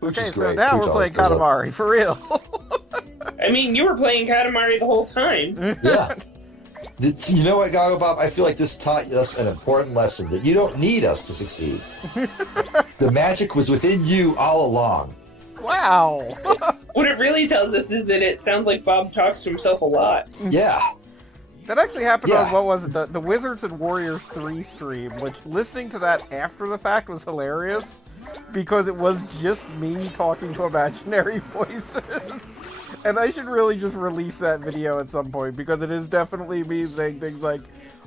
Which Okay, is so great. now Which we're playing always goes up. Katamari, for real. I mean, you were playing Katamari the whole time. Yeah. You know what, Gago Bob? I feel like this taught us an important lesson that you don't need us to succeed. The magic was within you all along. Wow. What it really tells us is that it sounds like Bob talks to himself a lot. Yeah. That actually happened on, Yeah. what was it, the Wizards and Warriors 3 stream, which listening to that after the fact was hilarious, because it was just me talking to imaginary voices. And I should really just release that video at some point, because it is definitely me saying things like,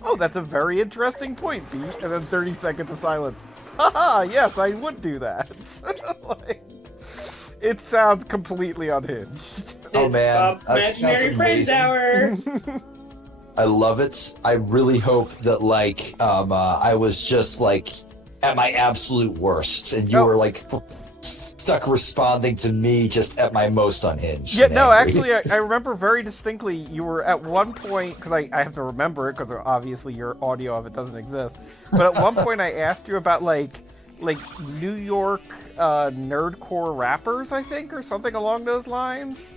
oh, that's a very interesting point, Pete, and then 30 seconds of silence. Haha, yes, I would do that. Like, it sounds completely unhinged. Oh, It's man. Bob's That sounds Imaginary Friends amazing. Hour. I love it. I really hope that, like, I was just, like, at my absolute worst, and you were, like, stuck responding to me just at my most unhinged. Yeah, and no, angry. actually, I remember very distinctly you were at one point, because I have to remember it, because obviously your audio of it doesn't exist, but at one point I asked you about, like New York nerdcore rappers, I think, or something along those lines.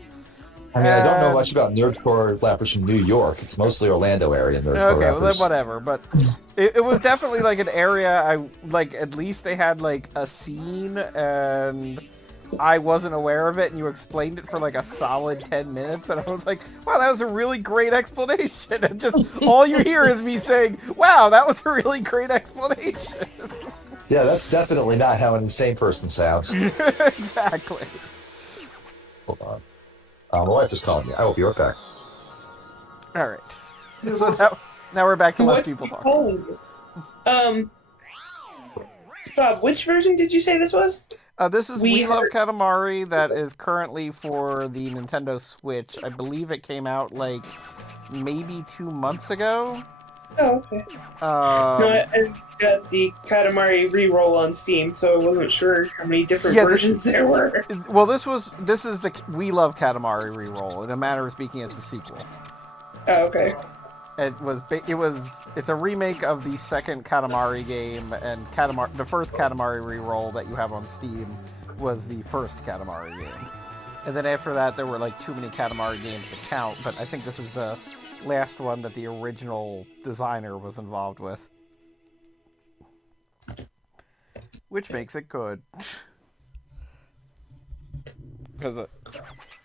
I mean, I don't know much about nerdcore rappers from New York. It's mostly Orlando area nerdcore Okay, well then rappers. whatever, but it was definitely like an area at least they had like a scene, and I wasn't aware of it, and you explained it for like a solid 10 minutes, and I was like, wow, that was a really great explanation, and just all you hear is me saying, wow, that was a really great explanation. Yeah, that's definitely not how an insane person sounds. Exactly. Hold on. My wife is calling me. I will be right back. All right. So now we're back to less people talking. Bob, which version did you say this was? This is We Love Katamari, that is currently for the Nintendo Switch. I believe it came out like maybe 2 months ago. Oh, okay. No, I got the Katamari re-roll on Steam, so I wasn't sure how many different versions there were. Well, this is the We Love Katamari re-roll. In a manner of speaking, it's the sequel. Oh, okay. It's a remake of the second Katamari game, and the first Katamari re-roll that you have on Steam was the first Katamari game. And then after that, there were like too many Katamari games to count, but I think this is the last one that the original designer was involved with. Which makes it good. Because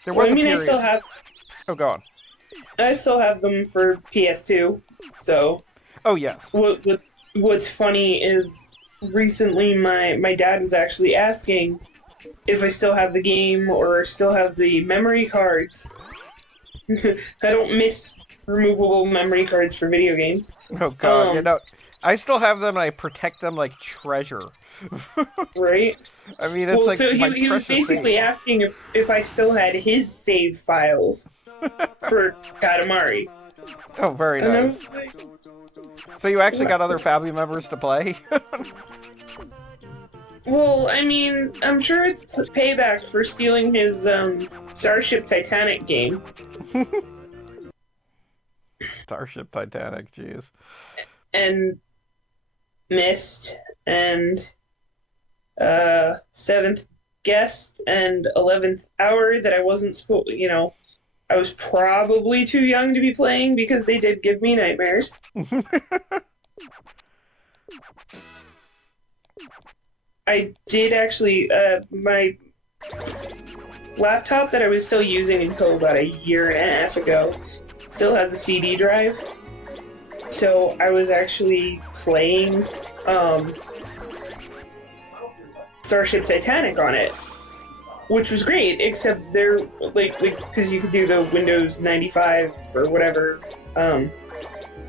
there was a period... I still have... Oh, go on. I still have them for PS2, so... Oh, yes. What's funny is recently my dad was actually asking if I still have the game or still have the memory cards. I don't miss removable memory cards for video games. Oh, God. I still have them, and I protect them like treasure. Right? I mean, it's like so my he was basically thing. asking if I still had his save files for Katamari. Oh, very nice. So you actually got other family members to play? Well, I mean, I'm sure it's payback for stealing his Starship Titanic game. Starship Titanic, jeez. And Mist, and Seventh Guest, and 11th Hour that I wasn't supposed, I was probably too young to be playing because they did give me nightmares. I did actually, my laptop that I was still using until about a year and a half ago still has a CD drive. So I was actually playing Starship Titanic on it, which was great, except they're like because you could do the Windows 95 or whatever.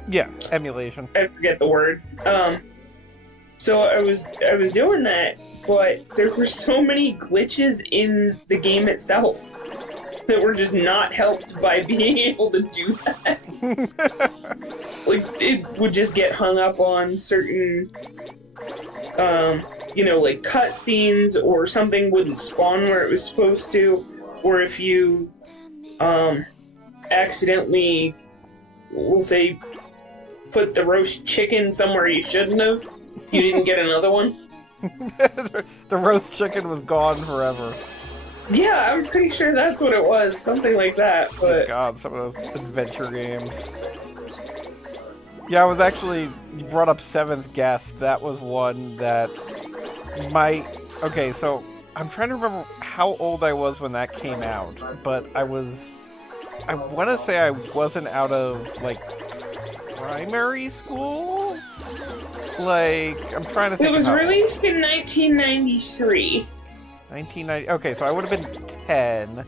Yeah, emulation. I forget the word. So I was doing that, but there were so many glitches in the game itself that were just not helped by being able to do that. Like, it would just get hung up on certain, like cutscenes, or something wouldn't spawn where it was supposed to, or if you, accidentally, we'll say, put the roast chicken somewhere you shouldn't have, you didn't get another one. The roast chicken was gone forever. Yeah, I'm pretty sure that's what it was, something like that. But God, some of those adventure games. Yeah, I was actually, you brought up Seventh Guest. That was one that okay, so I'm trying to remember how old I was when that came out, but I want to say I wasn't out of, like, primary school? Like, I'm trying to think. It was released in 1993. 1990. Okay, so I would have been 10.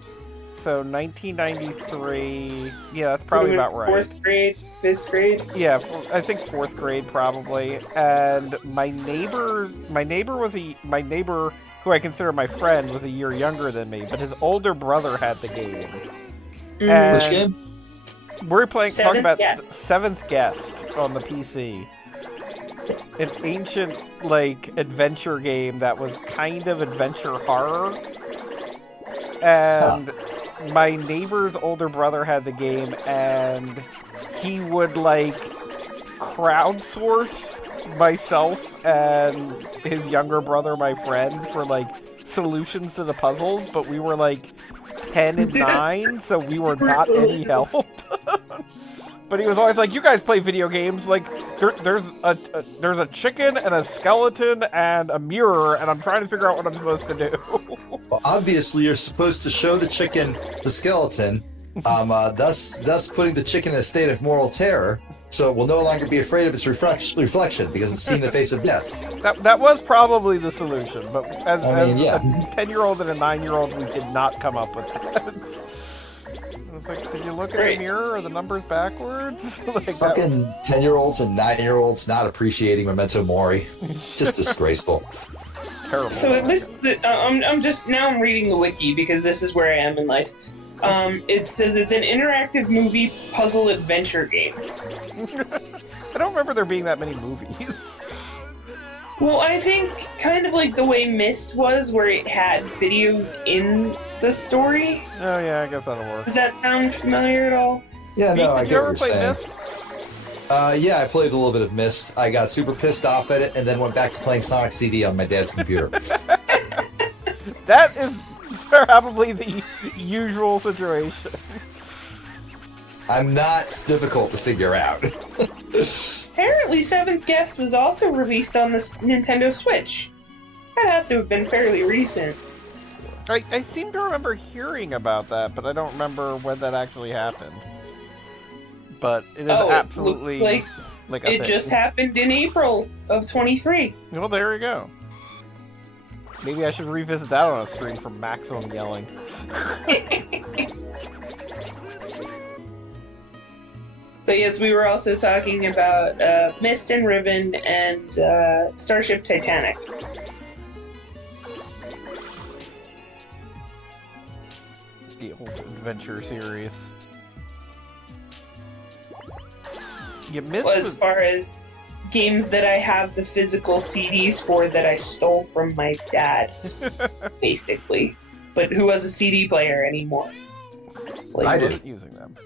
So 1993. Yeah, that's probably about right. 4th grade, 5th grade. Yeah, I think 4th grade probably. And my neighbor who I consider my friend was a year younger than me, but his older brother had the game. And Which game? We're talking about Seventh Guest. Seventh Guest on the PC. An ancient, like, adventure game that was kind of adventure horror. And my neighbor's older brother had the game, and he would, like, crowdsource myself and his younger brother, my friend, for, like, solutions to the puzzles, but we were, like, 10 and 9, so we were not any help. But he was always like, "You guys play video games. Like, there's a chicken and a skeleton and a mirror, and I'm trying to figure out what I'm supposed to do." Well, obviously, you're supposed to show the chicken the skeleton, thus putting the chicken in a state of moral terror, so it will no longer be afraid of its reflection because it's seen the face of death. That was probably the solution, but as yeah. a 10-year-old and a 9-year-old, we did not come up with that. I was like, did you look at the mirror or the numbers backwards? Like, Fucking 10-year-olds and 9-year-olds not appreciating Memento Mori. Just disgraceful. Terrible. So I'm reading the wiki because this is where I am in life. It says it's an interactive movie puzzle adventure game. I don't remember there being that many movies. Well, I think kind of like the way Myst was, where it had videos in the story. Oh yeah, I guess that'll work. Does that sound familiar at all? Yeah, no, I Did get you what ever you're play saying. Myst? Yeah, I played a little bit of Myst. I got super pissed off at it and then went back to playing Sonic CD on my dad's computer. That is probably the usual situation. I'm not difficult to figure out. Apparently, Seventh Guest was also released on the Nintendo Switch. That has to have been fairly recent. I seem to remember hearing about that, but I don't remember when that actually happened. But it is absolutely like a it thing. just happened in April of 23. Well, there we go. Maybe I should revisit that on a stream for maximum yelling. But yes, we were also talking about Myst and Riven and Starship Titanic. The whole adventure series. Yeah, Myst Well, was... as far as games that I have the physical CDs for that I stole from my dad, basically. But who has a CD player anymore? Like, I I did. wasn't using them.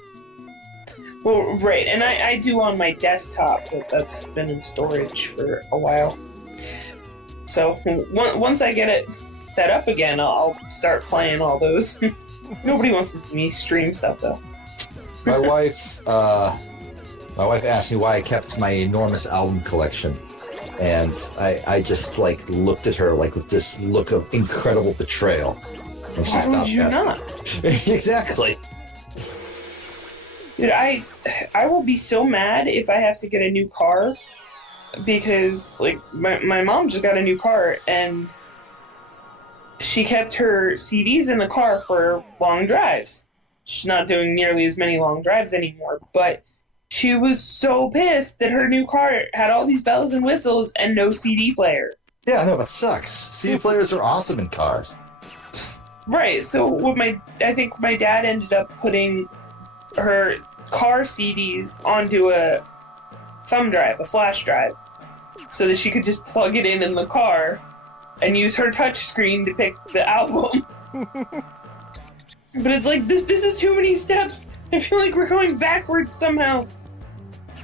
Well, right, and I do on my desktop, but that's been in storage for a while. So once I get it set up again, I'll start playing all those. Nobody wants to see me stream stuff, though. My wife asked me why I kept my enormous album collection, and I just like looked at her like with this look of incredible betrayal, and she Why stopped would you asking. not? Exactly. Dude, I will be so mad if I have to get a new car, because like my mom just got a new car and she kept her CDs in the car for long drives. She's not doing nearly as many long drives anymore, but she was so pissed that her new car had all these bells and whistles and no CD player. Yeah, I know, that sucks. CD players are awesome in cars. Right, so I think my dad ended up putting her car CDs onto a thumb drive, a flash drive, so that she could just plug it in the car and use her touch screen to pick the album. But it's like, this is too many steps. I feel like we're going backwards somehow.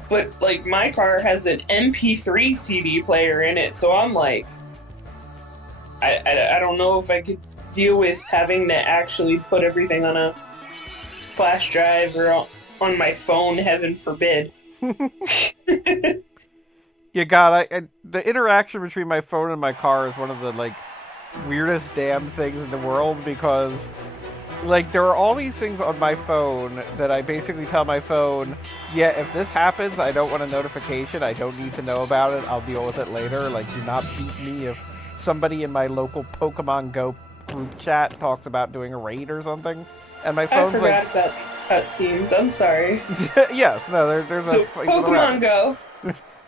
But like, my car has an MP3 CD player in it, so I'm like, I don't know if I could deal with having to actually put everything on a flash drive or on my phone, heaven forbid. Yeah, God, the interaction between my phone and my car is one of the, like, weirdest damn things in the world, because, like, there are all these things on my phone that I basically tell my phone, yeah, if this happens, I don't want a notification, I don't need to know about it, I'll deal with it later, like, do not beat me if somebody in my local Pokemon Go group chat talks about doing a raid or something, and my phone's like... I forgot about cutscenes, I'm sorry. Yes, no, there's so a... Pokemon Go...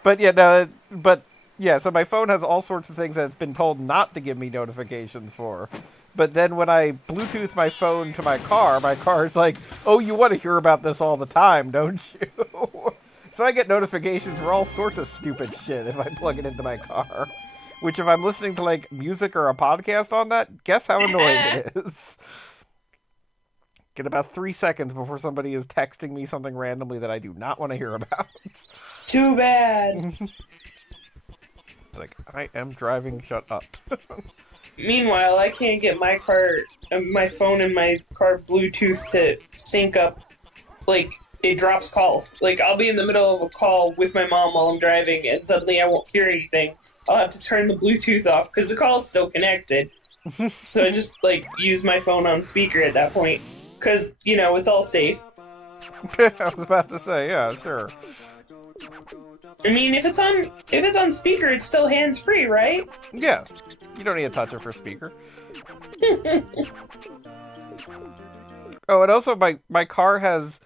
But yeah, no, but yeah, so my phone has all sorts of things that it's been told not to give me notifications for. But then when I Bluetooth my phone to my car is like, oh, you want to hear about this all the time, don't you? So I get notifications for all sorts of stupid shit if I plug it into my car. Which if I'm listening to, like, music or a podcast on that, guess how annoying it is. Get about 3 seconds before somebody is texting me something randomly that I do not want to hear about. Too bad. It's like, I am driving, shut up. Meanwhile, I can't get my phone and my car Bluetooth to sync up. Like, it drops calls. Like, I'll be in the middle of a call with my mom while I'm driving, and suddenly I won't hear anything. I'll have to turn the Bluetooth off, because the call's still connected. So I just, like, use my phone on speaker at that point. Because, you know, it's all safe. I was about to say, yeah, sure. I mean, if it's on speaker, it's still hands-free, right? Yeah. You don't need a toucher for speaker. Oh, and also my car has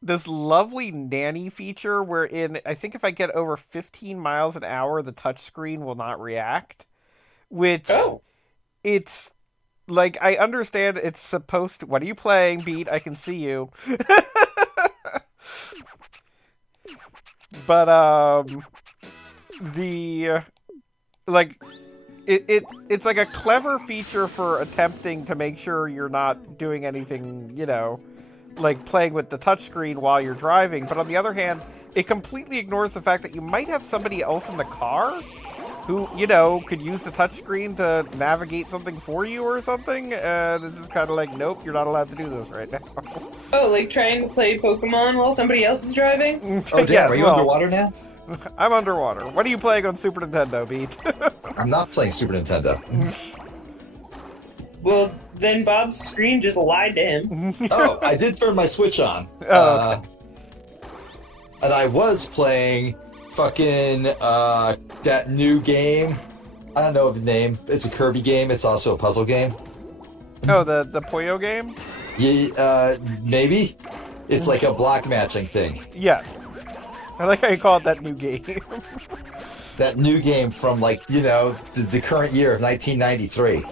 this lovely nanny feature wherein I think if I get over 15 miles an hour, the touchscreen will not react. Which, it's... Like, I understand it's supposed to... What are you playing, Beat? I can see you. But, like, it's like a clever feature for attempting to make sure you're not doing anything, you know, like playing with the touchscreen while you're driving. But on the other hand, it completely ignores the fact that you might have somebody else in the car who, you know, could use the touchscreen to navigate something for you or something, and it's just kind of like, nope, you're not allowed to do this right now. Oh, like trying to play Pokemon while somebody else is driving? Oh, damn, Yes, are you underwater now? I'm underwater. What are you playing on Super Nintendo, Beat? I'm not playing Super Nintendo. Well, then Bob's screen just lied to him. Oh, I did turn my Switch on. Oh, okay. And I was playing fucking that new game. I don't know the name. It's a Kirby game. It's also a puzzle game. Oh, the Puyo game? Yeah, maybe. It's like a block matching thing. Yes. I like how you call it that new game. That new game from, like, you know, the current year of 1993.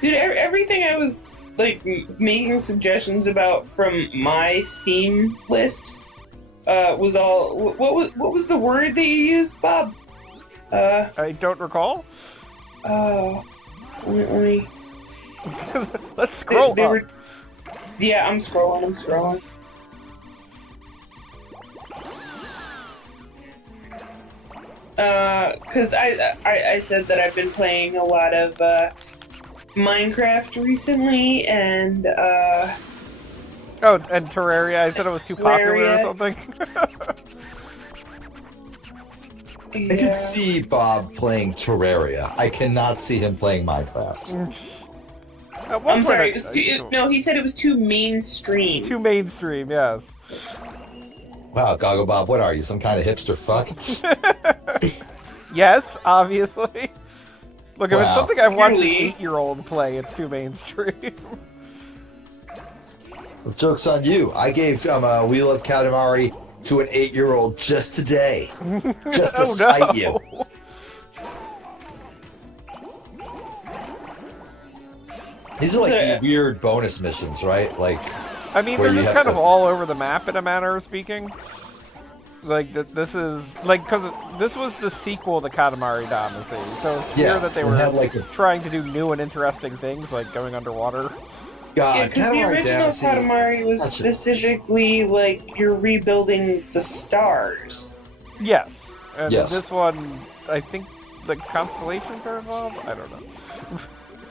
Dude, everything I was, like, making suggestions about from my Steam list was all... What was the word that you used, Bob? I don't recall. Let me... Let's scroll up. Yeah, I'm scrolling. Because I said that I've been playing a lot of Minecraft recently, and Oh, and Terraria. I said it was too popular or something. I could see Bob playing Terraria. I cannot see him playing Minecraft. I'm sorry. No, he said it was too mainstream. Too mainstream, yes. Wow, Goggle Bob, what are you, some kind of hipster fuck? Yes, obviously. Look, if it's Wow. something I've watched an Really? 8-year-old play, it's too mainstream. The joke's on you. I gave Wheel of Katamari to an 8-year-old just today. Just to spite you. These are like the weird bonus missions, right? Like, I mean, where they're you just have kind of to- all over the map in a manner of speaking. Like, this is... Like, because this was the sequel to Katamari Damacy, so it's clear Yeah, that they it were had, like, trying to do new and interesting things, like going underwater. God, Yeah, because the Katamari original Damacy- Katamari was That's a- specifically like you're rebuilding the stars. Yes. And Yes. this one, I think, the constellations are involved? I don't know.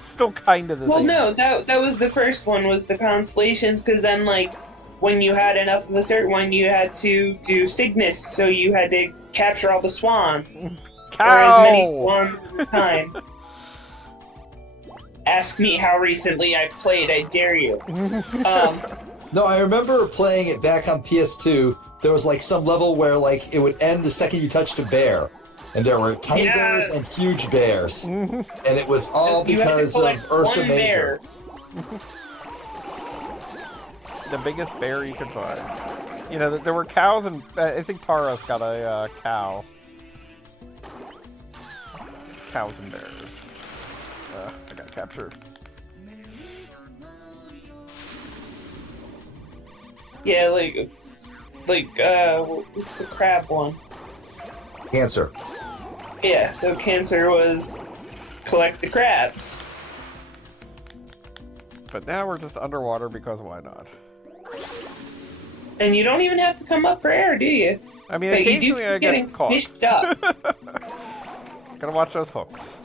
Still kind of the Well, same. no, that was the first one, was the constellations, because then, like, when you had enough of a certain one, you had to do Cygnus, so you had to capture all the swans. Cow! Or as many swans at a time. Ask me how recently I've played, I dare you. No, I remember playing it back on PS2. There was like some level where like it would end the second you touched a bear. And there were tiny bears and huge bears. And it was all because of Ursa Major. The biggest bear you could find. You know, there were cows, and I think Taros got a cow. Cows and bears. I got captured. Yeah, like, what's the crab one? Cancer. Yeah, so Cancer was collect the crabs. But now we're just underwater because why not? And you don't even have to come up for air, do you? I mean, But you occasionally do I getting get caught. fished up. Gotta watch those hooks.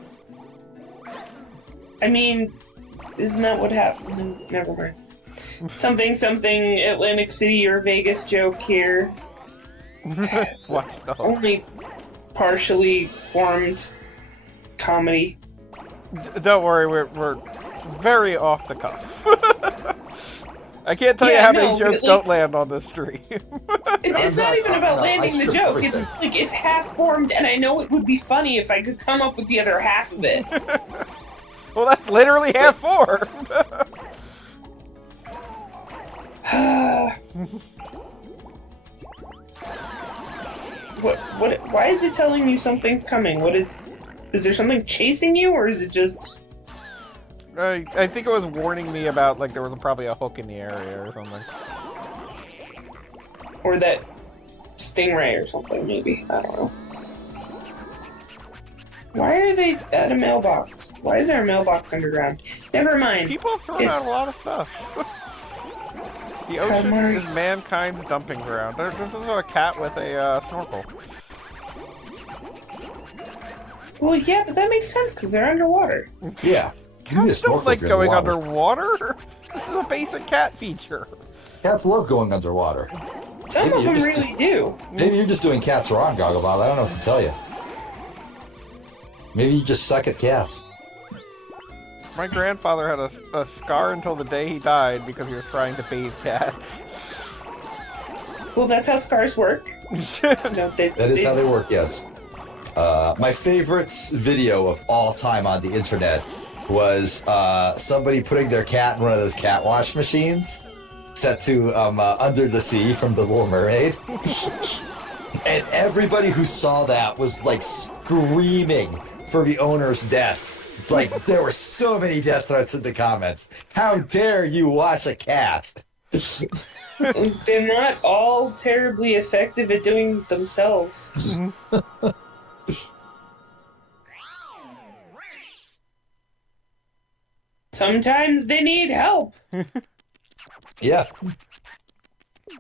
I mean, isn't that what happened? Never mind. Something, Atlantic City or Vegas joke here. Watch the hook. Only partially formed comedy. Don't worry, we're very off the cuff. I can't tell you Yeah, how no, many jokes like- don't land on this stream. It's not even about landing the script joke. everything. It's like it's half formed, and I know it would be funny if I could come up with the other half of it. Well, that's literally half formed. What? Why is it telling you something's coming? Is there something chasing you, or is it just? I think it was warning me about, like, there was probably a hook in the area or something. Or that stingray or something, maybe. I don't know. Why are they at a mailbox? Why is there a mailbox underground? Never mind. People have thrown out a lot of stuff. The ocean Katamari. is mankind's dumping ground. There's also a cat with a snorkel. Well, yeah, but that makes sense because they're underwater. Yeah. You need a Cats don't snorkel like if you're in going the water. underwater. This is a basic cat feature. Cats love going underwater. Some Maybe of you're them just- really do. Maybe you're just doing cats wrong, Gogglebob. I don't know what to tell you. Maybe you just suck at cats. My grandfather had a scar until the day he died because he was trying to bathe cats. Well, that's how scars work. No, That is how they work, yes. My favorite video of all time on the internet was somebody putting their cat in one of those cat wash machines set to Under the Sea from The Little Mermaid. And everybody who saw that was like screaming for the owner's death. Like, there were so many death threats in the comments. How dare you wash a cat? They're not all terribly effective at doing it themselves. Sometimes they need help. Yeah.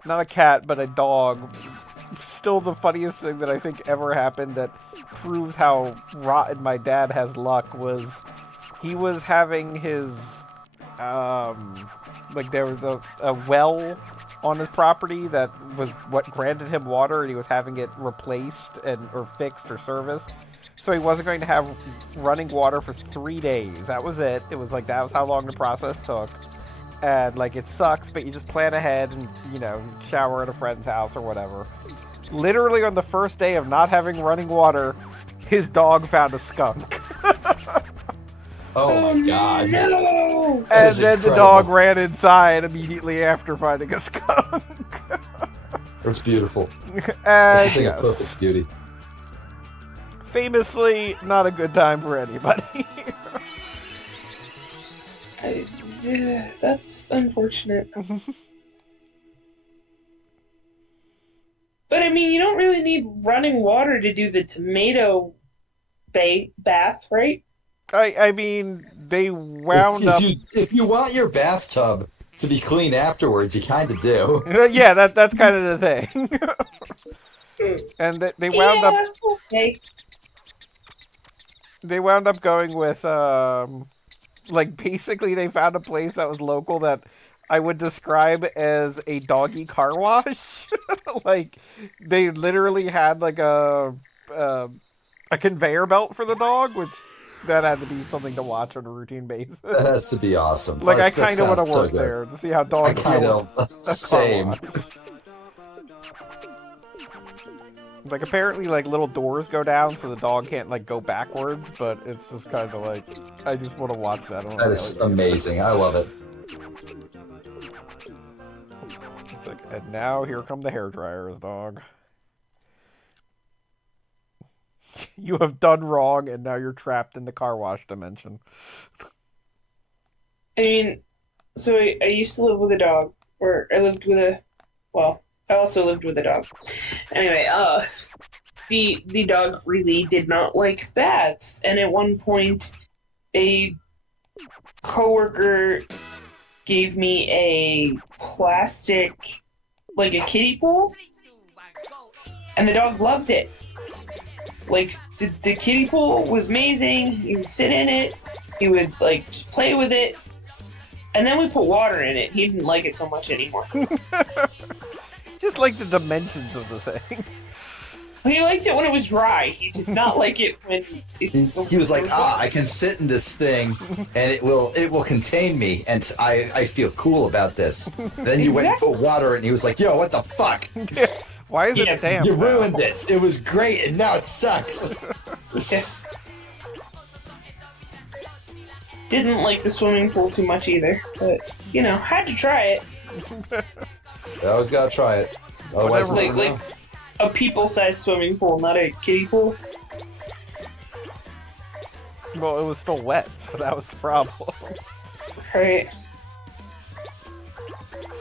Not a cat, but a dog. Still the funniest thing that I think ever happened that proves how rotten my dad has luck was he was having his like there was a well on his property that was what granted him water, and he was having it replaced or fixed or serviced. So he wasn't going to have running water for 3 days. That was it. It was like that was how long the process took. And like it sucks, but you just plan ahead and, you know, shower at a friend's house or whatever. Literally on the first day of not having running water, his dog found a skunk. Oh my god. No! That And is then the incredible. dog ran inside immediately after finding a skunk. That's beautiful. That's And a thing of yes, perfect beauty. famously not a good time for anybody. Yeah, that's unfortunate. But I mean, you don't really need running water to do the tomato bath, right? I mean, they wound up. If you want your bathtub to be clean afterwards, you kind of do. Yeah, that's kind of the thing. And they wound up. Okay. They wound up going with, like, basically they found a place that was local that I would describe as a doggy car wash. Like, they literally had, like, a conveyor belt for the dog, which that had to be something to watch on a routine basis. That has to be awesome. Like, I That kind of want to sounds so work good. there to see how dogs I kind deal of with a car same. wash. Like, apparently, like, little doors go down so the dog can't, like, go backwards, but it's just kind of like, I just want to watch that. That is amazing. I love it. It's like, and now here come the hairdryers, dog. You have done wrong, and now you're trapped in the car wash dimension. I mean, so I used to live with a dog, or I lived with a, well, I also lived with a dog. Anyway, the dog really did not like bats, and at one point, a coworker gave me a plastic, like a kiddie pool, and the dog loved it. Like, the kiddie pool was amazing. He would sit in it. He would, like, just play with it. And then we put water in it. He didn't like it so much anymore. Just like the dimensions of the thing. He liked it when it was dry. He did not like it when He was like, I can sit in this thing, and it will contain me, and I feel cool about this. Then you went and put water in, and he was like, yo, what the fuck? Why is it damp? You now? ruined it. It was great, and now it sucks. Didn't like the swimming pool too much either, but, you know, had to try it. I always gotta try it. Otherwise, Like a people-sized swimming pool, not a kiddie pool. Well, it was still wet, so that was the problem. Right.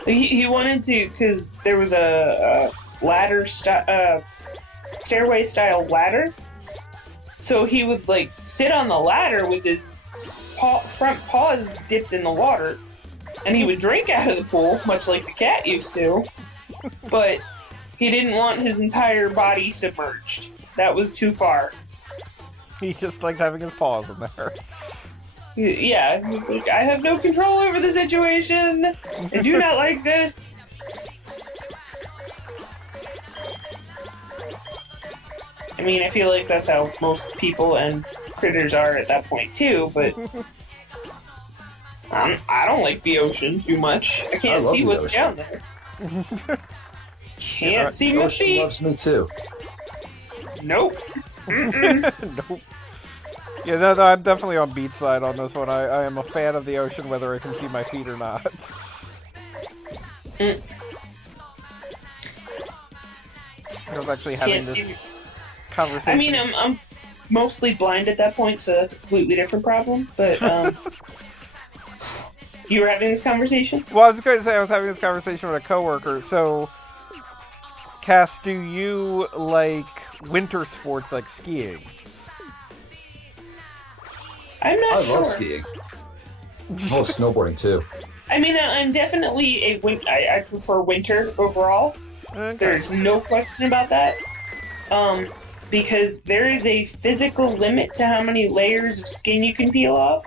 He wanted to, because there was a ladder stairway style ladder, so he would like sit on the ladder with his front paws dipped in the water, and he would drink out of the pool, much like the cat used to, but he didn't want his entire body submerged. That was too far. He just liked having his paws in there. Yeah, he's like, I have no control over the situation. I do not like this. I mean, I feel like that's how most people and critters are at that point too, but I don't like the ocean too much. I can't see what's down there. Can't see my ocean feet. loves me too. Nope. Nope. Yeah, no, I'm definitely on Beat's side on this one. I am a fan of the ocean, whether I can see my feet or not. I was actually having this conversation. I mean, I'm mostly blind at that point, so that's a completely different problem. But you were having this conversation? Well, I was going to say I was having this conversation with a coworker. So, Cass, do you like winter sports like skiing? I'm not I sure. love skiing. Oh, snowboarding too. I mean, I'm definitely I prefer winter overall. Okay. There's no question about that. Because there is a physical limit to how many layers of skin you can peel off.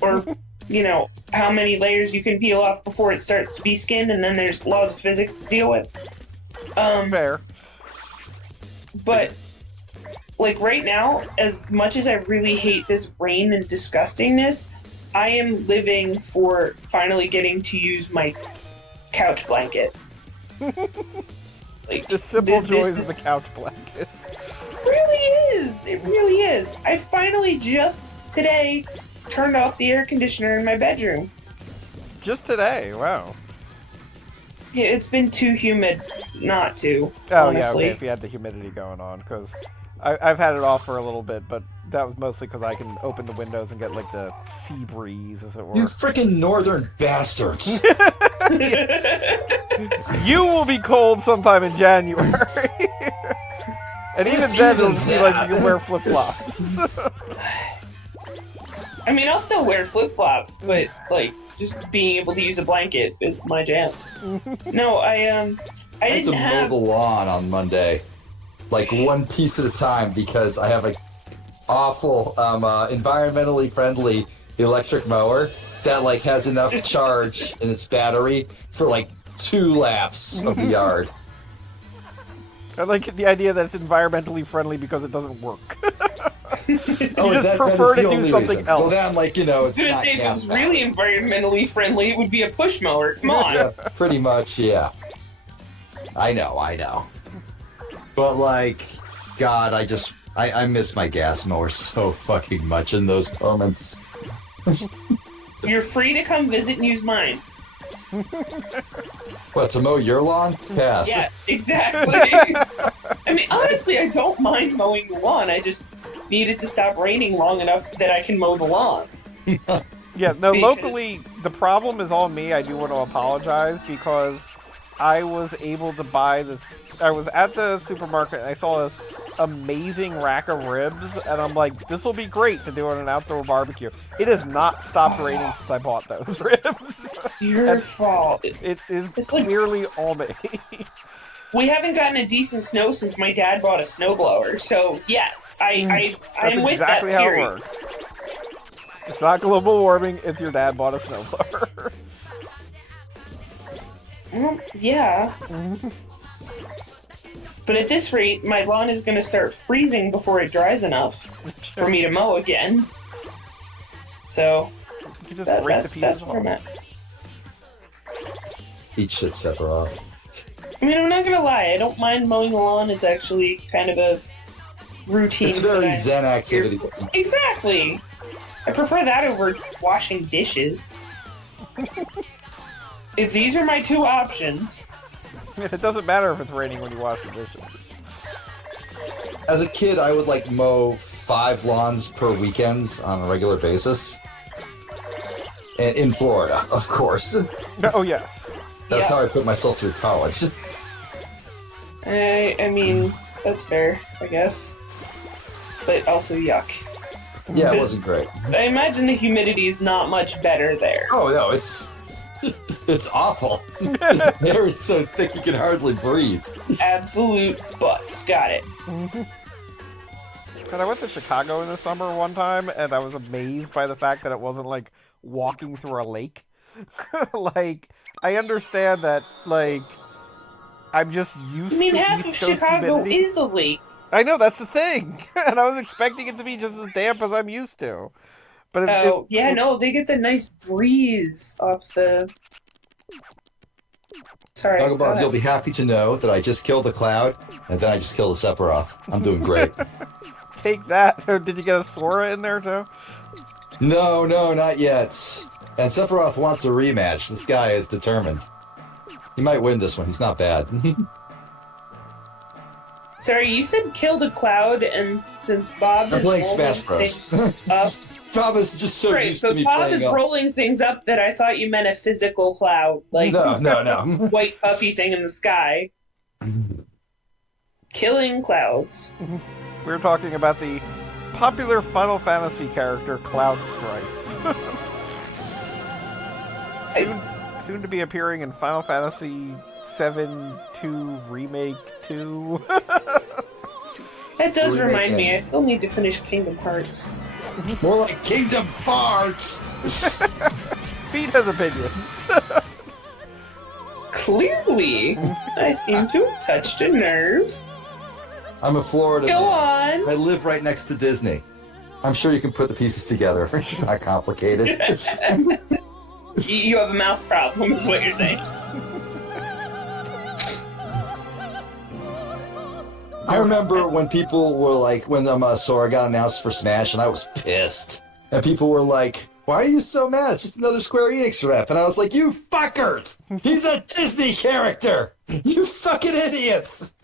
Or, you know, how many layers you can peel off before it starts to be skin, and then there's laws of physics to deal with. Fair. But, like, right now, as much as I really hate this rain and disgustingness, I am living for finally getting to use my couch blanket. Like, The simple joys of the couch blanket. It really is. I finally just today turned off the air conditioner in my bedroom. Just today, wow. Yeah, it's been too humid not to, Oh, honestly. yeah, okay, if you had the humidity going on, because I've had it off for a little bit, but that was mostly because I can open the windows and get, like, the sea breeze, as it were. You freaking northern bastards! You will be cold sometime in January. And even then, it'll just be like you can wear flip-flops. I mean, I'll still wear flip-flops, but, like, just being able to use a blanket is my jam. No, I had to didn't mow have... the lawn on Monday, like one piece at a time, because I have like awful, environmentally friendly electric mower that like has enough charge in its battery for like 2 laps of the yard. I like the idea that it's environmentally friendly because it doesn't work. Oh, just prefer to do something else. Well, then, like, I was it's gonna not say if it gas was really environmentally friendly, it would be a push mower. Come on. Yeah, pretty much, yeah. I know. But, like, God, I miss my gas mower so fucking much in those moments. You're free to come visit and use mine. What, to mow your lawn? Pass. Yeah, exactly. I mean, honestly, I don't mind mowing the lawn. I just need it to stop raining long enough that I can mow the lawn. Yeah, no, locally, the problem is all me. I do want to apologize because I was able to buy this. I was at the supermarket and I saw this amazing rack of ribs, and I'm like, this will be great to do on an outdoor barbecue. It has not stopped raining since I bought those ribs. Your fault. It is clearly all me. We haven't gotten a decent snow since my dad bought a snowblower, so yes, I'm with exactly that how theory. it works. It's not global warming, it's your dad bought a snowblower. Well, yeah. But at this rate, my lawn is going to start freezing before it dries enough for me to mow again. So, You just break the that's pieces where I'm off. at. Eat shit Sephiroth. I mean, I'm not going to lie, I don't mind mowing the lawn. It's actually kind of a routine. It's a very that I- zen activity. Exactly! I prefer that over washing dishes. If these are my 2 options... It doesn't matter if it's raining when you wash the dishes. As a kid, I would like mow 5 lawns per weekend on a regular basis. And in Florida, of course. Oh, yes. That's Yeah. how I put myself through college. I mean, that's fair, I guess. But also yuck. Yeah, it wasn't great. I imagine the humidity is not much better there. Oh no, it's awful. Air is so thick you can hardly breathe. Absolute butts. Got it. And I went to Chicago in the summer one time, and I was amazed by the fact that it wasn't like walking through a lake. Like, I understand that, like, I'm just used I mean, to half East of Coast Chicago humidity. is a lake. I know, that's the thing. And I was expecting it to be just as damp as I'm used to. But Oh, yeah, no, they get the nice breeze off the... Sorry. Doggo Bob, you'll be happy to know that I just killed a cloud, and then I just killed a Sephiroth. I'm doing great. Take that. Did you get a Sora in there, too? No, not yet. And Sephiroth wants a rematch. This guy is determined. He might win this one. He's not bad. Sorry, you said killed a cloud, and since Bob I'm is playing rolling Smash Bros. things up... Bob is just so Right, used so to me Bob playing is up. rolling things up that I thought you meant a physical cloud, like No. white puffy thing in the sky. Killing clouds. We were talking about the popular Final Fantasy character, Cloud Strife. Soon to be appearing in Final Fantasy 7-2 Remake 2. That does Remake remind me, it. I still need to finish Kingdom Hearts. More like Kingdom Farts! Pete has opinions. Clearly, I seem to have touched a nerve. I'm a Florida Go man. on. I live right next to Disney. I'm sure you can put the pieces together. It's not complicated. You have a mouse problem, is what you're saying. I remember when people were like, when Sora got announced for Smash, and I was pissed. And people were like, why are you so mad? It's just another Square Enix rep. And I was like, you fuckers! He's a Disney character! You fucking idiots!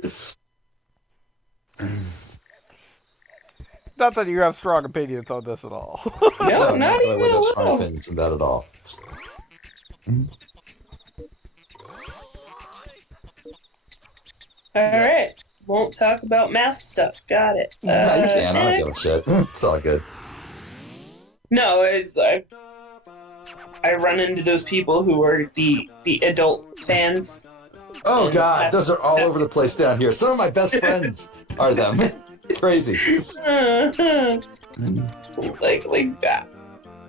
Not that you have strong opinions on this at all. No, not I even wouldn't a have strong little. opinions on that at all. Alright, won't talk about math stuff. Got it. Yeah, you can. I don't give a shit. It's all good. No, it's like I run into those people who are the adult fans. Oh And god, those are all over the place down here. Some of my best friends are them. crazy. like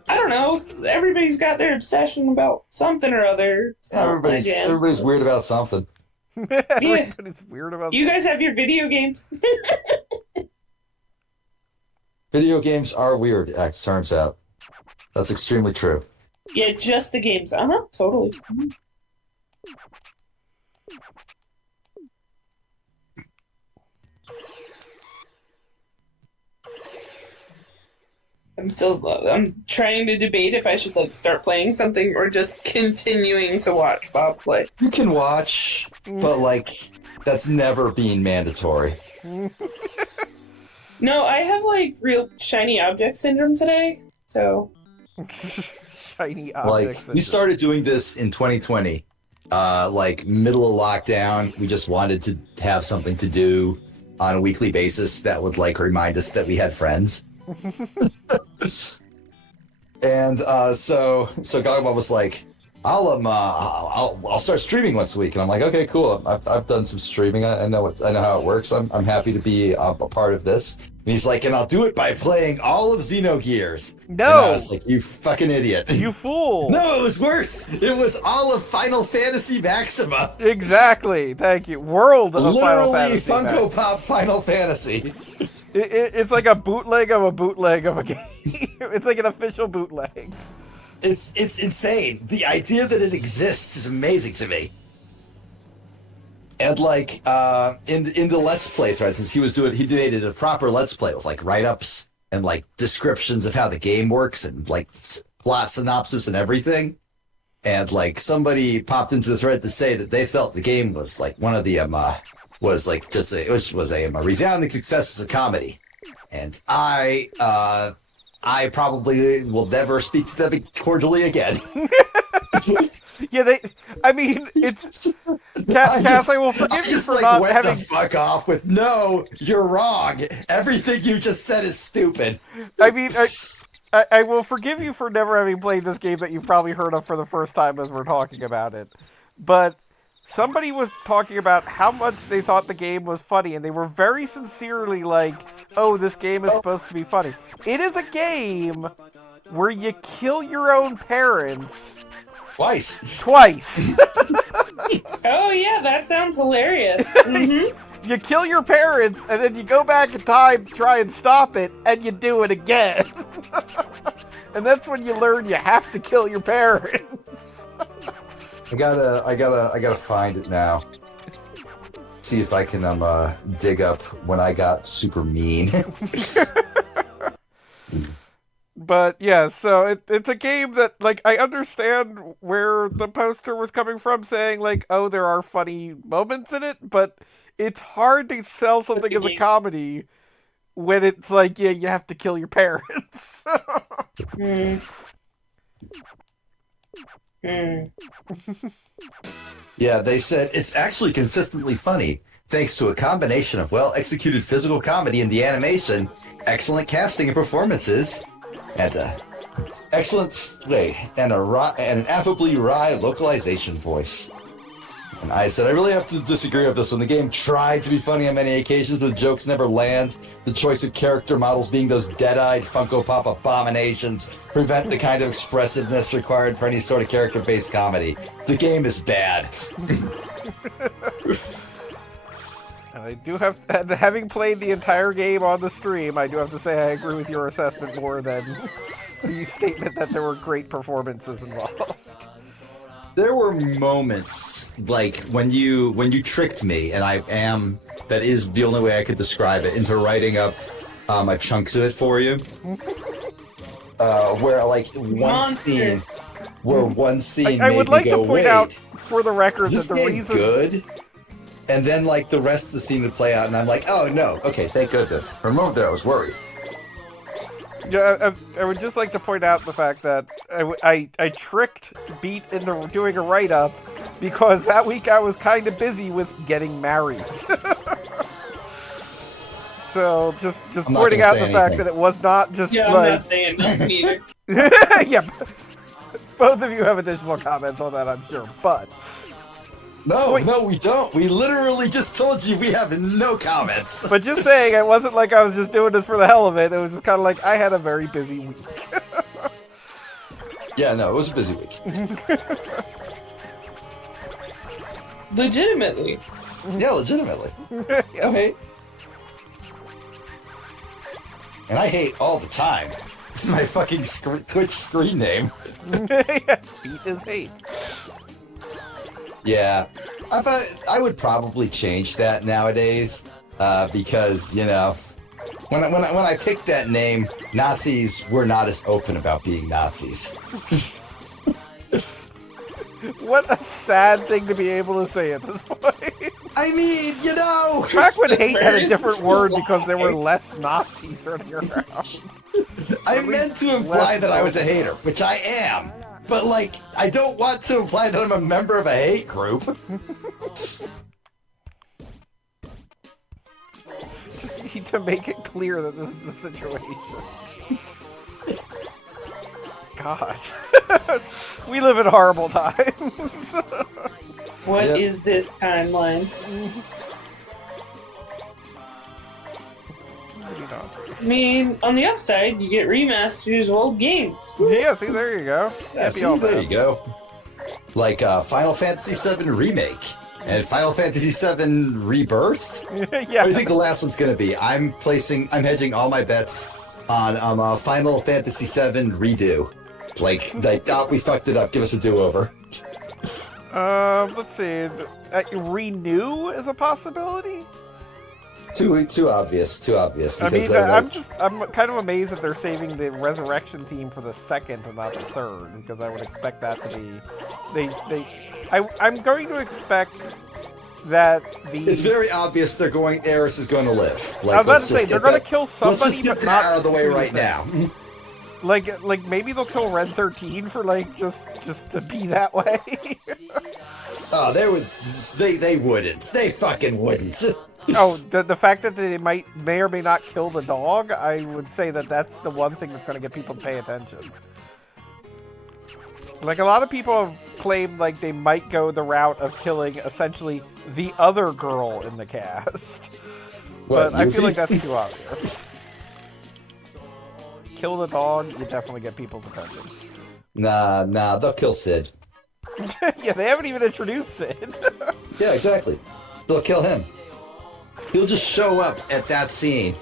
I don't know. Everybody's got their obsession about something or other. It's not my jam. Everybody's weird about something. Everybody's weird about You guys have your video games. Video games are weird, it turns out. That's extremely true. Yeah, just the games. Totally. I'm trying to debate if I should like start playing something or just continuing to watch Bob play. You can watch, but like that's never been mandatory. No, I have like real shiny object syndrome today, so shiny object syndrome. We started doing this in 2020. Like middle of lockdown, we just wanted to have something to do on a weekly basis that would like remind us that we had friends. And so Gagaba was like, I'll start streaming once a week, and I'm like, okay, cool. I've done some streaming. I know how it works. I'm happy to be a part of this. And he's like, and I'll do it by playing all of Xenogears. No, and I was like, you fucking idiot, you fool. No, it was worse. It was all of Final Fantasy Maxima. Exactly. Thank you. World of Final Fantasy. Literally Funko Pop Final Fantasy. It's like a bootleg of a game. It's like an official bootleg. It's insane. The idea that it exists is amazing to me. And like in the Let's Play thread, since he did a proper Let's Play with like write-ups and like descriptions of how the game works and like plot synopsis and everything. And like somebody popped into the thread to say that they felt the game was like one of the was like just a resounding success as a comedy. And I probably will never speak to them cordially again. Yeah, it's Cass, I will forgive you for not having... the fuck off with, no, you're wrong. Everything you just said is stupid. I mean, I will forgive you for never having played this game that you've probably heard of for the first time as we're talking about it. But somebody was talking about how much they thought the game was funny, and they were very sincerely like, oh, this game is supposed to be funny. It is a game where you kill your own parents... Twice. Oh yeah, that sounds hilarious. Mm-hmm. You kill your parents, and then you go back in time to try and stop it, and you do it again. And that's when you learn you have to kill your parents. I gotta find it now. See if I can dig up when I got super mean. But yeah, so it's a game that, like, I understand where the poster was coming from, saying like, oh, there are funny moments in it, but it's hard to sell something as a comedy when it's like, yeah, you have to kill your parents. Yeah, they said it's actually consistently funny, thanks to a combination of well-executed physical comedy in the animation, excellent casting and performances, and excellent and an affably wry localization voice. And I said, I really have to disagree with this one. The game tried to be funny on many occasions, but the jokes never land. The choice of character models being those dead-eyed Funko Pop abominations prevent the kind of expressiveness required for any sort of character-based comedy. The game is bad. I do have, having played the entire game on the stream, I do have to say I agree with your assessment more than the statement that there were great performances involved. There were moments, like, when you tricked me, and that is the only way I could describe it, into writing up chunks of it for you. Where, like, one scene, I would like to point out, for the record, that the reason... good? And then, like, the rest of the scene would play out, and I'm like, oh, no, okay, thank goodness. For a moment there, I was worried. Yeah, I would just like to point out the fact that I tricked Beat into doing a write-up because that week I was kind of busy with getting married. So, just pointing out the fact that it was not just I'm not saying nothing either. Yeah, both of you have additional comments on that, I'm sure, but... No, Wait. no, we don't. We literally just told you we have no comments. But just saying, it wasn't like I was just doing this for the hell of it. It was just kind of like I had a very busy week. Yeah, no, it was a busy week. Legitimately. Yeah, legitimately. Yep. I hate. And I hate all the time. This is my fucking Twitch screen name. Yeah, beat is hate. Yeah, I thought I would probably change that nowadays, because you know, when I picked that name, Nazis were not as open about being Nazis. What a sad thing to be able to say at this point. I mean, you know, Back when hate had a different word because there were less Nazis running around. I meant to imply that I was a hater, which I am. But, like, I don't want to imply that I'm a member of a hate group. Just need to make it clear that this is the situation. God. We live in horrible times. What Yep. is this timeline? I mean, on the upside, you get remasters of old games. Yeah, see, there you go. Yeah, Can't be see, all there bad. you go. Like Final Fantasy VII Remake and Final Fantasy VII Rebirth. Yeah. What do you think the last one's going to be? I'm hedging all my bets on Final Fantasy VII Redo. Like, we fucked it up. Give us a do-over. Let's see. Renew is a possibility? Too obvious. I Because mean, they're I'm like, kind of amazed that they're saving the resurrection theme for the second and not the third, because I would expect that to be, I'm going to expect that the. It's very obvious Aeris is going to live. Like, I was about let's to just say they're get going to that- kill somebody, Let's just get but that not out of the way do right anything. now. Like maybe they'll kill Red 13 for just to be that way. Oh, they wouldn't. They fucking wouldn't. Oh, the fact that they may or may not kill the dog, I would say that's the one thing that's going to get people to pay attention. Like, a lot of people have claimed like they might go the route of killing essentially the other girl in the cast. What, But I feel Yuffie? like that's too obvious. Kill the dog, you definitely get people's attention. Nah, they'll kill Sid. Yeah, they haven't even introduced Sid. Yeah, exactly. They'll kill him. He'll just show up at that scene,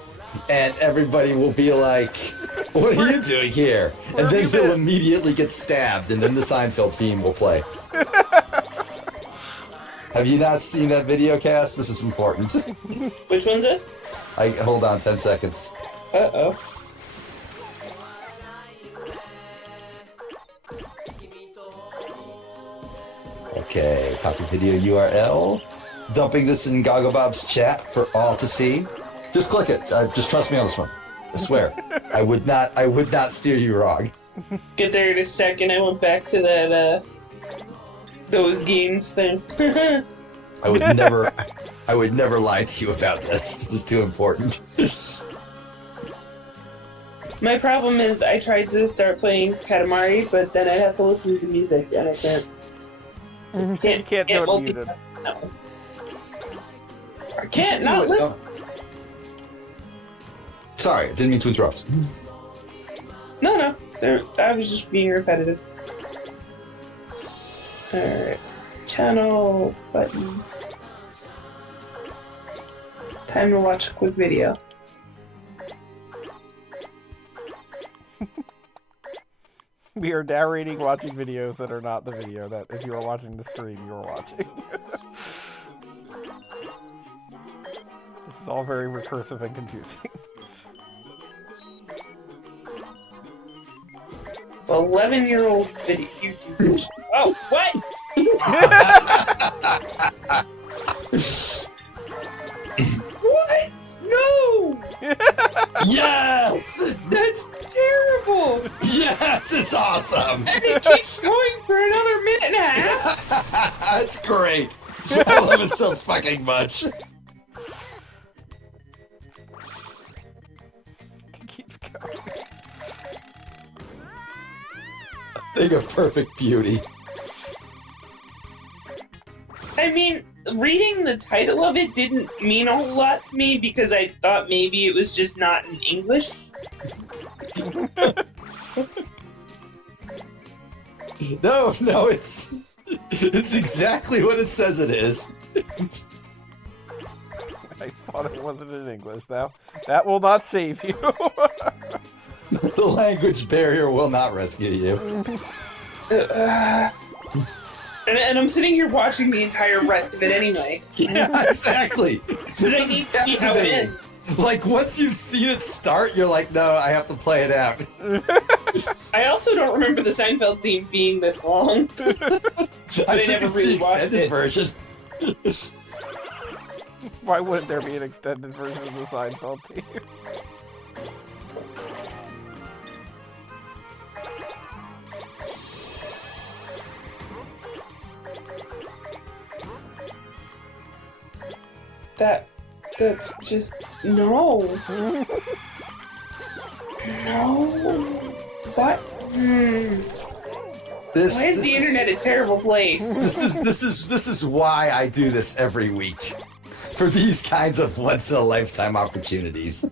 and everybody will be like, "What are you doing here?" Where And have then you he'll been? immediately get stabbed, and then the Seinfeld theme will play. Have you not seen that video cast? This is important. Which one's this? Hold on 10 seconds. Uh-oh. Okay, copy video URL. Dumping this in Gogglebob's chat for all to see. Just click it. Just trust me on this one. I swear. I would not steer you wrong. Get there in a second. I went back to that, those games thing. I would never lie to you about this. This is too important. My problem is I tried to start playing Katamari, but then I'd have to listen to music, and I can't. You can't do it muted. No. I can't not listen. Sorry, didn't mean to interrupt. No. I was just being repetitive. Alright. Channel button. Time to watch a quick video. We are narrating watching videos that are not the video that if you are watching the stream, you are watching. This is all very recursive and confusing. 11-year-old video YouTuber. Oh, what? What? No! Yes! That's terrible! Yes, it's awesome! And it keeps going for another minute and a half! It's great! I love it so fucking much. It keeps going. Think of perfect beauty. I mean, reading the title of it didn't mean a whole lot to me because I thought maybe it was just not in English. No, it's exactly what it says it is. I thought it wasn't in English. That will not save you. The language barrier will not rescue you. And I'm sitting here watching the entire rest of it anyway. Yeah, exactly. Because I need to see how it ends. Like, once you've seen it start, you're like, no, I have to play it out. I also don't remember the Seinfeld theme being this long. I think never it's really the watched extended it. version. Why wouldn't there be an extended version of the Seinfeld team? That's just no. No. What? Why is the internet a terrible place? This is why I do this every week. For these kinds of once in a lifetime opportunities.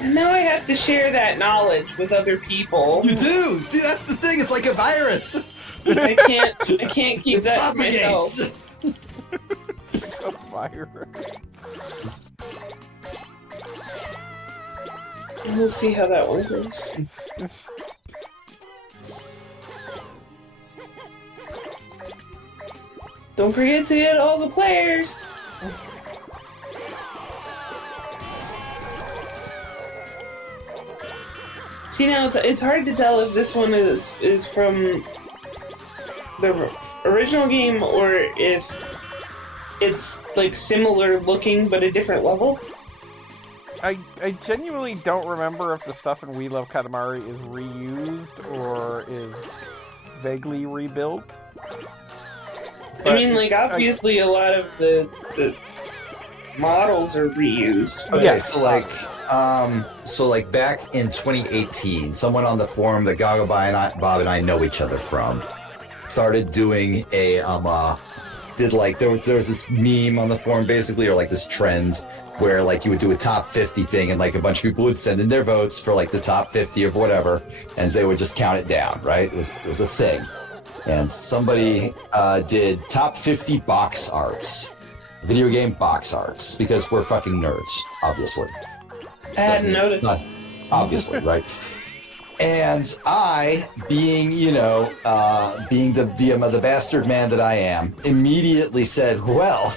And now I have to share that knowledge with other people. You do! See, that's the thing, it's like a virus! I can't keep It that to myself. propagates! A virus. We'll see how that one goes. Don't forget to get all the players. See, now it's hard to tell if this one is from the original game or if it's like similar looking but a different level. I genuinely don't remember if the stuff in We Love Katamari is reused or is vaguely rebuilt. I mean, like, obviously a lot of the models are reused. Okay, Yeah. so like back in 2018, someone on the forum that Gaga Bob and I know each other from started doing a there was this meme on the forum basically, or like this trend where like you would do a top 50 thing and like a bunch of people would send in their votes for like the top 50 of whatever, and they would just count it down, right? It was a thing. And somebody did top 50 box arts, video game box arts, because we're fucking nerds, obviously. I hadn't noticed. Not obviously, right? And I, being the bastard man that I am, immediately said, well,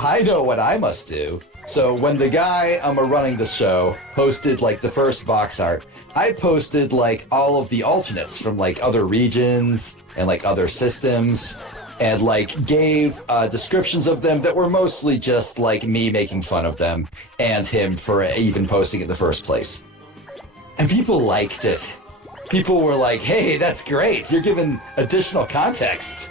I know what I must do. So when the guy running the show posted like the first box art, I posted like all of the alternates from like other regions and like other systems, and like gave descriptions of them that were mostly just like me making fun of them and him for even posting it in the first place. And people liked it. People were like, hey, that's great. You're giving additional context.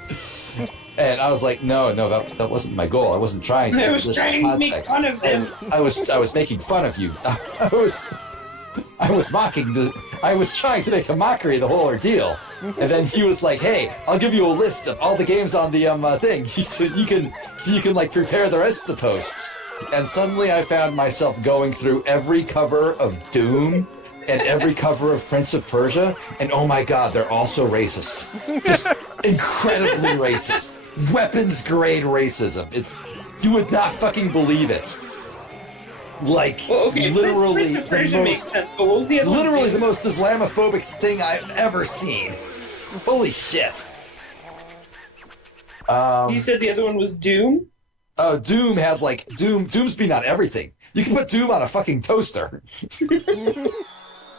And I was like, no, that wasn't my goal. I wasn't trying to. I was trying to make fun of them. I was making fun of you. I was mocking I was trying to make a mockery of the whole ordeal. And then he was like, hey, I'll give you a list of all the games on the thing. So you can like prepare the rest of the posts. And suddenly I found myself going through every cover of Doom and every cover of Prince of Persia, and oh my god, they're all so racist. Just incredibly racist. Weapons grade racism. You would not fucking believe it. Like, Well, okay, literally Prince of Persia makes sense, but what was the other one? literally the most Islamophobic thing I've ever seen. Holy shit. You said the other one was Doom? Doom had like Doom's been on everything. You can put Doom on a fucking toaster.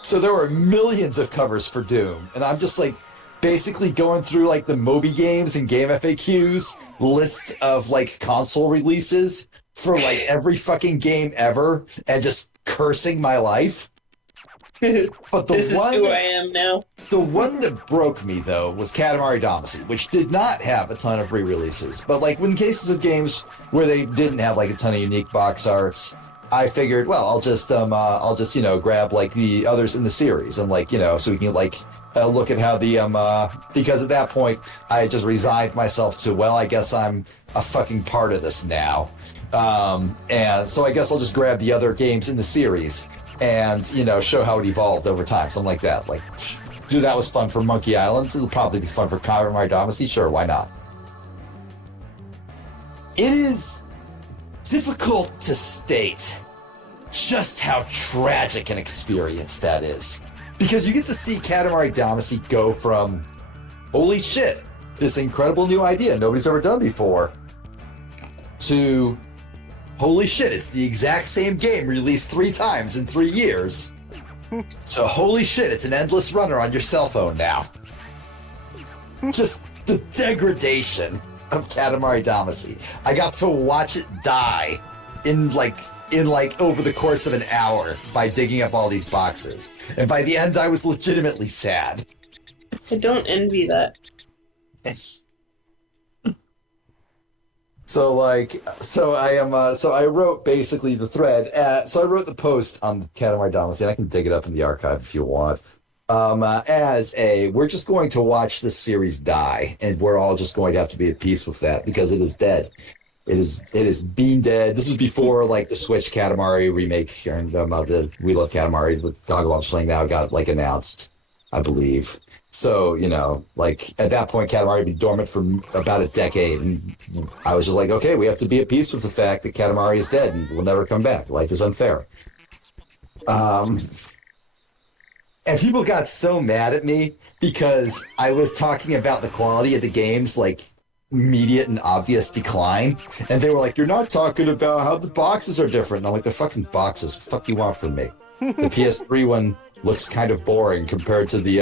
So there were millions of covers for Doom, and I'm just like basically going through like the Moby Games and Game FAQs list of like console releases for like every fucking game ever, and just cursing my life. But This is who I am now. The one that broke me, though, was Katamari Damacy, which did not have a ton of re-releases. But, like, in cases of games where they didn't have, like, a ton of unique box arts, I figured, well, I'll just grab like the others in the series and like so we can like look at how the because at that point I just resigned myself to, well, I guess I'm a fucking part of this now, and so I guess I'll just grab the other games in the series and show how it evolved over time, something like that. Like, dude, that was fun for Monkey Island. It'll probably be fun for Katamari Damacy. Sure, why not? It is difficult to state just how tragic an experience that is. Because you get to see Katamari Damacy go from, holy shit, this incredible new idea nobody's ever done before, to, holy shit, it's the exact same game released 3 times in 3 years. So holy shit, it's an endless runner on your cell phone now. Just the degradation of Katamari Damacy. I got to watch it die in over the course of an hour by digging up all these boxes. And by the end I was legitimately sad. I don't envy that. So I wrote basically the thread. So I wrote the post on Katamari Damacy, and I can dig it up in the archive if you want. We're just going to watch this series die, and we're all just going to have to be at peace with that because it is dead. It is being dead. This was before like the Switch Katamari remake and the We Love Katamari with Goggle on Sling now got like announced, I believe. So, like at that point, Katamari had been dormant for about a decade, and I was just like, okay, we have to be at peace with the fact that Katamari is dead and will never come back. Life is unfair. And people got so mad at me because I was talking about the quality of the game's like immediate and obvious decline, and they were like, "You're not talking about how the boxes are different." And I'm like, "The fucking boxes. What the fuck you want from me?" The PS3 one looks kind of boring compared to the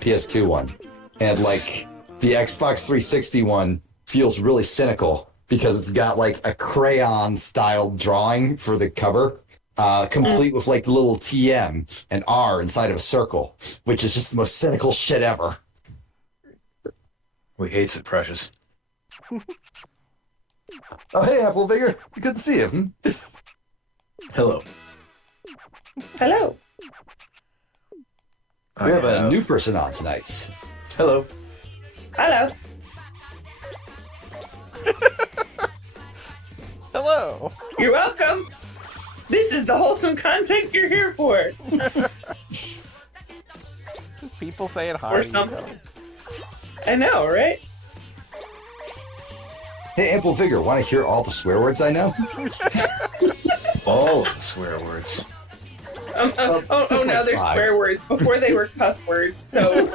PS2 one, and like the Xbox 360 one feels really cynical because it's got like a crayon styled drawing for the cover. Complete with like the little TM and R inside of a circle, which is just the most cynical shit ever. We hate it, Precious. Oh, hey, Apple Vigour. Good to see you. Hello. Hello. We have a new person on tonight. Hello. Hello. Hello. You're welcome. This is the wholesome content you're here for. People saying hi. Or to each something. other. I know, right? Hey, Ample Vigor, want to hear all the swear words I know? All the swear words. Now like they're 5. swear words. Before they were cuss words, so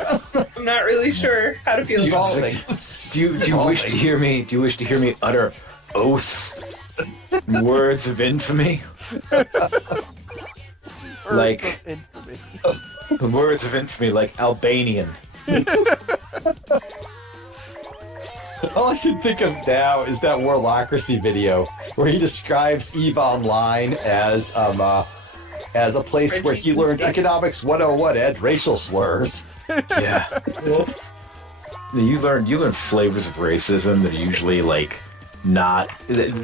I'm not really sure how to feel about it. Evolving. Do you wish to hear me? Do you wish to hear me utter oaths, words of infamy? Like words of infamy, like Albanian. All I can think of now is that Warlocracy video where he describes EVE Online as a place where he learned economics 101 and racial slurs. Yeah. You learn flavors of racism that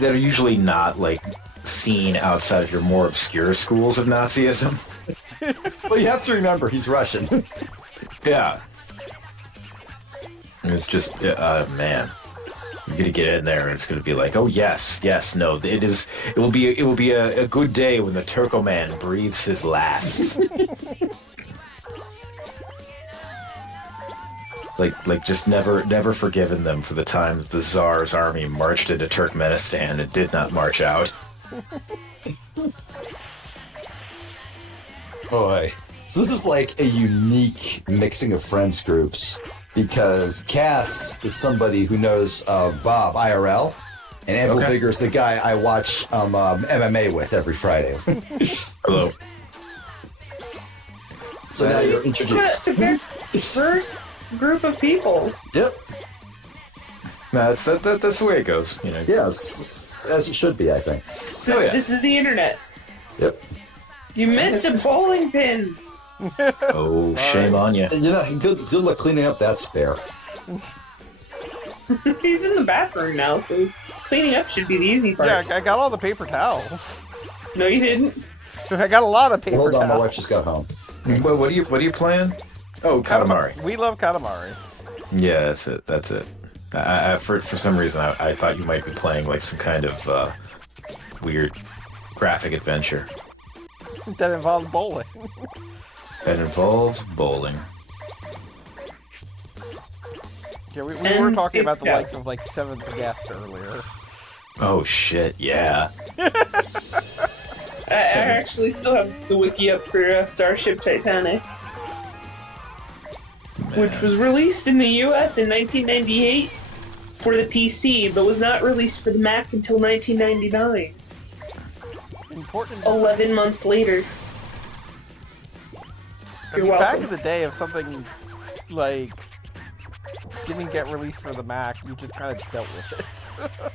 are usually not like seen outside of your more obscure schools of Nazism. Well, you have to remember he's Russian. Yeah. It's just, man, you're gonna get in there and it's gonna be like, oh yes, no, it will be a good day when the Turco man breathes his last. like just never forgiven them for the time that the Tsar's army marched into Turkmenistan and did not march out. Boy. So this is like a unique mixing of friends groups because Cass is somebody who knows Bob IRL, and Ample Vigor is the guy I watch MMA with every Friday. Hello. So now you're introduced. The very first group of people. Yep. No, that's the way it goes. You know. Yes, as it should be, I think. Oh yeah. This is the internet. Yep. You missed a bowling pin. Oh, shame on you. Good luck cleaning up that spare. He's in the bathroom now, so cleaning up should be the easy part. Yeah, I got all the paper towels. No, you didn't. I got a lot of paper Hold on, my towels. wife just got home. What are you playing? Oh, Katamari. We love Katamari. Yeah, that's it. For some reason, I thought you might be playing like some kind of weird graphic adventure. That involves bowling. That involves bowling. Yeah, we were talking about the likes of like Seventh Guest earlier. Oh shit, yeah. I actually still have the wiki up for Starship Titanic, which was released in the US in 1998 for the PC, but was not released for the Mac until 1999. Important. 11 months later. I mean, You're back welcome. in the day, if something like didn't get released for the Mac, you just kind of dealt with it.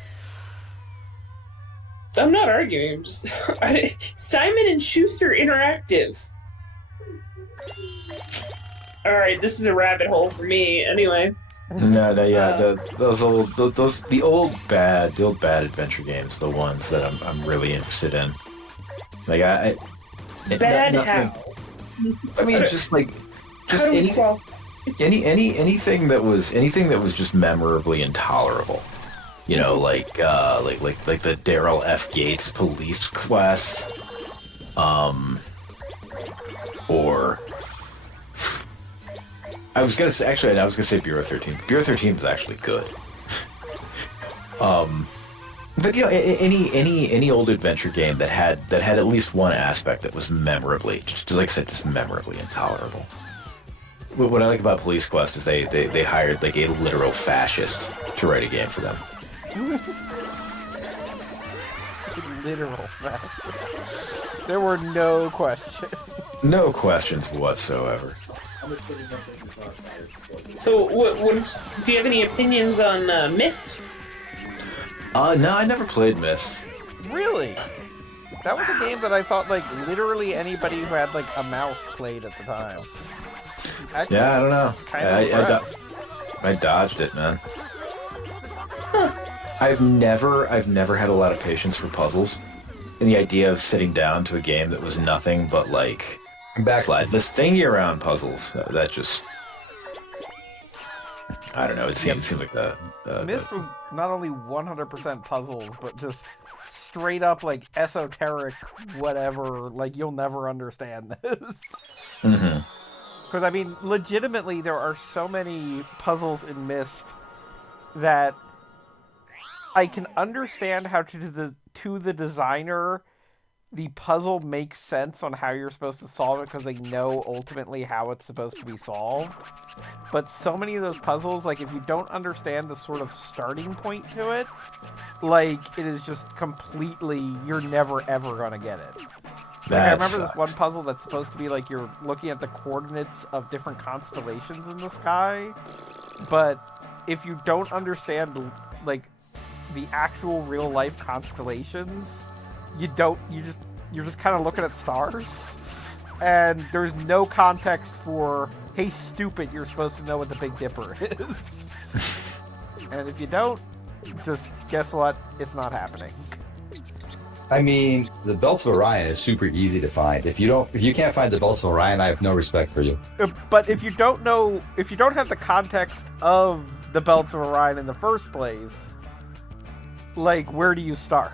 I'm not arguing. I'm just Simon and Schuster Interactive. All right, this is a rabbit hole for me. Anyway. No, yeah, the old bad adventure games, the ones that I'm really interested in. Like Bad nothing- how? I mean, just anything that was just memorably intolerable. You know, like the Daryl F. Gates police quest, or I was gonna say Bureau 13. Bureau 13 was actually good. But you know, any old adventure game that had at least one aspect that was memorably, just like I said, just memorably intolerable. What I like about Police Quest is they hired like a literal fascist to write a game for them. Literal fact. There were no questions. No questions whatsoever. So, what do you have any opinions on Myst? No, I never played Myst. Really? That was a game that I thought like literally anybody who had like a mouse played at the time. Actually, Yeah, I don't know. kind of impressed. I dodged it, man. I've never had a lot of patience for puzzles, and the idea of sitting down to a game that was nothing but like slide this thingy around puzzles. That just, I don't know. It seemed like the Myst was not only 100% puzzles, but just straight up like esoteric whatever. Like you'll never understand this. Mhm. Because I mean, legitimately, there are so many puzzles in Myst that I can understand how to the designer, the puzzle makes sense on how you're supposed to solve it because they know ultimately how it's supposed to be solved. But so many of those puzzles, like if you don't understand the sort of starting point to it, like it is just completely, you're never ever gonna get it. Like, I remember this one puzzle that's supposed to be like you're looking at the coordinates of different constellations in the sky, but if you don't understand like the actual real life constellations, you're just kind of looking at stars, and there's no context for, hey stupid, you're supposed to know what the Big Dipper is. And if you don't, just guess what? It's not happening. I mean, the Belts of Orion is super easy to find. If you can't find the Belts of Orion, I have no respect for you. But if you don't have the context of the Belts of Orion in the first place, like, where do you start?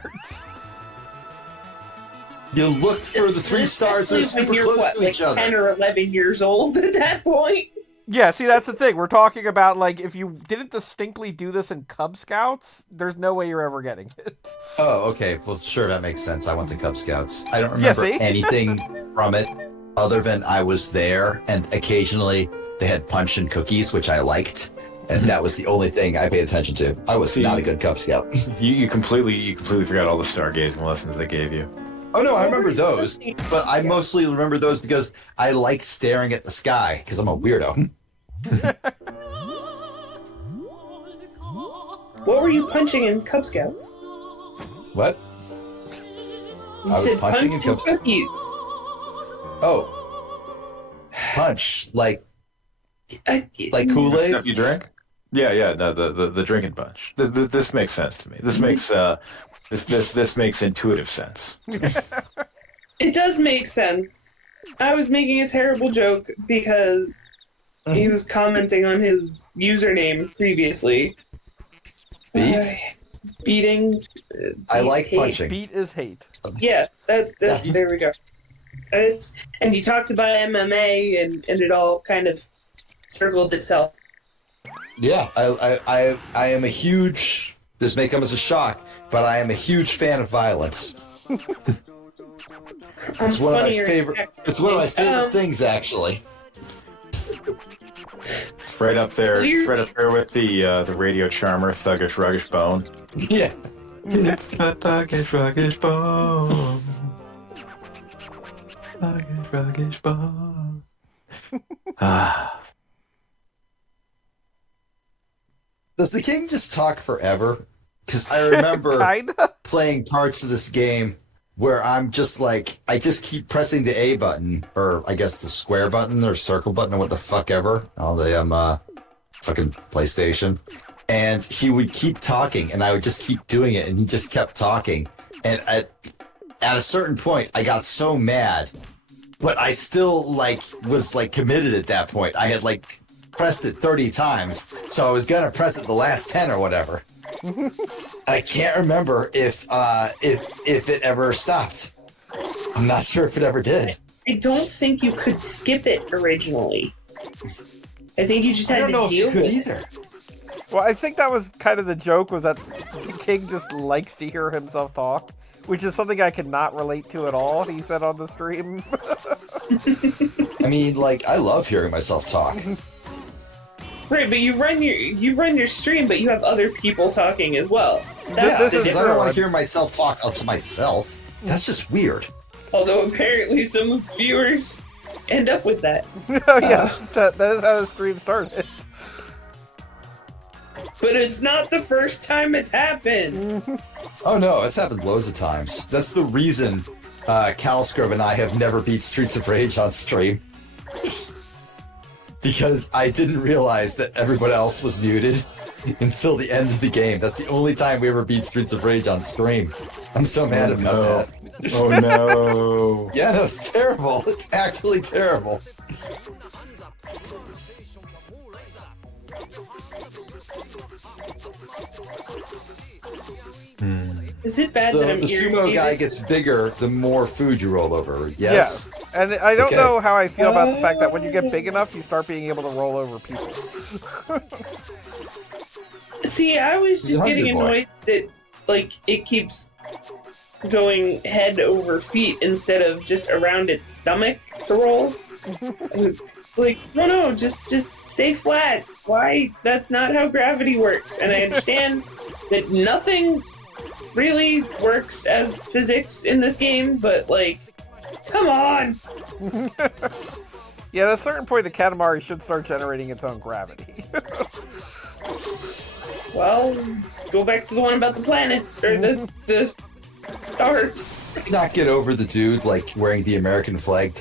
You look for the three stars, they're super close to each other. 10 or 11 years old at that point. Yeah, see, that's the thing. We're talking about, like, if you didn't distinctly do this in Cub Scouts, there's no way you're ever getting it. Oh, okay. Well, sure, that makes sense. I went to Cub Scouts. I don't remember anything from it other than I was there, and occasionally they had punch and cookies, which I liked, and that was the only thing I paid attention to. I was not a good Cub Scout. You completely forgot all the stargazing lessons they gave you. Oh no, I remember those, but I mostly remember those because I like staring at the sky because I'm a weirdo. What were you punching in Cub Scouts? What? You I was said punching punch in and Cub- cookies. Oh, punch like I, Kool-Aid. Stuff you drink? Yeah. No, the drinking bunch. This makes sense to me. This makes this makes intuitive sense. It does make sense. I was making a terrible joke because he was commenting on his username previously. Beat? Beating. I like hate. punching. Beat is hate. Yeah, there we go. And you talked about MMA, and it all kind of circled itself. Yeah, I am a huge. This may come as a shock, but I am a huge fan of violence. It's one of my favorite. It's one of my favorite things, actually. It's right up there. It's right up there with the radio charmer, Thuggish Ruggish Bone. Yeah. It's the Thuggish Ruggish Bone. Thuggish Ruggish Bone. Ah. Does the king just talk forever? Because I remember Kinda. playing parts of this game where I'm just like, I just keep pressing the A button, or I guess the square button or circle button or what the fuck ever on the fucking PlayStation. And he would keep talking and I would just keep doing it and he just kept talking. And at a certain point, I got so mad, but I still was committed at that point. I had pressed it 30 times, so I was gonna press it the last 10 or whatever. I can't remember if it ever stopped. I'm not sure if it ever did. I don't think you could skip it originally. I think you just had to deal with it. Either. Well, I think that was kind of the joke, was that the king just likes to hear himself talk, which is something I could not relate to at all, he said on the stream. I mean, I love hearing myself talk. Right, but you run your stream, but you have other people talking as well. That's Yeah, the because I don't want difference. to hear myself talk out to myself. That's just weird. Although apparently some viewers end up with that. Oh yes, that is how the stream started. But it's not the first time it's happened. Oh no, it's happened loads of times. That's the reason Caliscrub and I have never beat Streets of Rage on stream. Because I didn't realize that everyone else was muted until the end of the game. That's the only time we ever beat Streets of Rage on stream. I'm so mad about that. Oh no. Yeah, no, it's terrible. It's actually terrible. Is it bad So that I'm the sumo irritated? guy gets bigger the more food you roll over. Yes? Yeah, and I don't Okay. know how I feel about the fact that when you get big enough, you start being able to roll over people. See, I was He's a just getting hungry boy. annoyed that it keeps going head over feet instead of just around its stomach to roll. No, just stay flat. Why? That's not how gravity works. And I understand that nothing really works as physics in this game, but come on. Yeah, at a certain point, the Katamari should start generating its own gravity. Well, go back to the one about the planets or the stars. Not get over the dude wearing the American flag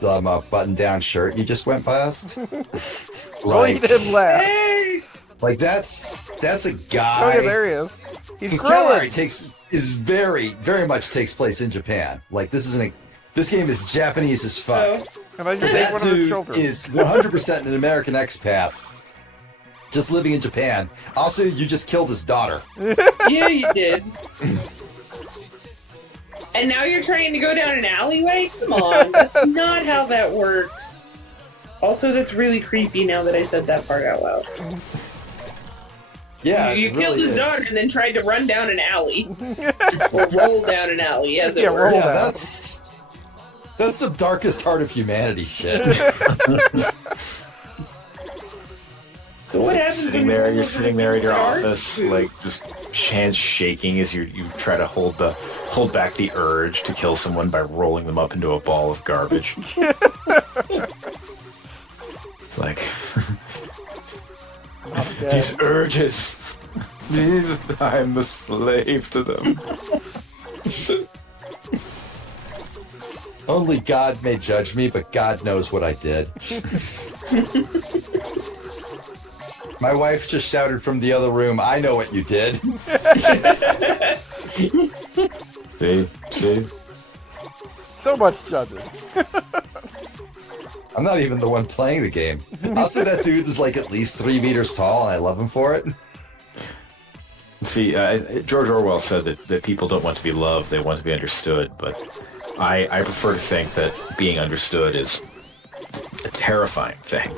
button-down shirt you just went past. Made him laugh. Hey! That's a Oh guy. yeah, there he is. He's Because grilling. Katamari is very much takes place in Japan. This game is Japanese as fuck. So, And I just But take that one of his dude children. is 100% an American expat, just living in Japan. Also, you just killed his daughter. yeah, you did. And now you're trying to go down an alleyway? Come on, that's not how that works. Also, that's really creepy now that I said that part out loud. Yeah, You it killed really his is. daughter and then tried to run down an alley. Or roll down an alley, as it Yeah, were. roll Yeah, down. that's some darkest heart of humanity shit. So what happens when You're sitting there in your Dark office, food? just hands shaking as you try to hold back the urge to kill someone by rolling them up into a ball of garbage. It's like these urges. I'm the slave to them. Only God may judge me, but God knows what I did. My wife just shouted from the other room, I know what you did. See? So much judging. I'm not even the one playing the game. Also, that dude is like at least 3 meters tall, and I love him for it. See, George Orwell said that people don't want to be loved, they want to be understood, but I prefer to think that being understood is a terrifying thing.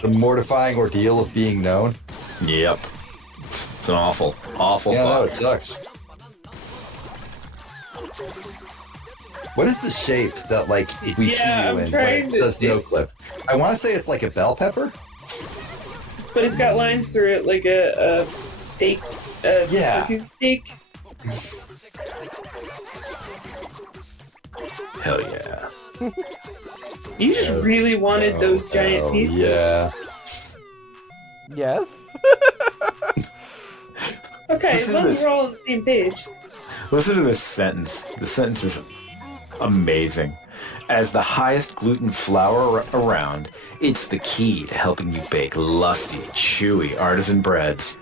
The mortifying ordeal of being known. Yep. It's an awful Yeah, thought. no, it sucks. What is the shape that, like, we see you in, but it does no clip? I want to say it's like a bell pepper. But it's got lines through it like a steak. Yeah. Cooking steak. Hell yeah. You just really wanted those giant pieces. Yeah. Yes. Okay, Listen as long to as this. we're all on the same page. Listen to this sentence. The sentence is amazing. As the highest gluten flour around, it's the key to helping you bake lusty, chewy artisan breads.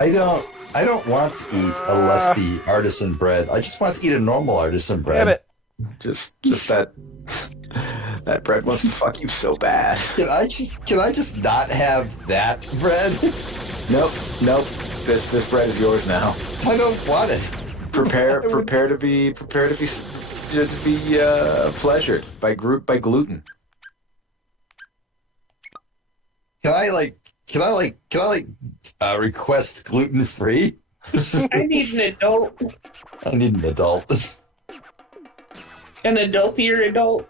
I don't want to eat a lusty artisan bread. I just want to eat a normal artisan bread. Damn it. Just that that bread wants to fuck you so bad. Can I just not have that bread? Nope. This bread is yours now. I don't want it. Prepare to be pleasured by gluten. Can I request gluten free? I need an adult. I need an adult. An adultier adult.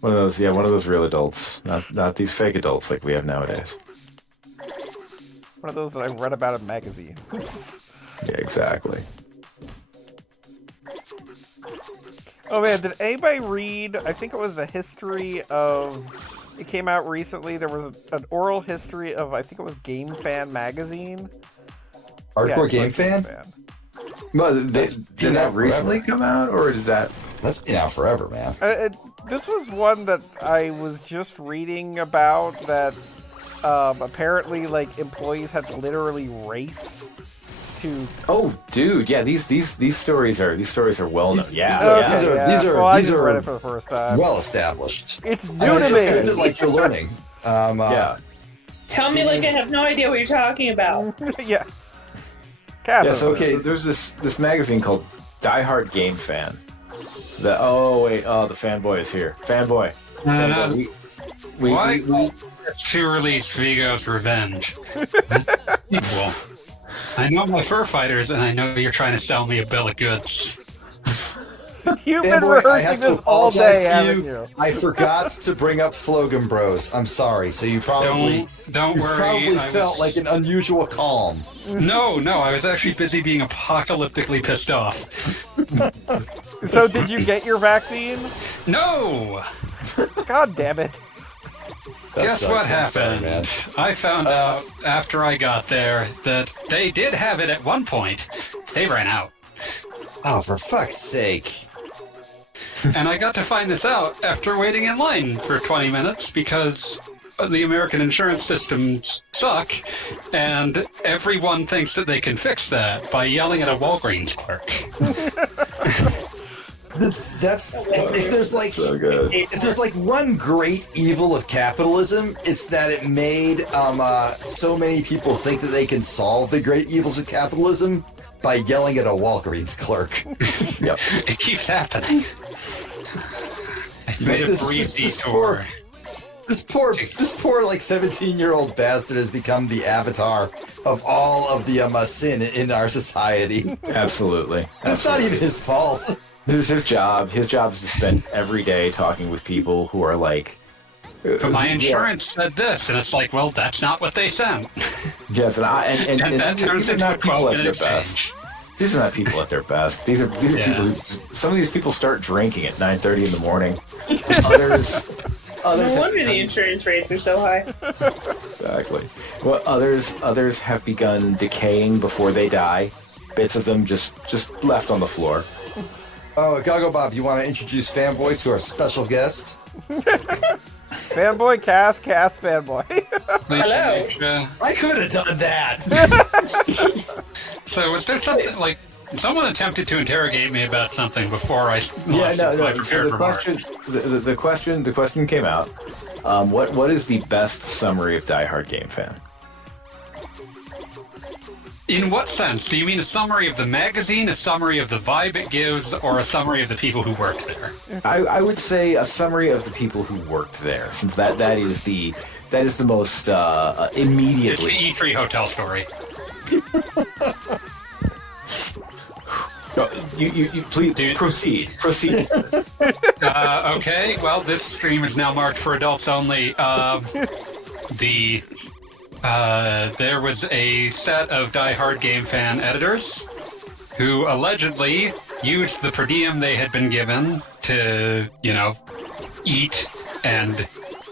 One of those real adults, not these fake adults like we have nowadays. One of those that I read about in magazines. Yeah, exactly. Oh man, did anybody read, I think it was the history of, it came out recently, there was an oral history of, I think it was Game Fan magazine. Hardcore it's Game like Fan? Well, been did that out recently forever. come out, or did that? That's been out forever, man. This was one that I was just reading about that apparently like employees had to literally race to. Oh, dude, yeah, these stories are well known. These- Yeah, these are- yeah. these are- Well, I these just are read it for the first time. Well established. It's I new mean, to it's just good me. that, like, you're learning. yeah. Tell me like I have no idea what you're talking about. Yeah. Yeah, Catherine. so Okay. there's this magazine called Die Hard Game Fan. The fanboy is here. Fanboy. No. Why? We To release Vigo's Revenge. Well, I know my fur fighters, and I know you're trying to sell me a bill of goods. You've been Fanboy, I rehearsing have to this all apologize day, to haven't you. you? I forgot to bring up Flogan Bros. I'm sorry. So you probably Don't you worry. probably I felt was- like an unusual calm. No, I was actually busy being apocalyptically pissed off. So did you get your vaccine? No! God damn it. That Guess sucks. what I'm sorry, happened? man. I found out after I got there that they did have it at one point. They ran out. Oh, for fuck's sake. And I got to find this out after waiting in line for 20 minutes because the American insurance systems suck, and everyone thinks that they can fix that by yelling at a Walgreens clerk. That's if there's like so good. if there's like one great evil of capitalism, it's that it made so many people think that they can solve the great evils of capitalism by yelling at a Walgreens clerk. Yep. It keeps happening. I made a This- brief this detour. This poor like 17-year-old bastard has become the avatar of all of the sin in our society. Absolutely. That's not even his fault. This is his job. His job is to spend every day talking with people who are like. But my insurance said this, and it's like, well, that's not what they sent. Yes, and And that these turns are into a not people at 12-minute their exchange. best. These are not people at their best. These are Yeah. people. Some of these people start drinking at 9:30 in the morning. Others. No have- wonder the insurance rates are so high. Exactly. Well, others have begun decaying before they die. Bits of them just left on the floor. Oh, Gago Bob, you want to introduce Fanboy to our special guest? Fanboy, cast, fanboy. Hello. I could have done that. So was there something like someone attempted to interrogate me about something before I Yeah, no. my So prepared the remarks? question, the question came out. What is the best summary of Die Hard Game Fan? In what sense? Do you mean a summary of the magazine, a summary of the vibe it gives, or a summary of the people who worked there? I would say a summary of the people who worked there, since that is the most It's immediately. the E3 hotel story. No, you please Dude. proceed. Okay, well, this stream is now marked for adults only. There was a set of Die Hard Game Fan editors who allegedly used the per diem they had been given to, eat and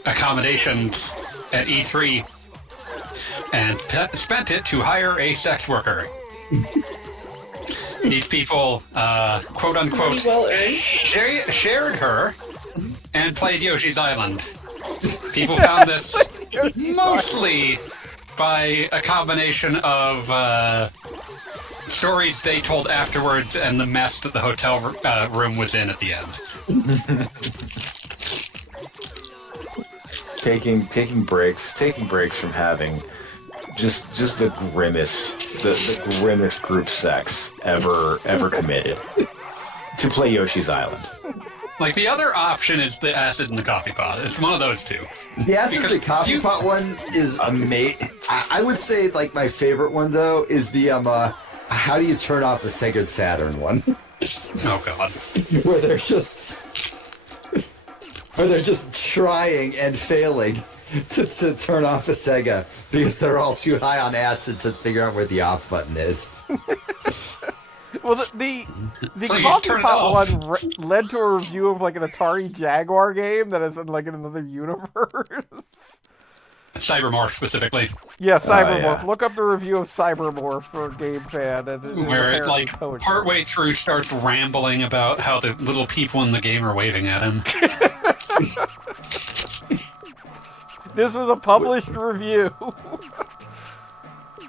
accommodations at E3 and spent it to hire a sex worker. These people, quote unquote, Pretty well earned. shared her and played Yoshi's Island. People found this mostly by a combination of stories they told afterwards and the mess that the hotel room was in at the end. taking breaks from having just the grimmest group sex ever committed to play Yoshi's Island. Like, the other option is the acid in the coffee pot. It's one of those two. The acid Because the coffee you- pot one is amazing. I would say like my favorite one though is the how do you turn off the Sega Saturn one? Oh, God. where they're just trying and failing to turn off the Sega because they're all too high on acid to figure out where the off button is. Well, the Please coffee turn it pot off. one led to a review of like an Atari Jaguar game that is in like in another universe. Cybermorph, specifically. Yeah, Cybermorph. yeah. Look up the review of Cybermorph for Game Fan. And it is Where it, apparently like, poetry. partway through starts rambling about how the little people in the game are waving at him. This was a published review.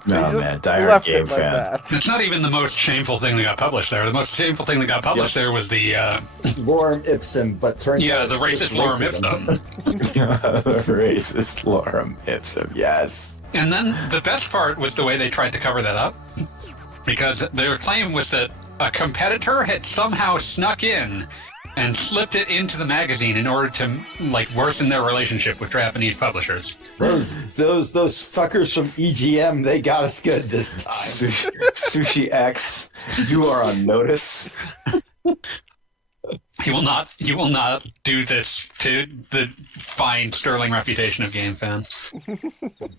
No, They just man, Die Hard left Game it like Fan. that. It's not even the most shameful thing that got published there. The most shameful thing that got published there was the, Lorem ipsum, but turns out the it's just racist lorem racism. ipsum. The racist lorem ipsum, yes. And then the best part was the way they tried to cover that up, because their claim was that a competitor had somehow snuck in and slipped it into the magazine in order to, like, worsen their relationship with Japanese publishers. Those fuckers from EGM, they got us good this time. Sushi X, you are on notice. You will not do this to the fine sterling reputation of Game Fan.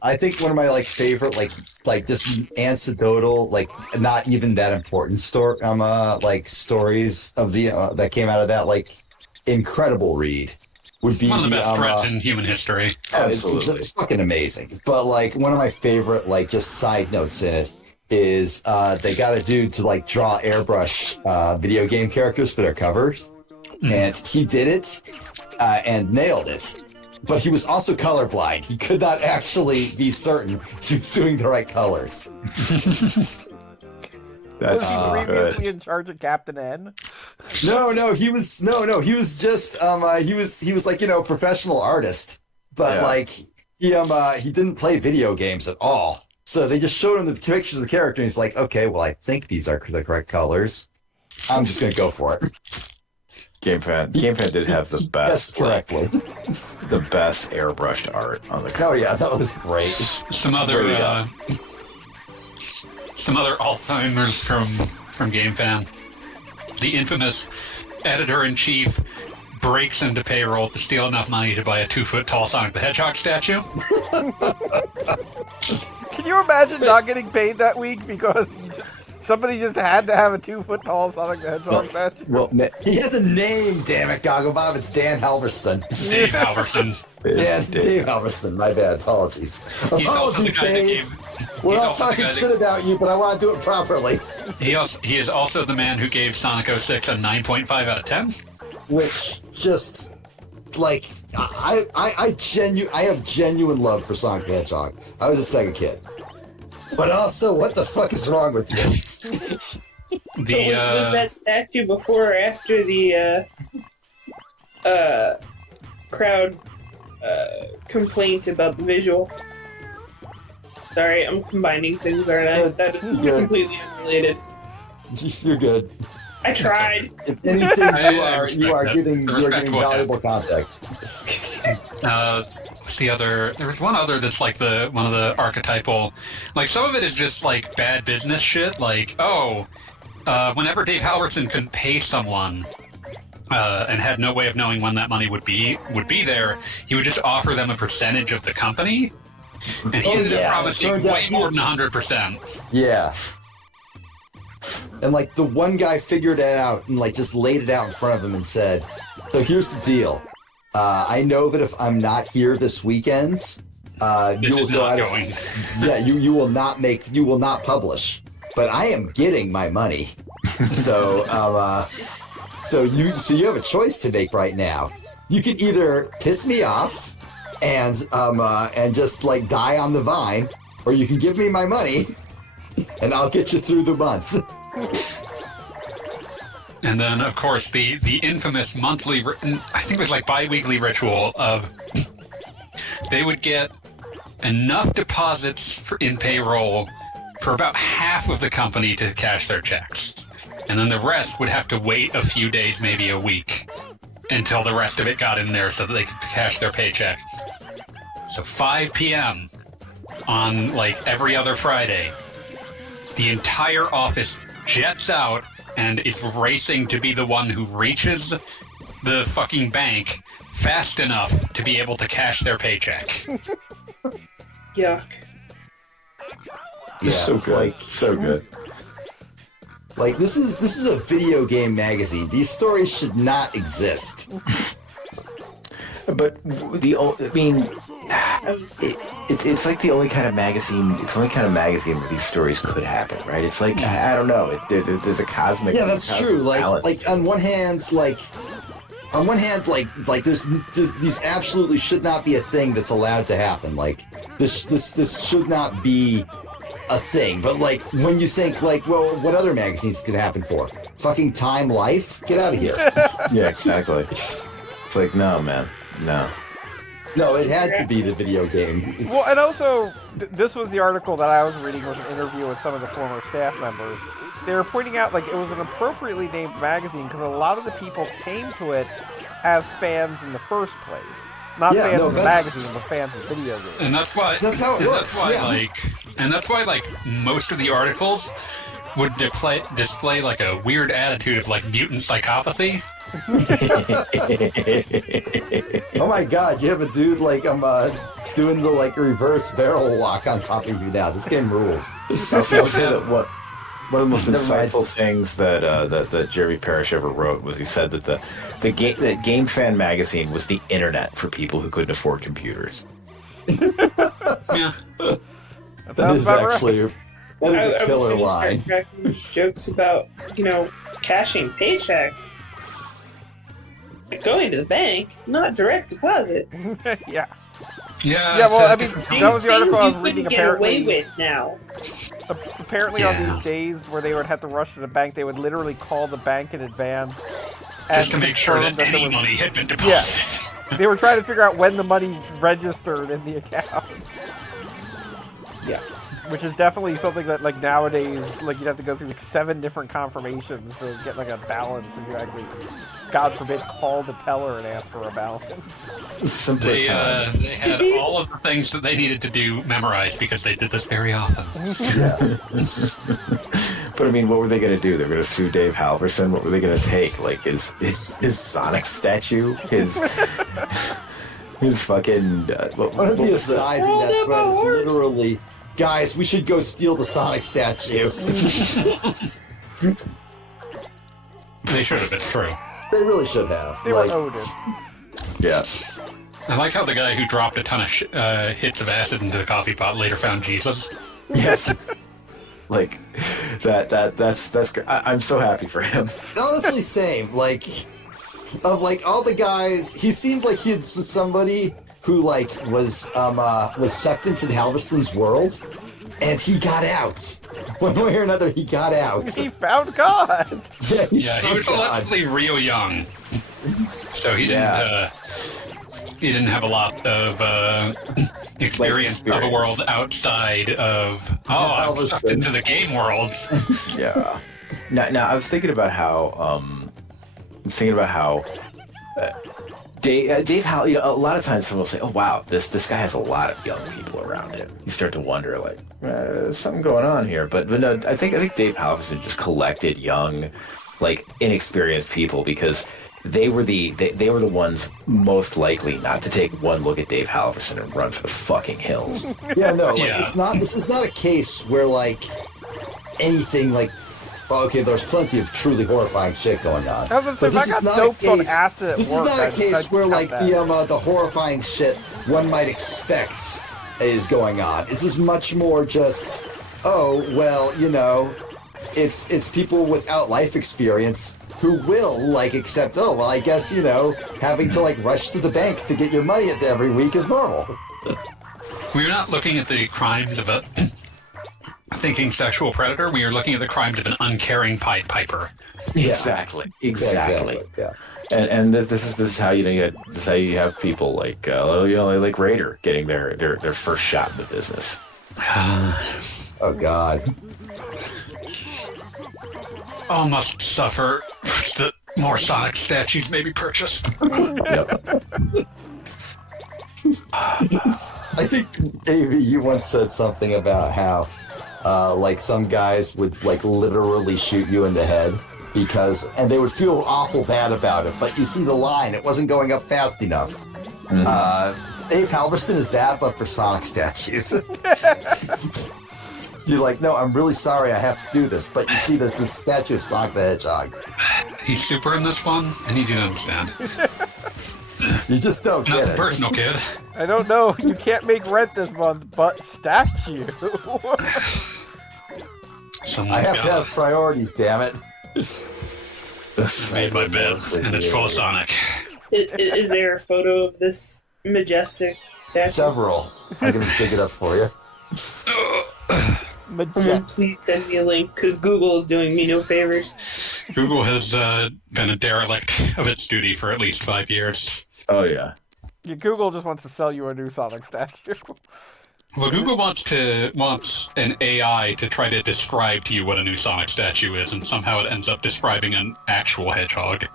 I think one of my favorite just anecdotal not even that important stories of the that came out of that incredible read would be One of the best threats in human history. it's fucking amazing. But one of my favorite just side notes in it is they got a dude to draw airbrush video game characters for their covers, and he did it and nailed it. But he was also colorblind. He could not actually be certain he was doing the right colors. Was he That's previously good. in charge of Captain N? No, he was just he was professional artist, but Yeah. he didn't play video games at all. So they just showed him the pictures of the character, and he's like, okay, well, I think these are the correct colors. I'm just gonna go for it. Game Fan did have the Guessed best, correctly. the best airbrushed art on the cover. Oh yeah, that was great. Some other Alzheimer's from Game Fan. The infamous editor-in-chief breaks into payroll to steal enough money to buy a 2-foot-tall Sonic the Hedgehog statue. Can you imagine not getting paid that week because somebody just had to have a 2-foot-tall Sonic the Hedgehog statue? Well, He has a name, damn it, Goggle Bob. It's Dan Halverston. Dave Halverson. Dave Halverston. My bad. Apologies. He's also the Apologies, guy that Dave. gave- We're he's not also the talking guy that- shit about you, but I want to do it properly. He is also the man who gave Sonic 06 a 9.5 out of 10. Which just like I have genuine love for Sonic the Hedgehog. I was a Sega kid. But also, what the fuck is wrong with you? Was that statue before or after the crowd complaint about the visual? Sorry, I'm combining things, aren't I? That is completely unrelated. You're good. I tried. If anything, you are that. getting Respectful valuable context. What's the other? There was one other that's like one of the archetypal. Like some of it is just like bad business shit. Like whenever Dave Halverson couldn't pay someone. And had no way of knowing when that money would be there, he would just offer them a percentage of the company, and he ended up promising way more than 100%. Yeah. And like the one guy figured it out and like just laid it out in front of him and said, "So here's the deal. I know that if I'm not here this weekend, you will go out of, yeah, you will not publish, but I am getting my money. So So you have a choice to make right now. You can either piss me off and just like die on the vine, or you can give me my money and I'll get you through the month." And then, of course, the infamous monthly, I think it was like bi-weekly ritual of they would get enough deposits in payroll for about half of the company to cash their checks. And then the rest would have to wait a few days, maybe a week, until the rest of it got in there so that they could cash their paycheck. So 5 p.m. on like every other Friday, the entire office jets out and is racing to be the one who reaches the fucking bank fast enough to be able to cash their paycheck. Yuck. Yeah, so it's good. So good. Like this is a video game magazine. These stories should not exist. But it's like the only kind of magazine. It's the only kind of magazine where these stories could happen, right? It's like I don't know. There's a cosmic. Yeah, that's true. Balance. Like on one hand, there's these absolutely should not be a thing that's allowed to happen. Like this should not be a thing. But like when you think like, well, what other magazines could happen for? Fucking Time Life? Get out of here. Yeah, exactly. It's like, no, man, no. No, it had to be the video game. Well, and also, this was the article that I was reading, was an interview with some of the former staff members. They were pointing out, like, it was an appropriately named magazine because a lot of the people came to it as fans in the first place. Not fans of the magazine, but fans of video games. And that's why. That's how it works. That's why most of the articles would display like a weird attitude of like mutant psychopathy. Oh my god, you have a dude like I'm doing the like reverse barrel walk on top of you now. This game rules. I'll say that one of the most insightful things that Jerry Parrish ever wrote was he said that that Game Fan magazine was the internet for people who couldn't afford computers. Yeah. That is actually that is a killer I was line. cracking jokes about, cashing paychecks. Going to the bank, not direct deposit. Yeah. Yeah. Well, I mean, that was the article I was Things you reading. couldn't get away with now. Apparently, on these days where they would have to rush to the bank, they would literally call the bank in advance just to make sure that any money had been deposited. Yeah. They were trying to figure out when the money registered in the account. Yeah. Which is definitely something that, like, nowadays, like, you'd have to go through 7 different confirmations to get, like, a balance if you actually, God forbid, called a teller and asked for a balance. They had all of the things that they needed to do memorized because they did this very often. Yeah. But I mean, what were they going to do? They were going to sue Dave Halverson. What were they going to take? Like his Sonic statue? His fucking... One of the asides in that thread is literally, guys, we should go steal the Sonic statue. They should have been true. They really should have. They were owed it. Yeah. I like how the guy who dropped a ton of hits of acid into the coffee pot later found Jesus. Yes. Like, that's I'm so happy for him. Honestly, same. Like, of like all the guys. He seemed like he's somebody who like was sucked into the Halverson's world, and he got out. One way or another, he got out. He found God. Yeah, he was allegedly real young, so he didn't. He didn't have a lot of experience of a world outside of. Oh, I'm sucked into the game world. Yeah. Now I was thinking about how. Dave Howell, a lot of times someone will say, "Oh wow, this guy has a lot of young people around him." You start to wonder, like, there's something going on here. But no, I think Dave Halverson just collected young, like inexperienced people because they were the ones most likely not to take one look at Dave Halverson and run for the fucking hills. Yeah, no, like, it's not. This is not a case where like anything like. Well, okay, there's plenty of truly horrifying shit going on. I was gonna say, if I got doped on acid at work, this is not a case where like that. the horrifying shit one might expect is going on. This is much more just, oh well, it's people without life experience who will like accept. Oh well, I guess having to like rush to the bank to get your money every week is normal. We're not looking at the crimes of a thinking sexual predator. We are looking at the crimes of an uncaring Pied Piper. Yeah. Exactly. Yeah. And this is how this is how you have people like like Raider getting their first shot in the business. Oh God. All must suffer. The more Sonic statues may be purchased. Yep. I think, Amy, you once said something about how, like, some guys would, like, literally shoot you in the head and they would feel awful bad about it, but you see the line, it wasn't going up fast enough. Mm-hmm. Dave Halverson is that, but for Sonic statues. You're like, no, I'm really sorry I have to do this, but you see there's this statue of Sonic the Hedgehog. He's super in this one, and he didn't understand. You just don't get Nothing it. personal, kid. I don't know. You can't make rent this month, but statue. I have to have priorities, damn it. Made my bed, and it's full of Sonic. Is there a photo of this majestic statue? Several. I can dig it up for you. Please send me a link, because Google is doing me no favors. Google has been a derelict of its duty for at least 5 years. Oh yeah. Yeah, Google just wants to sell you a new Sonic statue. Well, Google wants an AI to try to describe to you what a new Sonic statue is, and somehow it ends up describing an actual hedgehog.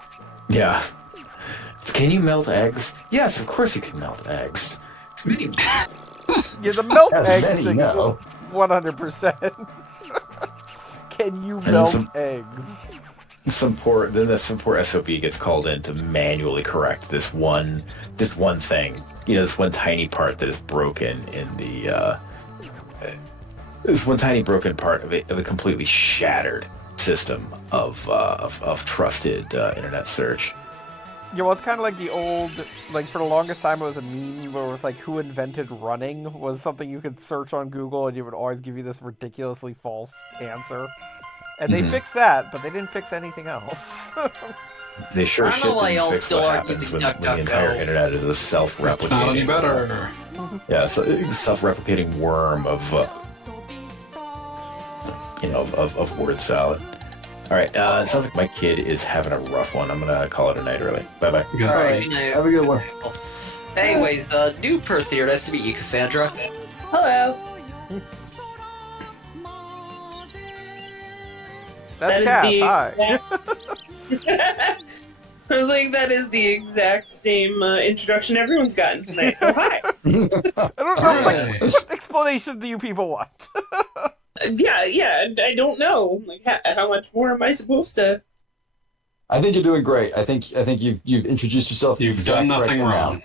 Yeah. Can you melt eggs? Yes, of course you can melt eggs. Yeah, the melt As eggs. many know. 100%. Can you melt eggs? Some poor SOP gets called in to manually correct this one thing. This one tiny part that is broken in the this one tiny broken part of a completely shattered system of trusted internet search. Yeah, well, it's kind of like the old, like, for the longest time it was a meme where it was like, who invented running was something you could search on Google and it would always give you this ridiculously false answer. And they fixed that, but they didn't fix anything else. They sure shit didn't fix what happens when the entire internet is a self-replicating... It's not any better. Yeah, so self-replicating worm of word salad. All right, it sounds like my kid is having a rough one. I'm gonna call it a night early. Bye-bye. All right, Have a good one. Anyways, the new person here. Nice to meet you, Cassandra. Hello. That's Cass, hi. I was like, that is the exact same introduction everyone's gotten tonight, so hi. I don't know, like, what explanation do you people want? Yeah, I don't know. Like, how much more am I supposed to? I think you're doing great. I think you've introduced yourself. You've done nothing wrong.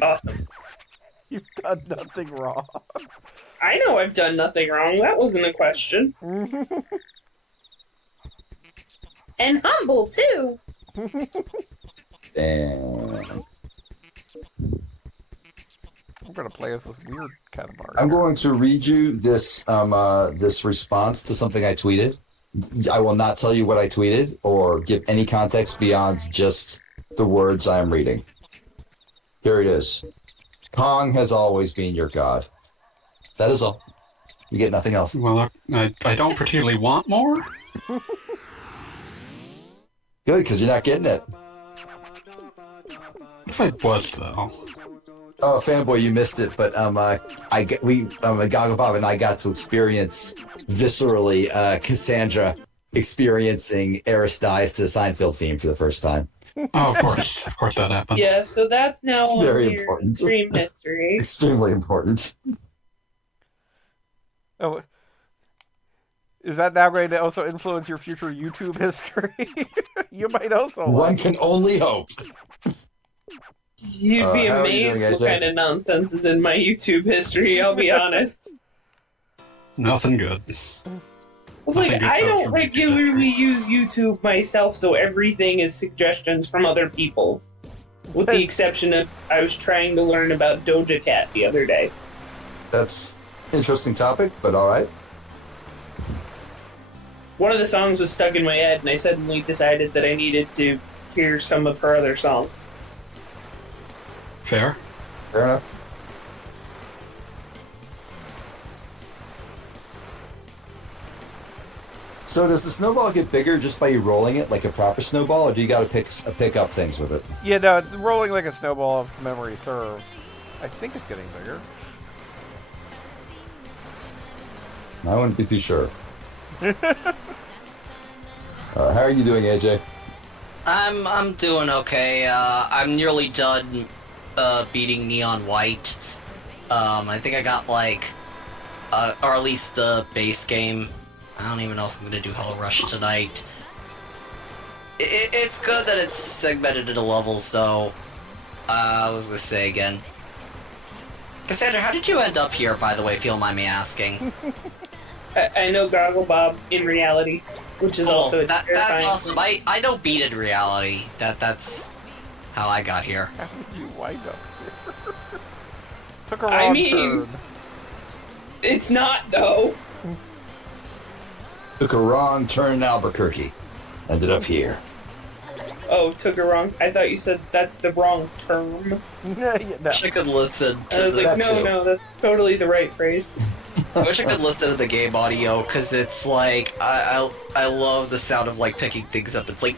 Awesome. You've done nothing wrong. I know I've done nothing wrong. That wasn't a question. And humble, too. Damn. I'm gonna play as this weird Katamari. I'm going to read you this this response to something I tweeted. I will not tell you what I tweeted or give any context beyond just the words I am reading. Here it is. Kong has always been your god. That is all. You get nothing else. Well, I don't particularly want more. Good, because you're not getting it. If I was, though. Oh, fanboy, you missed it, but Goggle Bob and I got to experience viscerally Cassandra experiencing Eris dies to the Seinfeld theme for the first time. Oh, of course that happened. Yeah, so that's now It's on very your important. stream history. Extremely important. Oh, is that now going to also influence your future YouTube history? You might also. One can only hope. You'd be how are you amazed doing, what AJ? kind of nonsense is in my YouTube history, I'll be honest. Nothing good. It's Nothing like, good I comes don't from regularly use YouTube myself, so everything is suggestions from other people. With the exception of, I was trying to learn about Doja Cat the other day. That's interesting topic, but all right. One of the songs was stuck in my head, and I suddenly decided that I needed to hear some of her other songs. Fair. Fair enough. So does the snowball get bigger just by you rolling it like a proper snowball, or do you got to pick up things with it? Yeah, no, it's rolling like a snowball if memory serves. I think it's getting bigger. I wouldn't be too sure. How are you doing, AJ? I'm doing okay. I'm nearly done beating Neon White. I think I got like, or at least the base game. I don't even know if I'm gonna do Hello Rush tonight. It's good that it's segmented into levels, though. I was gonna say again. Cassandra, how did you end up here, by the way, if you don't mind me asking? I know Goggle Bob in reality, which is also a that's terrifying awesome. I know Beat in reality. That's how I got here. How did you wind up here? Took a wrong I mean, turn. It's not, though. Took a wrong turn in Albuquerque. Ended up here. Oh, took a wrong. I thought you said that's the wrong term. Yeah, no. Wish I could listen I to was like, That no, too. no, that's totally the right phrase. I wish I could listen to the game audio, because it's like, I love the sound of like picking things up. It's like,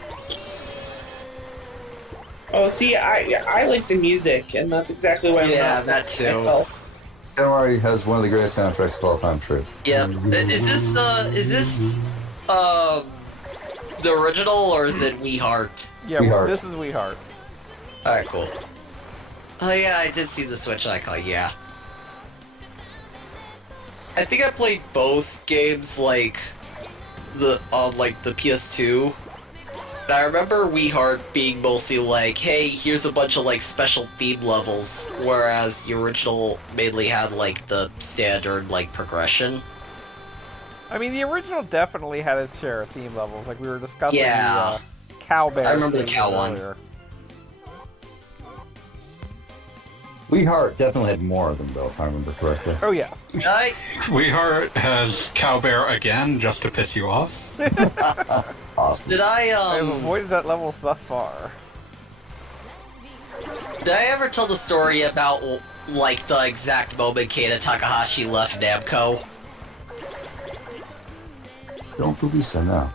Oh, see, I like the music, and that's exactly why I'm yeah, not that too. myself. Katamari has one of the greatest soundtracks of all time, true. Yeah, is this the original, or is it We Heart? Yeah, We Heart. this is We Heart. Alright, cool. Oh yeah, I did see the Switch icon, yeah. I think I played both games, like, on the PS2. And I remember We Heart being mostly like, hey, here's a bunch of, like, special theme levels, whereas the original mainly had, like, the standard, like, progression. I mean, the original definitely had its share of theme levels. Like we were discussing Yeah. the cow bear. I remember the theme cow one. earlier. We Heart definitely had more of them, though, if I remember correctly. Oh yes. Weeheart has Cowbear again just to piss you off. Awesome. Did I have avoided that level thus far. did I ever tell the story about, like, the exact moment Keita Takahashi left Namco? Don't believe so now.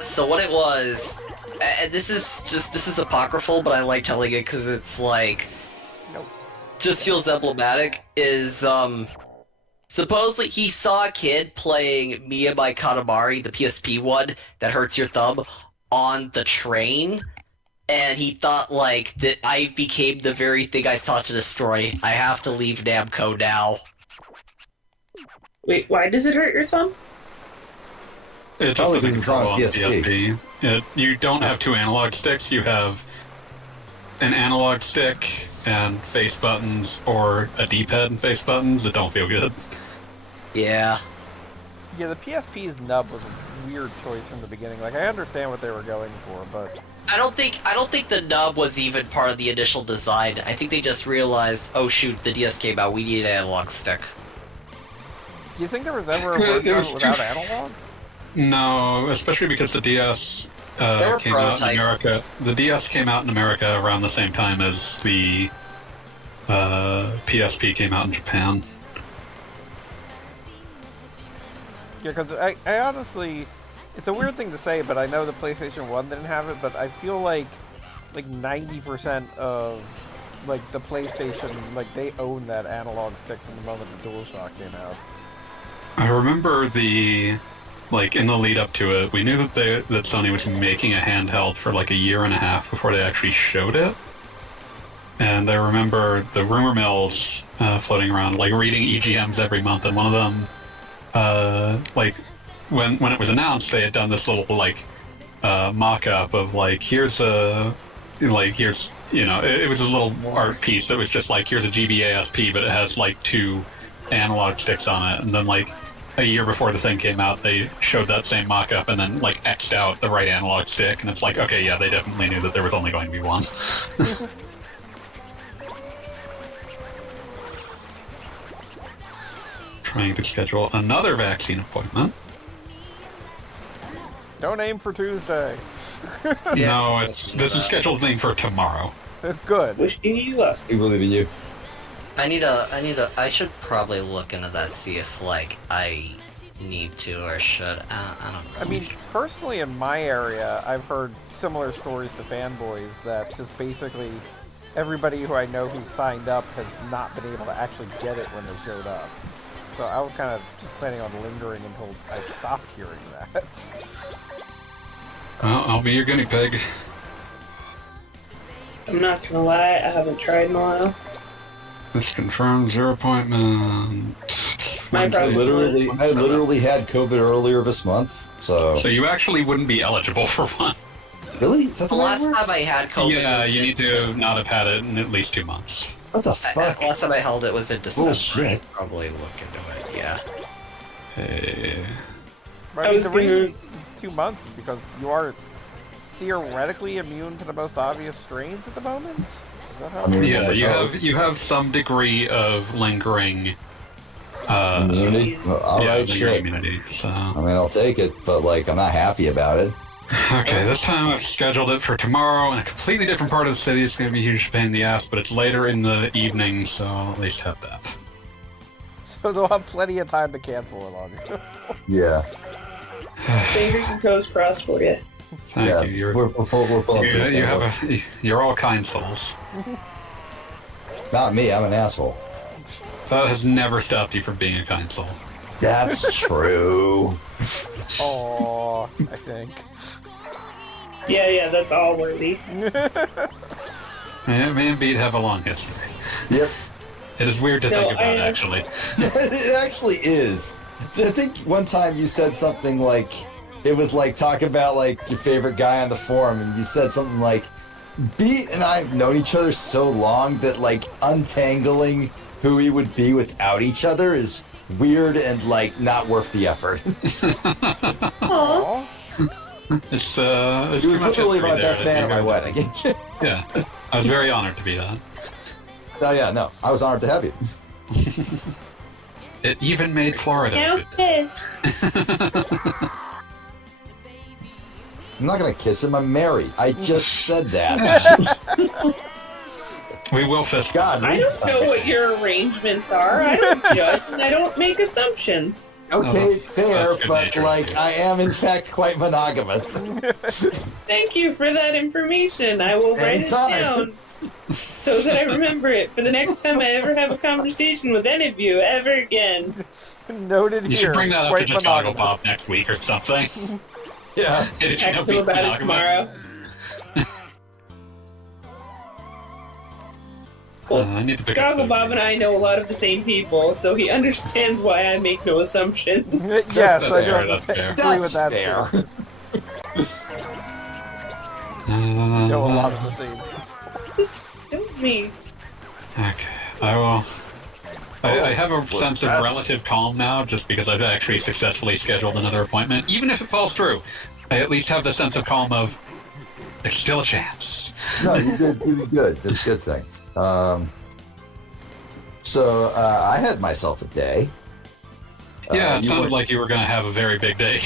So what it was, and this is apocryphal, but I like telling it because it's like, Nope. just feels emblematic, is, supposedly he saw a kid playing Me and My Katamari, the PSP one, that hurts your thumb, on the train, and he thought, like, that I became the very thing I sought to destroy. I have to leave Namco now. Wait, why does it hurt your thumb? It just Probably doesn't because it's grow on on PSP. PSP. You don't have two analog sticks. You have an analog stick and face buttons, or a D-pad and face buttons that don't feel good. Yeah. Yeah, the PSP's nub was a weird choice from the beginning. Like I understand what they were going for, but I don't think the nub was even part of the initial design. I think they just realized, oh shoot, the DS came out, we need an analog stick. do you think there was ever a It version of was it too without analog? No, especially because the DS were came out in prototype. America. The DS came out in America around the same time as the PSP came out in Japan. Yeah, because I honestly, it's a weird thing to say, but I know the PlayStation 1 didn't have it, but I feel like 90% of like the PlayStation, like they own that analog stick from the moment the DualShock came out. I remember in the lead up to it, we knew that that Sony was making a handheld for like a year and a half before they actually showed it. And I remember the rumor mills floating around, like reading EGMs every month, and one of them, when it was announced, they had done this little mock-up of here's it was a little art piece that was just here's a GBASP, but it has 2 analog sticks on it, and then a year before the thing came out, they showed that same mock-up and then X'd out the right analog stick, and it's okay, yeah, they definitely knew that there was only going to be one. Trying to schedule another vaccine appointment. Don't aim for Tuesday. No, this is scheduled thing for tomorrow. Good. Wishing you luck. We believe in you. I should probably look into that, see if I need to or should. I don't know. I mean, personally in my area, I've heard similar stories to fanboys that just basically everybody who I know who signed up has not been able to actually get it when they showed up. So I was kind of just planning on lingering until I stopped hearing that. Well, I'll be your guinea pig. I'm not gonna lie, I haven't tried in a while. This confirms your appointment. My I problem literally had COVID earlier this month, so... So you actually wouldn't be eligible for one. Really? Is that The the way it last works? time I had COVID, Yeah, was you in- need to not have had it in at least 2 months. What the fuck? Last time I held it was in December. Bullshit. Probably look into it. Yeah. Hey. I was the reason 2 months is because you are theoretically immune to the most obvious strains at the moment. Is that how it works? Yeah, you have some degree of lingering Immunity? Well, all yeah, right, lingering shit. immunity. So I mean, I'll take it, but I'm not happy about it. okay, this time I've scheduled it for tomorrow in a completely different part of the city. It's going to be a huge pain in the ass, but it's later in the evening, so I'll at least have that. So they'll have plenty of time to cancel it on you. Yeah. Fingers and toes crossed for you. Thank Yeah, you. we're pulling for You're all kind souls. Not me, I'm an asshole. That has never stopped you from being a kind soul. That's true. Aww, I think. Yeah, that's all worthy. Me and Beat have a long history. Yep. It is weird to No, think about, I- actually. It actually is. I think one time you said something it was talking about your favorite guy on the forum, and you said something Beat and I have known each other so long that untangling who we would be without each other is weird and not worth the effort. Aw. It's He too was much literally history my there best to man be at my very- wedding. Yeah, I was very honored to be that. Oh yeah, no, I was honored to have you. It even made Florida. Countess. I'm not gonna kiss him. I'm married. I just said that. We will fist. God, I don't know what your arrangements are. I don't judge and I don't make assumptions. Okay, fair, that's good but nature, too. I am in fact quite monogamous. Thank you for that information. I will write it Anytime. down so that I remember it for the next time I ever have a conversation with any of you ever again. Noted You here. should bring that up to quite just Toggle monogamous. Bob next week or something. Yeah. Did you know Text him Beat about it monogamous? tomorrow. Well, I need to pick up. Goggle Bob and I know a lot of the same people, so he understands why I make no assumptions. Yes, I do fair, have that's to say, fair. agree with that. fair. Too. Know a lot of the same. Don't me. Okay, I will. I have a sense of that's- relative calm now, just because I've actually successfully scheduled another appointment. Even if it falls through, I at least have the sense of calm of there's still a chance. No, you did good. That's a good thing. So I had myself a day. Yeah, it you sounded went- like you were going to have a very big day.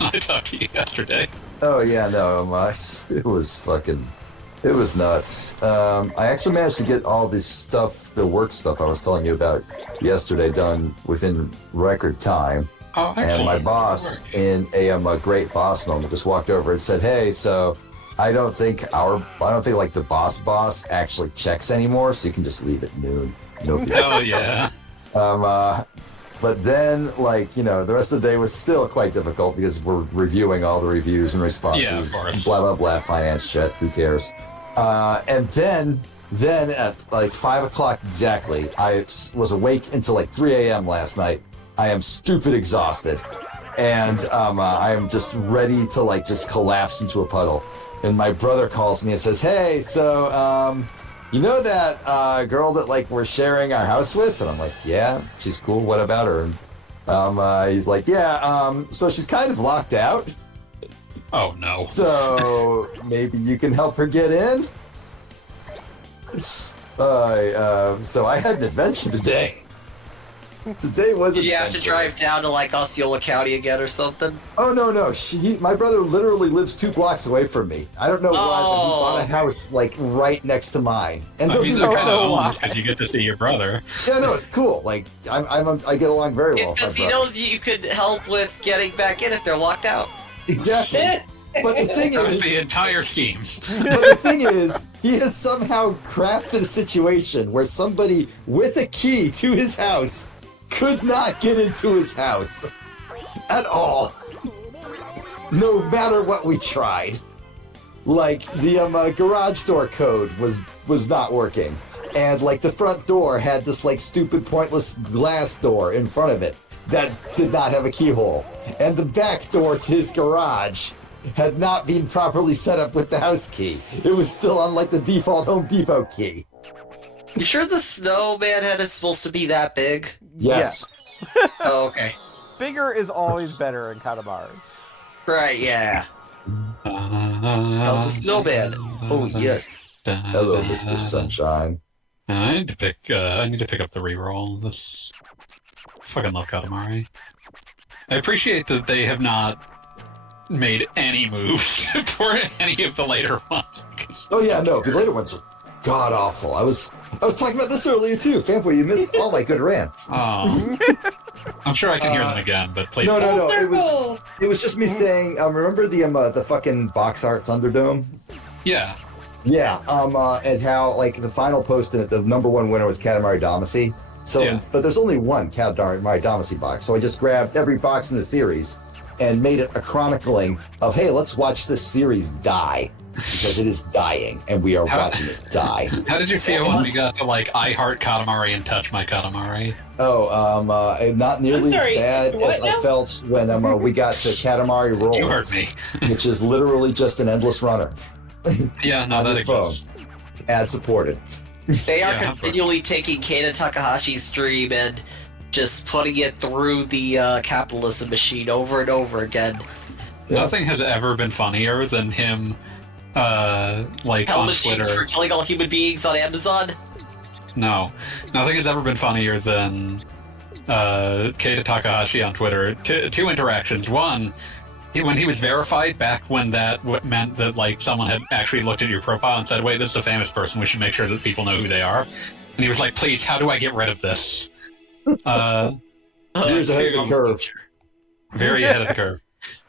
I talked to you yesterday. Oh yeah, no, it was nuts. I actually managed to get all this stuff, the work stuff I was telling you about yesterday, done within record time. Oh, excellent. And my boss, in a great boss moment, just walked over and said, "Hey, so I don't think like the boss actually checks anymore, so you can just leave at noon. No big Oh yeah. But then, like, you know, the rest of the day was still quite difficult because we're reviewing all the reviews and responses. Yeah, of course. Blah, blah, blah, finance shit, who cares? And then at like 5 o'clock exactly, I was awake until like 3 a.m. last night. I am stupid exhausted. And I am just ready to like just collapse into a puddle. And my brother calls me and says, "Hey, so, you know that girl that like we're sharing our house with?" And I'm like, "Yeah, she's cool. What about her?" And he's like, "Yeah, so she's kind of locked out. Oh no. So maybe you can help her get in." So I had an adventure today. Today was Did you have to adventurous. drive down to like Osceola County again or something? Oh no, my brother literally lives 2 blocks away from me. I don't know why, but he bought a house like right next to mine. And I doesn't mean, even they're kind of know why. almost because you get to see your brother. Yeah, no, it's cool. Like I get along very well It's with because my he brother. knows you could help with getting back in if they're locked out. Exactly. But the thing That was is, the entire scheme. but the thing is, he has somehow crafted a situation where somebody with a key to his house could not get into his house at all, no matter what we tried. Like the garage door code was not working, and like the front door had this like stupid pointless glass door in front of it that did not have a keyhole, and the back door to his garage had not been properly set up with the house key. It was still on like the default Home Depot key. You sure the snowman head is supposed to be that big? Yes. Oh, okay. Bigger is always better in Katamari. Right, yeah. How's the snowman? Oh, yes. Hello, Mr. Sunshine. I need to pick up the reroll. This fucking love Katamari. I appreciate that they have not made any moves for any of the later ones. Oh yeah, no, the later ones are god awful. I was talking about this earlier too. Fanboy, you missed all my good rants. Oh. I'm sure I can hear them again, but please. No. Full It was just me saying. Remember the fucking box art Thunderdome? Yeah. Yeah. And how like the final post in it, the number one winner was Katamari Damacy. So, Yeah. but there's only one Katamari Damacy box. So I just grabbed every box in the series and made it a chronicling of, hey, let's watch this series die. Because it is dying, and we are watching it die. How did you feel when we got to like I Heart Katamari and Touch My Katamari? Oh, not nearly I'm sorry, as bad what as I now? felt when we got to Katamari Rolls. You heard me. Which is literally just an endless runner. Yeah, no, on that your phone. exists. Ad supported. They are Yeah, continually taking Keita Takahashi's stream and just putting it through the capitalism machine over and over again. Yeah. Nothing has ever been funnier than him, like Hell on machine Twitter. for killing all human beings on Amazon. No, nothing has ever been funnier than Keita Takahashi on Twitter. Two interactions. One, when he was verified back when that meant that like someone had actually looked at your profile and said, "Wait, this is a famous person. We should make sure that people know who they are." And he was like, "Please, how do I get rid of this?" Years ahead of the curve. Very ahead of the curve.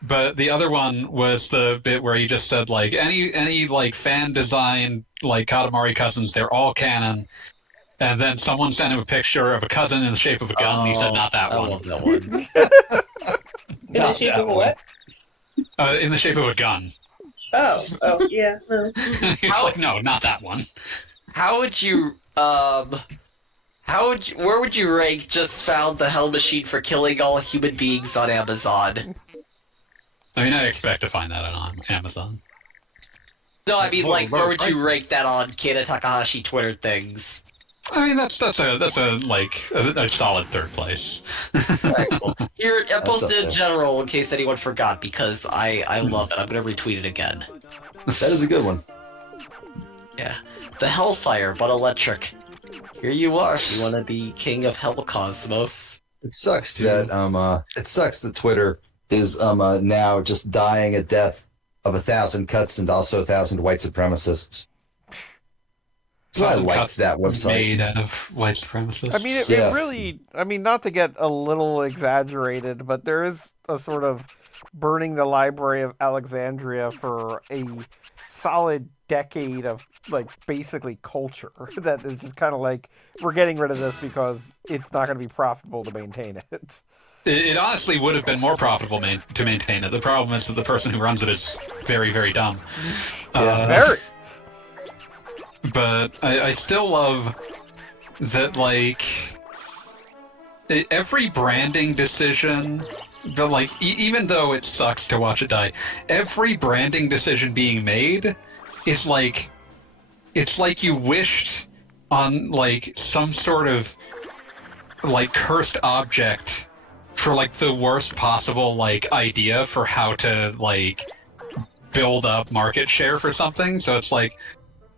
But the other one was the bit where he just said like any like fan designed like Katamari cousins, they're all canon. And then someone sent him a picture of a cousin in the shape of a gun. And he said, "Not that I one." love that one. In the Not shape that of a one. what? In the shape of a gun. Oh, yeah. No. He's like, "No, not that one." How would you, where would you rank just found the hell machine for killing all human beings on Amazon? I mean, I expect to find that on Amazon. No, I mean, Whoa, like, whoa, where would you right. rank that on Keita Takahashi Twitter things? I mean, that's a solid third place. Alright, cool. Here, I up posted in there. general in case anyone forgot, because I love it. I'm gonna retweet it again. That is a good one. Yeah. The Hellfire, but electric. Here you are, if you want to be king of Hell Cosmos. It sucks that Twitter is now just dying a death of 1,000 cuts and also 1,000 white supremacists. So I liked that website. Made out of white supremacists. I mean, it Yeah. really, I mean, not to get a little exaggerated, but there is a sort of burning the Library of Alexandria for a solid decade of, like, basically culture that is just kind of like, we're getting rid of this because it's not going to be profitable to maintain it. It honestly would have been more profitable to maintain it. The problem is that the person who runs it is very, very dumb. Very. But I still love that, like, every branding decision, but like, even though it sucks to watch it die, every branding decision being made is like, it's like you wished on, like, some sort of, like, cursed object for, like, the worst possible, like, idea for how to, like, build up market share for something. So it's like,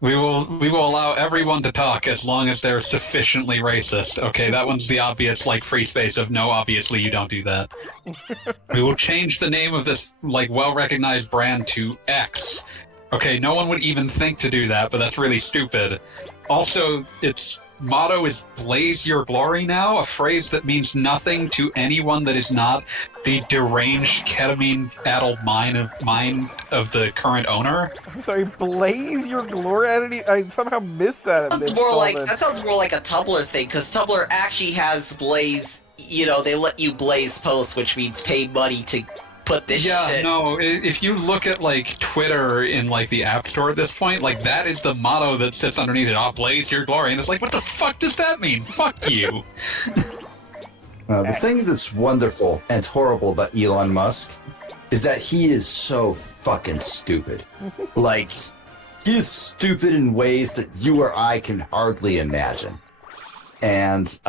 we will allow everyone to talk as long as they're sufficiently racist. Okay, that one's the obvious, like, free space of no, obviously you don't do that. We will change the name of this, like, well-recognized brand to X. Okay, no one would even think to do that, but that's really stupid. Also, its motto is "Blaze your glory" now, a phrase that means nothing to anyone that is not the deranged ketamine-addled mind of the current owner. I'm sorry, blaze your glory? I somehow missed that. That sounds more like a Tumblr thing, because Tumblr actually has blaze, you know, they let you blaze posts, which means pay money to put this shit. Yeah, no, if you look at, like, Twitter in, like, the App Store at this point, like, that is the motto that sits underneath it. "Oh, blaze your glory." And it's like, what the fuck does that mean? Fuck you. The thing that's wonderful and horrible about Elon Musk is that he is so fucking stupid. Like, he is stupid in ways that you or I can hardly imagine. And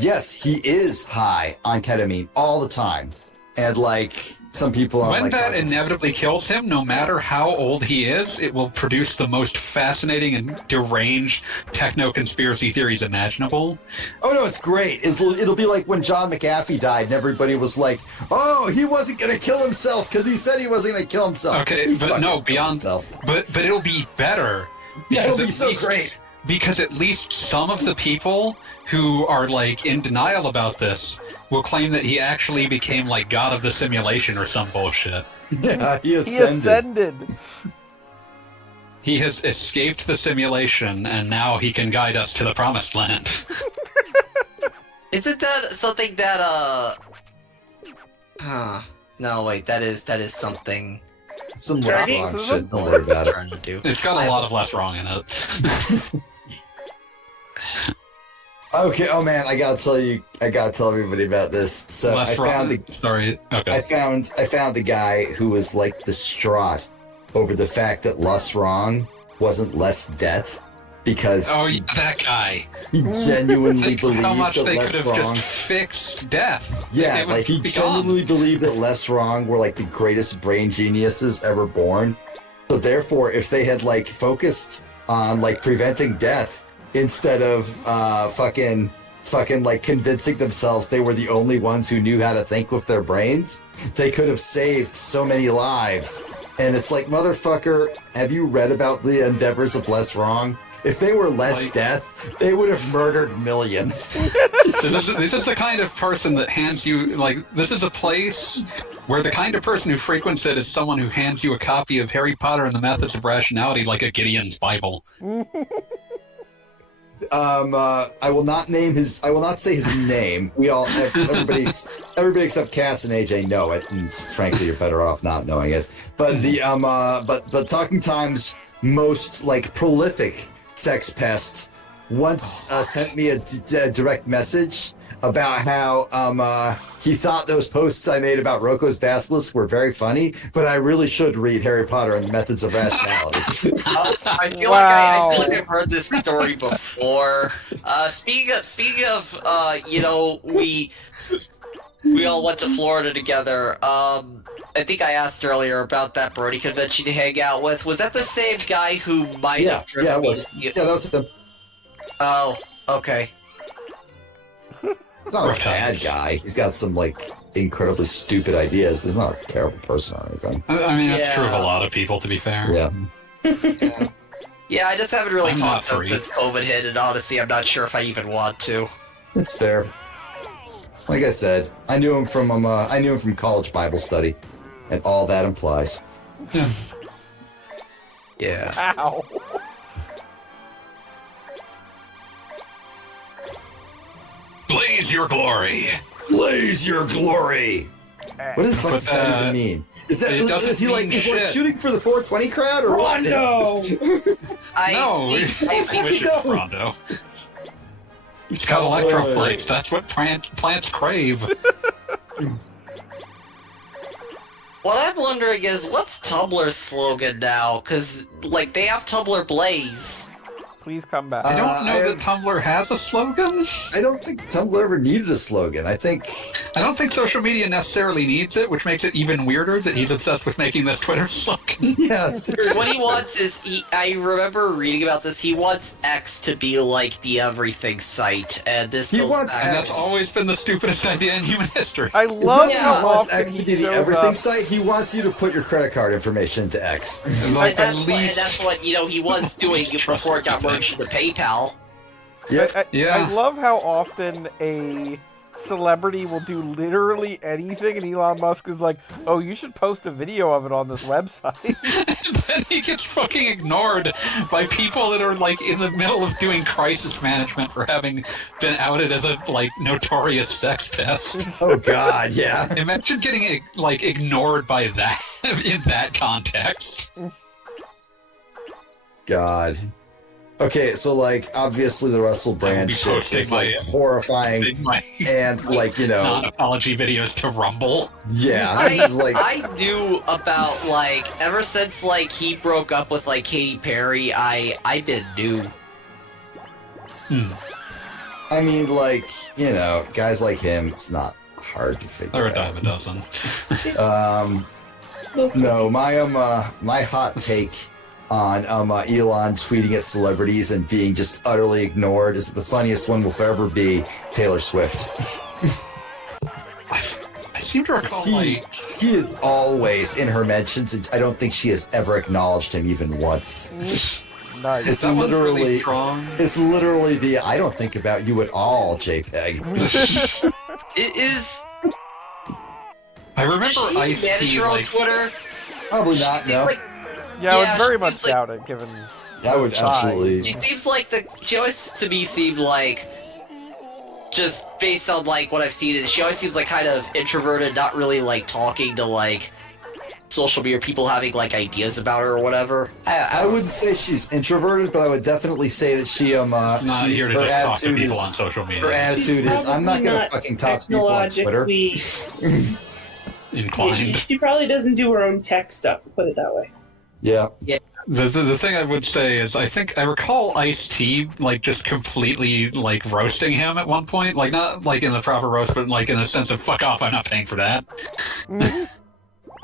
yes, he is high on ketamine all the time. And, like, some people are when like... that inevitably kills him, no matter how old he is, it will produce the most fascinating and deranged techno-conspiracy theories imaginable. Oh, no, it's great. It'll be like when John McAfee died and everybody was like, oh, he wasn't going to kill himself because he said he wasn't going to kill himself. Okay, but no, beyond... But it'll be better. Yeah, it'll be so great. Because at least some of the people who are, like, in denial about this will claim that he actually became, like, god of the simulation or some bullshit. Yeah, he He ascended. He has escaped the simulation, and now he can guide us to the promised land. Isn't that something that, no, wait, that is something... Some less wrong shit, don't worry about it. It's got a lot of less wrong in it. Okay, oh man, I gotta tell everybody about this. So I found the guy who was, like, distraught over the fact that Less Wrong wasn't Less Death, because that guy. He genuinely believed how much that they Less could have Wrong... just fixed death. Yeah, like, he genuinely believed that Less Wrong were, like, the greatest brain geniuses ever born. So therefore, if they had, like, focused on, like, preventing death instead of fucking like convincing themselves they were the only ones who knew how to think with their brains, they could have saved so many lives. And it's like, motherfucker, have you read about the endeavors of Less Wrong? If they were less death, they would have murdered millions. This is the kind of person that hands you, like, this is a place where the kind of person who frequents it is someone who hands you a copy of Harry Potter and the Methods of Rationality like a Gideon's Bible. I will not say his name. Everybody except Cass and AJ know it, and frankly, you're better off not knowing it. But but Talking Time's most, like, prolific sex pest once sent me a direct message about how he thought those posts I made about Rocco's Basilisk were very funny, but I really should read Harry Potter and the Methods of Rationality. I feel like I've heard this story before. Speaking of, you know, we all went to Florida together. I think I asked earlier about that Brody convention to hang out with. Was that the same guy who might have driven it was. Yeah, that was him. Oh, okay. He's not a bad guy. He's got some, like, incredibly stupid ideas, but he's not a terrible person or anything. I mean, that's true of a Yeah. lot of people, to be fair. Yeah. Yeah, I just haven't really I'm not talked to him free. since COVID hit, and honestly, I'm not sure if I even want to. It's fair. Like I said, I knew him from college Bible study, and all that implies. Yeah. Ow. Blaze your glory. Blaze your glory. What does fuck But, does that even mean? Is that it doesn't is he like mean is like shit. shooting for the 420 crowd or what? Rondo! No, he's- it's wishing for Rondo. It's got electroplates. That's what plants crave. What I'm wondering is, what's Tumblr's slogan now? Because, like, they have Tumblr Blaze. Please come back. I don't know I that Tumblr has a slogan. I don't think Tumblr ever needed a slogan. I think I don't think social media necessarily needs it, which makes it even weirder that he's obsessed with making this Twitter slogan. yeah, seriously. What he wants is, I remember reading about this, he wants X to be like the everything site, and this He goes wants back- And X. that's always been the stupidest idea in human history. I It's love not how that he wants often X to he be the shows everything up. site. He wants you to put your credit card information into X. Like, at and least, that's what, you know, he was doing before it got merged into PayPal. Yeah. Yeah. I love how often a celebrity will do literally anything, and Elon Musk is like, "Oh, you should post a video of it on this website." and then he gets fucking ignored by people that are like in the middle of doing crisis management for having been outed as a like notorious sex pest. Oh God, yeah. Imagine getting like ignored by that in that context. God. Okay, so like obviously the Russell Brand be shit posting is like my- horrifying Sing my and like non-apology videos to Rumble. yeah, it's like I knew about, like, ever since, like, he broke up with, like, Katy Perry, I been new. I mean like guys like him, it's not hard to figure Or a out. dime a dozen. No, my hot take on Elon tweeting at celebrities and being just utterly ignored is the funniest one will ever be Taylor Swift. I seem to recall He is always in her mentions, and I don't think she has ever acknowledged him even once. Nice. It's that one's really literally strong. it's literally the I don't think about you at all, JPEG. It is... I remember Does she Ice-T manage her on like Twitter? Probably not, She no. seems like, Yeah, I would Yeah, very she much seems like- doubt it, given That would size. absolutely she seems like she always, to me, seemed like, just based on, like, what I've seen, she always seems like kind of introverted, not really, like, talking to, like, social media people having, like, ideas about her or whatever. I wouldn't say she's introverted, but I would definitely say that she not here to her just talk to attitude people on is social media. her attitude is I'm not gonna Probably fucking talk to people on Twitter. technologically- Yeah, Inclined. she probably doesn't do her own tech stuff, to put it that way. Yeah. The thing I would say is I recall Ice-T like just completely like roasting him at one point, like not like in the proper roast, but like in the sense of fuck off, I'm not paying for that.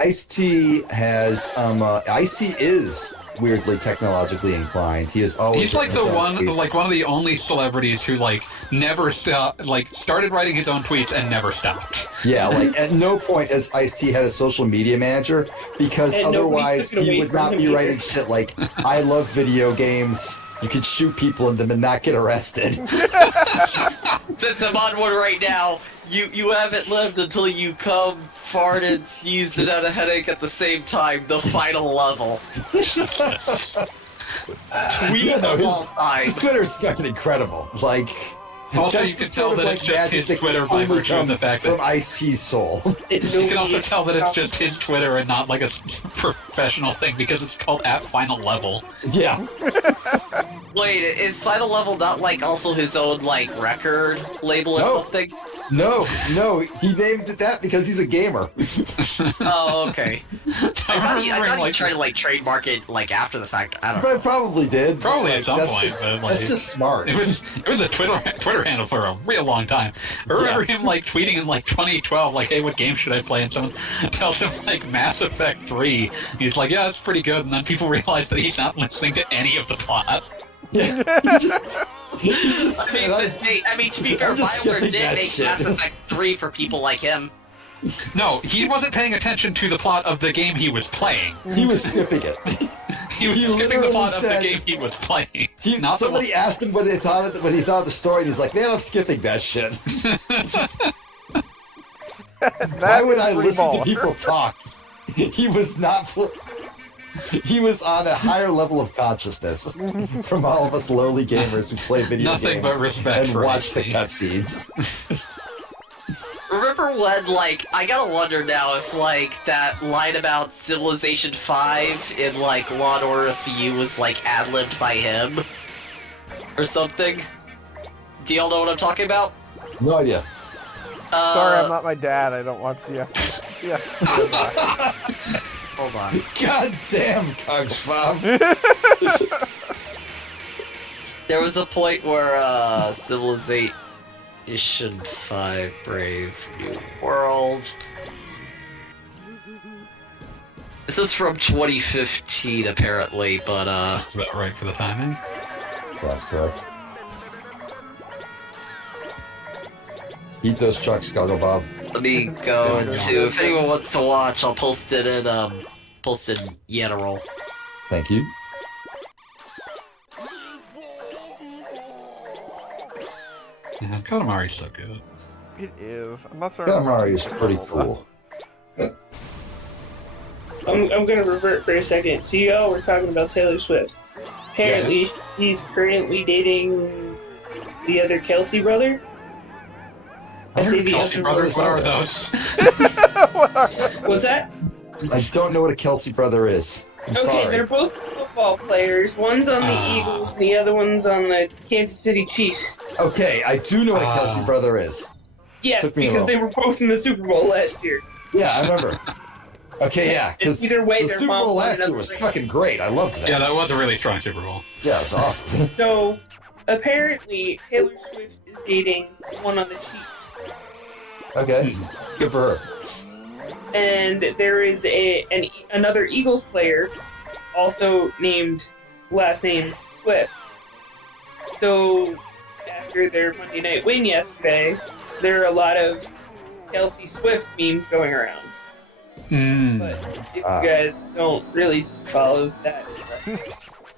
Ice-T has Ice-T is weirdly technologically inclined. He is always He's like written the his own one, tweets. like one of the only celebrities who like never stopped, like started writing his own tweets and never stopped. Yeah, like at no point has Ice-T had a social media manager because And nobody otherwise took it he away would from not him be either. writing shit like I love video games. You can shoot people in them and not get arrested. Since I'm on one right now, you haven't lived until you come, farted, sneezed, and had a headache at the same time. The final level. Tweet Yeah, no, of all his time. Twitter is fucking incredible. Like Also, that's you can the tell sort of, that like, it's just magic his that Twitter can by only virtue of come the fact from that Ice-T's soul. you can also tell that it's just his Twitter and not like a professional thing because it's called @FinalLevel. Yeah. Wait, is final level not like also his own like record label or No. something? No, he named it that because he's a gamer. Oh, okay. I thought he like, tried to like trademark it like after the fact. I don't know. I probably did. but, Probably like, at some that's point, Just, but, like, that's just smart. It was a Twitter handle for a real long time. I remember him like tweeting in like 2012, like, "Hey, what game should I play?" And someone tells him like Mass Effect 3. He's like, "Yeah, it's pretty good." And then people realize that he's not listening to any of the plot. Yeah, he just said, I mean, to be fair, I'm just BioWare skipping did that make shit. Mass Effect 3 for people like him. No, he wasn't paying attention to the plot of the game he was playing. He was skipping it. He was He skipping the literally plot said- of the game he was playing. Not the Somebody asked him what he thought of the story, and he's like, "Man, I'm skipping that shit. Why would I listen to people talk?" He was not. He was on a higher level of consciousness from all of us lowly gamers who play video Nothing games but respect and for watch the AC. cutscenes. Remember when, like, I gotta wonder now if, like, that line about Civilization 5 in, like, Law and Order SVU was, like, ad-libbed by him? Or something? Do y'all know what I'm talking about? No idea. Sorry, I'm not my dad. I don't watch CS. Yeah. Hold on. God damn, Kung Bob. There was a point where, Civilization 5 Brave New World. This is from 2015, apparently, but, Is that right for the timing? That's correct. Eat those chucks, Goggle Bob. let me go into, if anyone wants to watch, I'll post it in, Yanaroll. Thank you. Yeah, Katamari's so good. It is. I'm not sure. Katamari is pretty cool. I'm gonna revert for a second. So y'all were talking about Taylor Swift. Apparently, he's currently dating the other Kelsey brother. I say the Kelsey other brothers, what are brother. those? What's that? I don't know what a Kelsey brother is. I'm Okay, sorry. they're both football players. One's on the Eagles, and the other one's on the Kansas City Chiefs. Okay, I do know what a Kelsey brother is. Yes, Took me a because while. they were both in the Super Bowl last year. Yeah, I remember. Okay, yeah, because Either way, the their Super mom Bowl won last year another was ring. fucking great. I loved that. Yeah, that was a really strong Super Bowl. Yeah, it was awesome. So, apparently, Taylor Swift is dating one on the Chiefs. Okay, good for her. And there is another Eagles player, also named last name Swift. So after their Monday night win yesterday, there are a lot of Kelsey Swift memes going around. But if you guys don't really follow that,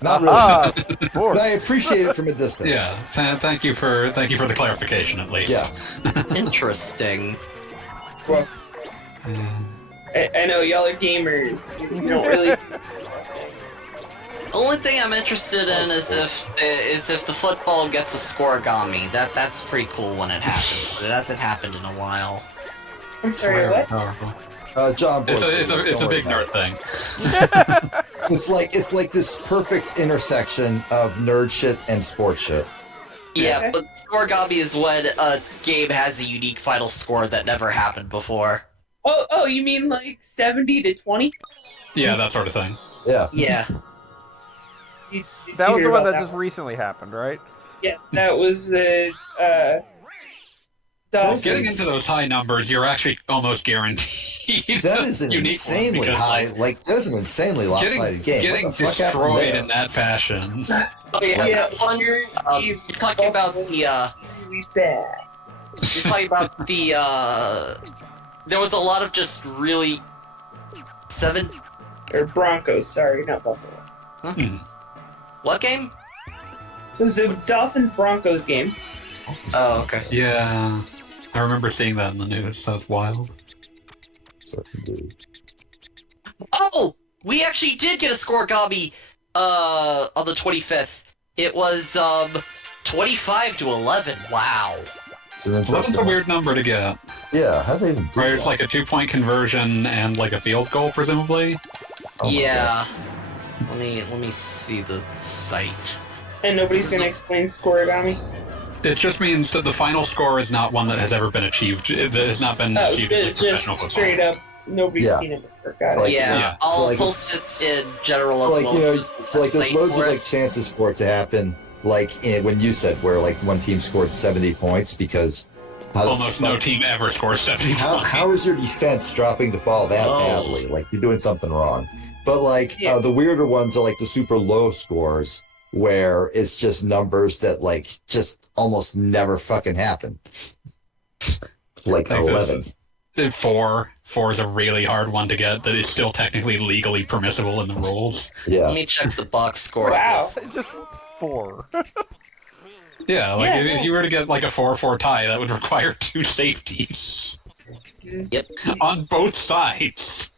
Not really, Ah, but sports. I appreciate it from a distance. Yeah, thank you for the clarification at least. Yeah. Interesting. well, I know y'all are gamers. You don't really. The only thing I'm interested in is if the football gets a scoregami. That's pretty cool when it happens, but it hasn't happened in a while. I'm sorry, what? Powerful. John. It's Boyce, a don't big worry nerd about thing. it. It's like this perfect intersection of nerd shit and sports shit. Yeah, Okay. but scoregami is when a game has a unique final score that never happened before. Oh, you mean like 70 to 20? Yeah, that sort of thing. Yeah. Yeah. Did That you was hear the one about that just recently happened, right? Yeah, that was the That's Getting ins- into those high numbers, you're actually almost guaranteed. That is an unique one, insanely because, high, like that's an insanely lopsided game. Getting What the fuck happened destroyed there? in that fashion. Okay, Yeah, you're talking about the really bad. you're talking about the there was a lot of just really Or Broncos, sorry, not Buffalo. what game? It was the Dolphins Broncos game. Oh, okay. Yeah, I remember seeing that in the news. That's wild. Oh, we actually did get a scoregami on the 25th. It was 25 to 11. Wow. It's an Well, that's interesting a one. weird number to get. Yeah, how they even do Where it's that? like a 2-point conversion and like a field goal, presumably. Oh my Yeah. Let me see the site. And nobody's gonna explain scoregami. It just means that the final score is not one that has ever been achieved. That has not been Oh, achieved in like, just professional football. straight up, nobody's Yeah. seen it before. It's Got like- it. yeah, yeah. I'll It's like post it in general as Like, well. you know, as it's like there's site loads of for it. like chances for it to happen. Like when you said where like one team scored 70 points because how the Almost no fuck- team ever scores 70 points. How is your defense dropping the ball that Oh. badly? Like you're doing something wrong. But like Yeah. the weirder ones are like the super low scores where it's just numbers that like just almost never fucking happen. Like I think 11. 4 is a really hard one to get that is still technically legally permissible in the rules. Yeah. Let me check the box score. Wow. Just 4. Yeah, like Yeah, if you were to get like a 4-4 tie, that would require 2 safeties. Yep. On both sides.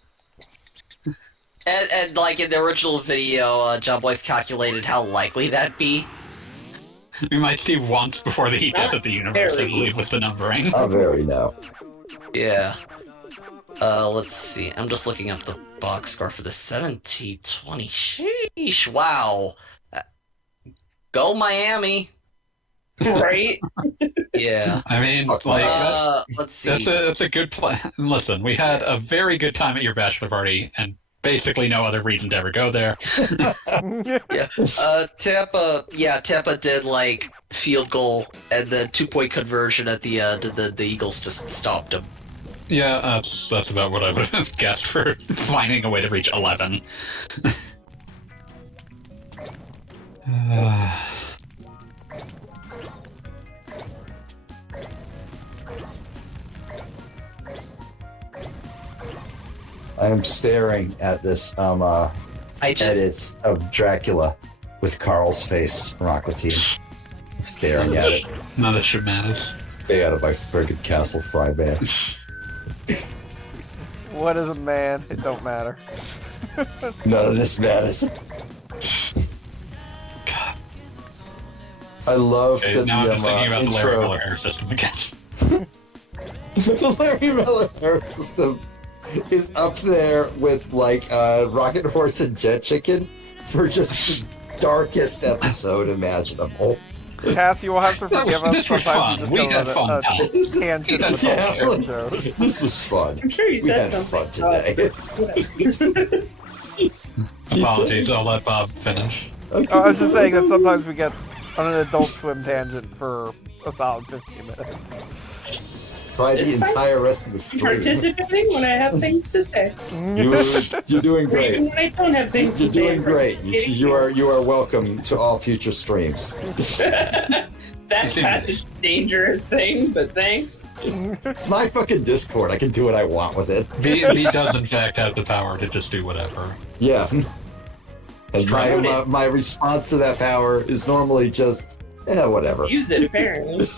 And like in the original video, John Boyce calculated how likely that'd be. We might see once before the heat death of the universe, I very. believe, with the numbering. Not very, no. Yeah. Let's see. I'm just looking up the box score for the 70-20. Sheesh, wow. Go Miami. Right? Yeah. I mean, Fuck like, Let's see. that's a good plan. Listen, we had a very good time at your bachelor party, and basically no other reason to ever go there. Yeah. Tampa did like field goal and the 2-point conversion at the end, and the Eagles just stopped them. Yeah, that's about what I would have guessed for finding a way to reach 11. I am staring at this I just edit of Dracula with Carl's face from Aqua Teen. Staring at it. None of this shit matters. Stay out of my friggin' Castle Fry man. What is a man? It don't matter. None of this matters. I love Okay, that now I'm the just thinking about the Larry intro. Miller hair system again. The Larry Miller hair system is up there with like Rocket Horse and Jet Chicken for just the darkest episode imaginable. Cass, you will have to forgive us. This was Sometimes fun. you We just had go on fun. a Pal. This is- tangent with yeah, all like, the shows. this was fun. I'm sure you We said had fun something. today. Apologies, I'll let Bob finish. Okay. I was just saying that sometimes we get on an Adult Swim tangent for a solid 15 minutes. Try the It's fine. entire rest of the stream. Participating when I have things to say. You're doing Or even great. when I don't have things You're to say. doing great. You are welcome to all future streams. That's a dangerous thing, but thanks. It's my fucking Discord. I can do what I want with it. B does in fact have the power to just do whatever. Yeah. And Try my response to that power is normally just, whatever. Use it, apparently.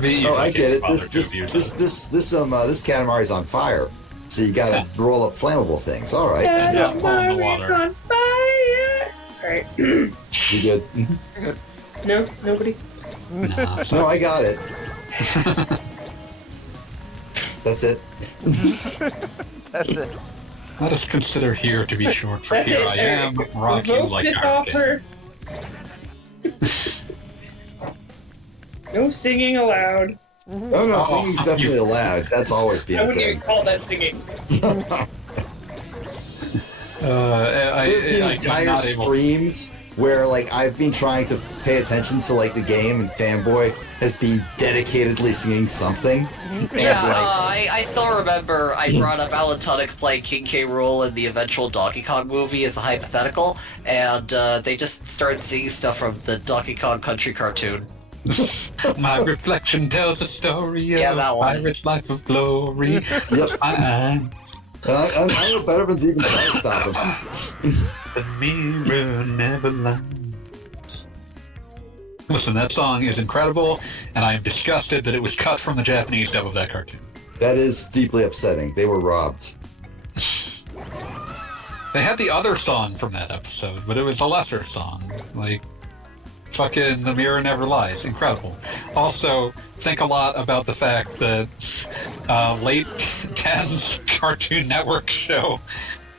B, Oh, I get it. This Abuse Katamari's on fire. So you gotta roll up flammable things. All right. Yeah, Katamari's fall in the water. on fire. Sorry. You good? No, nobody. Nah, No, I got it. That's it. That's it. let us consider here to be short for That's here it. I am, Eric. rock you Revoke like this a hurricane. offer. No singing allowed. Oh no, Oh, singing's definitely allowed. That's always been I a wouldn't even thing. call that singing. I There's been I'm entire not able. streams where like I've been trying to pay attention to like the game, and Fanboy has been dedicatedly singing something. And Yeah, like, I still remember I brought up Alan Tudyk playing King K. Rool in the eventual Donkey Kong movie as a hypothetical, and they just started singing stuff from the Donkey Kong Country cartoon. My reflection tells a story Yeah, of that a one. pirate's life of glory. yep. I I know Betterman's even trying to stop him. the mirror never lies. Listen, that song is incredible, and I am disgusted that it was cut from the Japanese dub of that cartoon. That is deeply upsetting. They were robbed. They had the other song from that episode, but it was a lesser song. Like, fucking The Mirror Never Lies. Incredible. Also, think a lot about the fact that late 10s Cartoon Network show,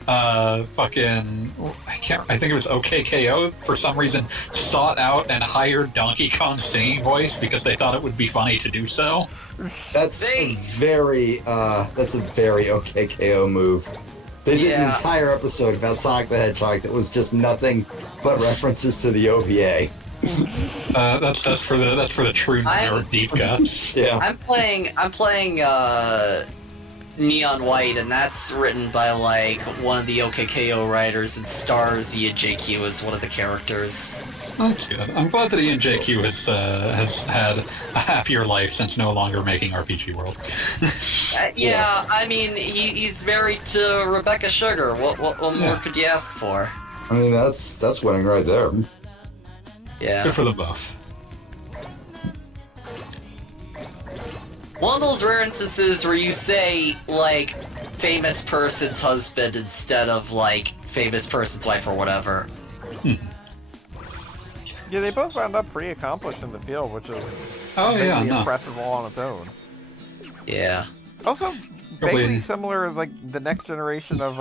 I think it was OKKO, for some reaon sought out and hired Donkey Kong's singing voice because they thought it would be funny to do so. That's a very OKKO move. They did an Yeah. entire episode about Sonic the Hedgehog that was just nothing but references to the OVA. That's for the true nerd deep guts. Yeah. I'm playing Neon White, and that's written by like one of the OKKO writers and stars Ian JQ as one of the characters. That's good. I'm glad that ENJQ has had a happier life since no longer making RPG World. Yeah, I mean, he's married to Rebecca Sugar. What more could you ask for? I mean, that's winning right there. Yeah. Good for them both. One of those rare instances where you say, like, famous person's husband instead of, like, famous person's wife or whatever. Yeah, they both wound up pretty accomplished in the field, which is no. impressive all on its own. Yeah. Also, Probably- vaguely similar as like the next generation of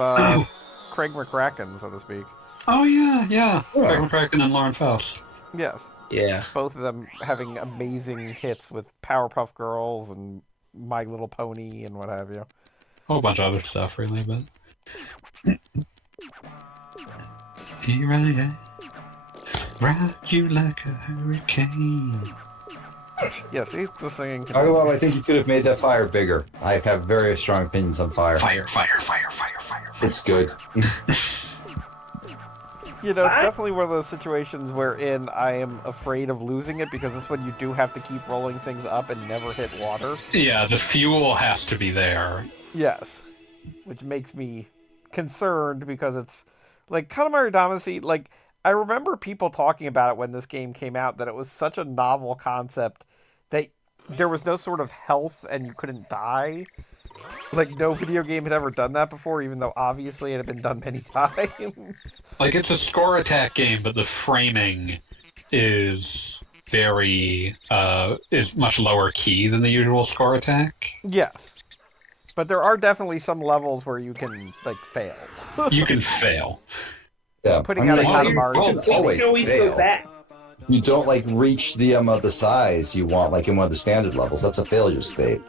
Craig McCracken, so to speak. Oh yeah. Craig McCracken and Lauren Faust. Yes, Yeah. both of them having amazing hits with Powerpuff Girls and My Little Pony and what have you. A whole bunch of other stuff, really, but. Here I am, ride you like a hurricane. Yeah, see, the singing. Oh, well, I think you could have made that fire bigger. I have very strong opinions on fire. Fire. It's good. You know, it's definitely one of those situations wherein I am afraid of losing it because this one you do have to keep rolling things up and never hit water. Yeah, the fuel has to be there. Yes. Which makes me concerned because it's like Katamari Damacy, like I remember people talking about it when this game came out that it was such a novel concept that there was no sort of health and you couldn't die. Like no video game had ever done that before, even though obviously it had been done many times. Like, it's a score attack game, but the framing is is much lower key than the usual score attack. Yes. But there are definitely some levels where you can like fail. You can fail. Yeah, Putting out a well, Katamari. well, you can always go fail. back. You don't like reach the the size you want, like in one of the standard levels. That's a failure state.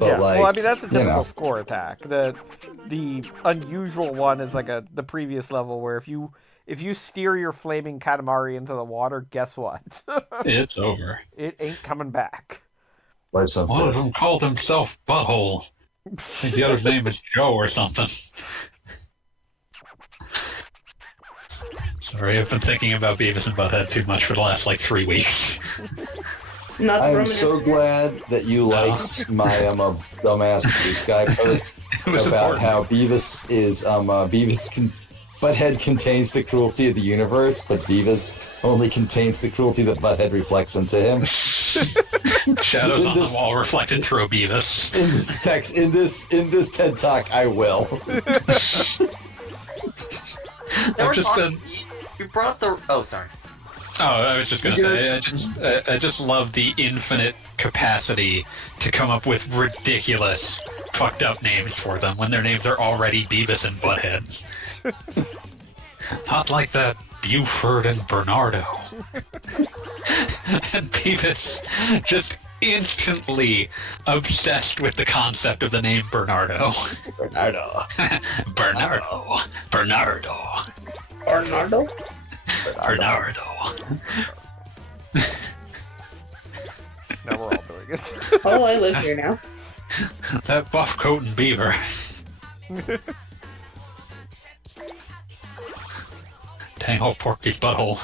But Yeah, like, well, I mean that's a you typical know. score attack. The unusual one is like the previous level where if you steer your flaming Katamari into the water, guess what? It's over. It ain't coming back. Life's One of unfair. them called himself Butthole. I think the other's name is Joe or something. Sorry, I've been thinking about Beavis and Butthead too much for the last, 3 weeks. Not I am from so glad that you liked my dumbass blue sky post It was about important. how Beavis is Butthead contains the cruelty of the universe, but Beavis only contains the cruelty that Butthead reflects into him. Shadows on the This- wall reflected through a Beavis. In this text, in this TED talk, I will. Now we're just talking, you brought up the... Oh, sorry. Oh, I was just gonna say, I just love the infinite capacity to come up with ridiculous, fucked up names for them when their names are already Beavis and Butthead. Not like that Buford and Bernardo. And Beavis just instantly obsessed with the concept of the name Bernardo. Bernardo. Bernardo. Bernardo. Bernardo. Bernardo. Now we're all doing it. Oh, I live here now. That buff coat and beaver. Dang old Porky's butthole.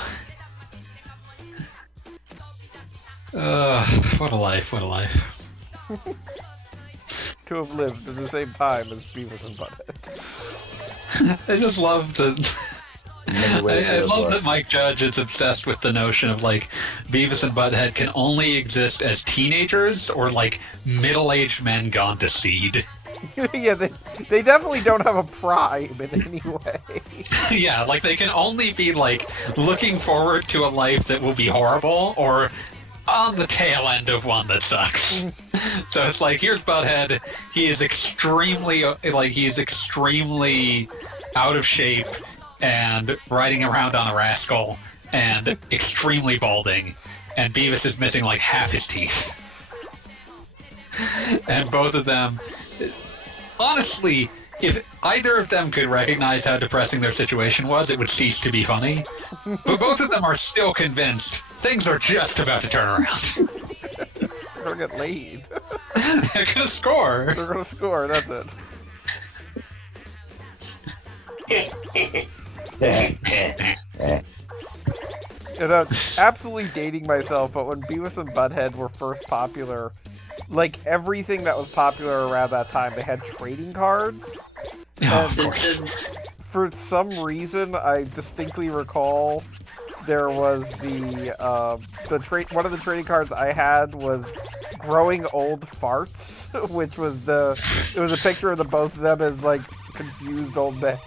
What a life, what a life. To have lived at the same time as Beavis and Butthead. I just love the... In many ways, I we're love that blessed. Mike Judge is obsessed with the notion of, Beavis and Butthead can only exist as teenagers or, middle-aged men gone to seed. Yeah, they definitely don't have a prime in any way. Yeah, they can only be, looking forward to a life that will be horrible or on the tail end of one that sucks. So it's here's Butthead. He is extremely, out of shape and riding around on a rascal and extremely balding. And Beavis is missing, half his teeth. And both of them... Honestly, if either of them could recognize how depressing their situation was, it would cease to be funny. But both of them are still convinced things are just about to turn around. They're gonna get laid. They're gonna score. They're gonna score, that's it. And I'm absolutely dating myself, but when Beavis and Butthead were first popular, like everything that was popular around that time, they had trading cards. Oh, And of course. for some reason, I distinctly recall there was one of the trading cards I had was growing old farts, which was it was a picture of the both of them as like confused old men.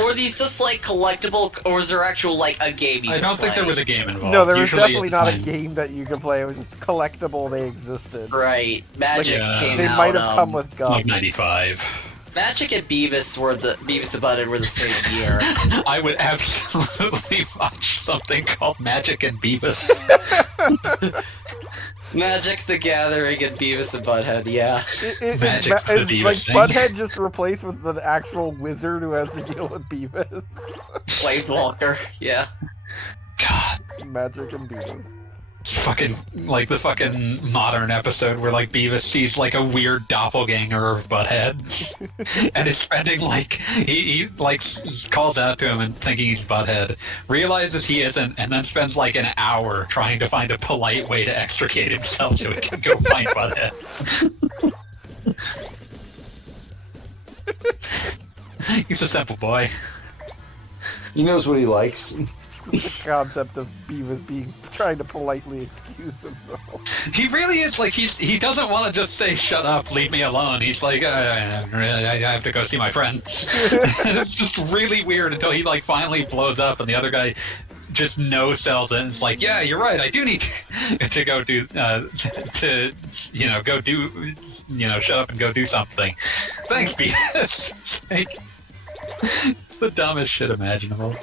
Or these just like collectible, or is there actual like a game you I can don't think play? there was a game involved. No, there was Usually definitely at the not a time- game that you could play. It was just collectible. They existed. Right, Magic Like, came They out. might have come with gum. like 95. Magic and Beavis and Butthead were the same year. I would absolutely watch something called Magic and Beavis. Magic the Gathering and Beavis and Butthead, yeah. Magic for the Is Beavis like thing. Butthead just replaced with an actual wizard who has to deal with Beavis? Planeswalker, yeah. God, Magic and Beavis. it's fucking like the fucking modern episode where like Beavis sees like a weird doppelganger of Butthead, and is spending like he like calls out to him and thinking he's Butthead, realizes he isn't, and then spends like an hour trying to find a polite way to extricate himself so he can go find Butthead. He's a simple boy. He knows what he likes. The concept of Beavis trying to politely excuse himself. He really is like he doesn't want to just say shut up, leave me alone. He's like I have to go see my friend. It's just really weird until he like finally blows up and the other guy just no sells it and it's like, yeah, you're right, I do need to go do to go do shut up and go do something. Thanks, Beavis. Like, the dumbest shit imaginable.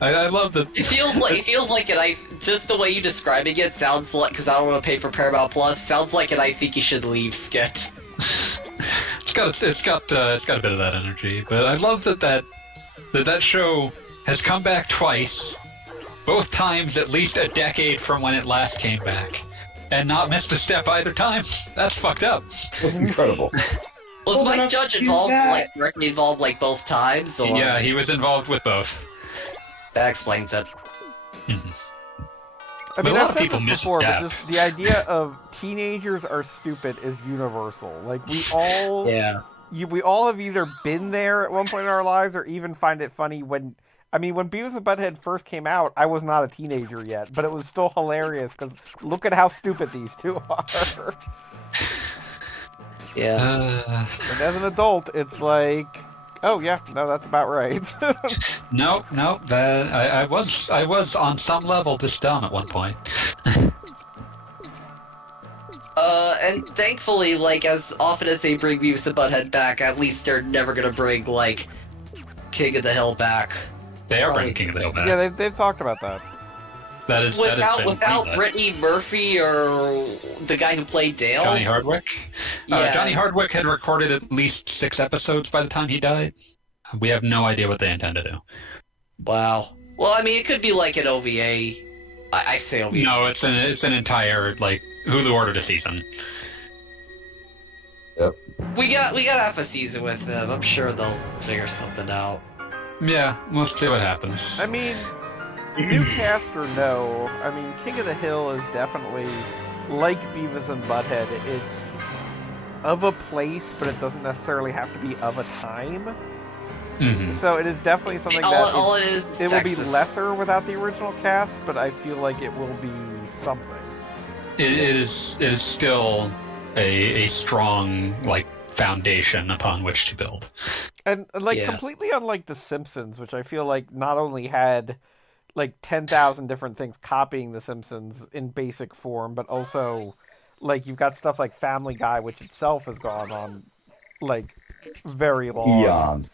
I love the. It feels like it. Just the way you describing it sounds like, because I don't want to pay for Paramount Plus. Sounds like it. I think you should leave skit. It's got a bit of that energy, but I love that show has come back twice, both times at least a decade from when it last came back, and not missed a step either time. That's fucked up. That's incredible. Was Well, Mike then Judge do involved, that. like directly involved, like both times? Or... Yeah, he was involved with both. That explains it. I But mean, a lot I've of said people this miss before, but that. just the idea of teenagers are stupid is universal. Like we all, Yeah. we all have either been there at one point in our lives, or even find it funny when. I mean, when Beavis and Butthead first came out, I was not a teenager yet, but it was still hilarious because look at how stupid these two are. Yeah. And as an adult, it's like, oh yeah, no, that's about right. Nope. That I was on some level this dumb at one point. And thankfully, like, as often as they bring Beavis and Butthead back, at least they're never gonna bring, like, King of the Hill back. They are Right. bringing King of the Hill back. Yeah, they've talked about that. that has Without been greenlit. Brittany Murphy or the guy who played Dale. Johnny Hardwick. Yeah. Johnny Hardwick had recorded at least 6 episodes by the time he died. We have no idea what they intend to do. Wow. Well, I mean, it could be like an OVA. I say OVA. No, it's an entire like Hulu ordered a season. We got half a season with them. I'm sure they'll figure something out. Yeah, we'll see what happens. I mean, new cast or no, I mean, King of the Hill is definitely, like Beavis and Butthead, it's of a place, but it doesn't necessarily have to be of a time. Mhm. So it is definitely something All that it is it will be Texas. lesser without the original cast, but I feel like it will be something. It is still a strong like foundation upon which to build. And like Yeah. completely unlike The Simpsons, which I feel like not only had like 10,000 different things copying The Simpsons in basic form, but also like you've got stuff like Family Guy, which itself has gone on like very long. Eons.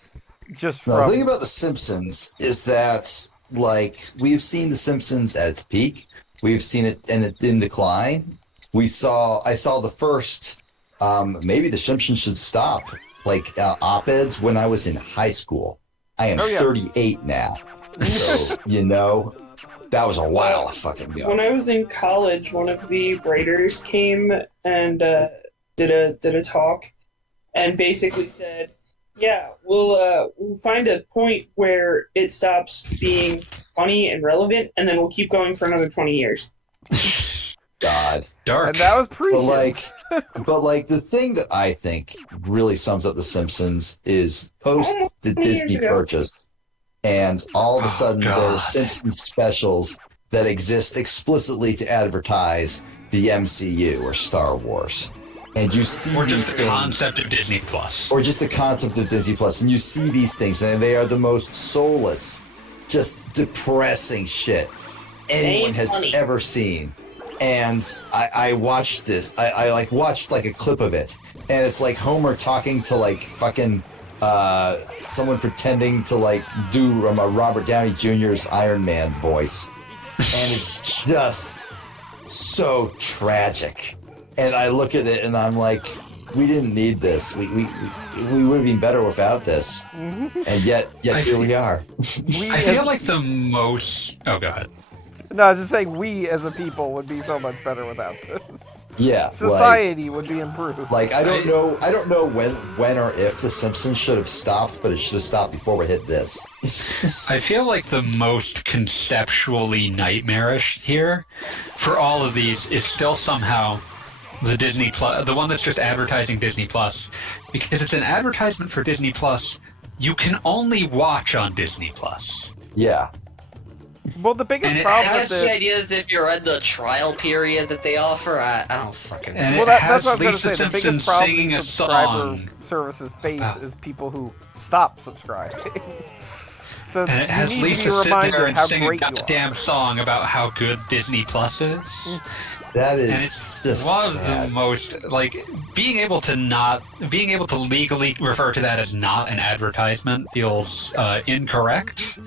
Just No, the from thing about The Simpsons is that, like, we've seen The Simpsons at its peak. We've seen it in decline. I saw the first, maybe The Simpsons should stop, like, op-eds when I was in high school. I am Oh, yeah. 38 now. So, that was a while fucking ago. When I was in college, one of the writers came and did a talk, and basically said, Yeah, we'll find a point where it stops being funny and relevant, and then we'll keep going for another 20 years. God. Dark. And that was prescient. But like the thing that I think really sums up The Simpsons is post the 20 years Disney ago. purchase, and all of a Oh, sudden there God. are Simpsons specials that exist explicitly to advertise the MCU or Star Wars. And you see Or these just the things, concept of Disney Plus. or just the concept of Disney Plus, and you see these things, and they are the most soulless, just depressing shit anyone Ain't has funny. ever seen. And I watched this. I like watched like a clip of it, and it's like Homer talking to like fucking someone pretending to like do Robert Downey Jr.'s Iron Man voice, and it's just so tragic. And I look at it and I'm like, we didn't need this. We would have been better without this. And yet here we are. I feel like the most... Oh, God. No, I was just saying we as a people would be so much better without this. Yeah. Society would be improved. Like I don't know when or if The Simpsons should have stopped, but it should have stopped before we hit this. I feel like the most conceptually nightmarish here for all of these is still somehow the Disney Plus, the one that's just advertising Disney Plus, because it's an advertisement for Disney Plus you can only watch on Disney Plus. Yeah. Well, the biggest And it problem I with guess the the idea is if you're in the trial period that they offer, I don't fucking know. And well, it that's has what I was going Lisa to say. The Simpson biggest problem singing these a subscriber song. services face Wow. is people who stop subscribing. So And it you has need Lisa to be sit reminded there and how sing a great you are. goddamn song about how good Disney Plus is. That is And it's just one of sad. the most, like, being able to legally refer to that as not an advertisement feels incorrect.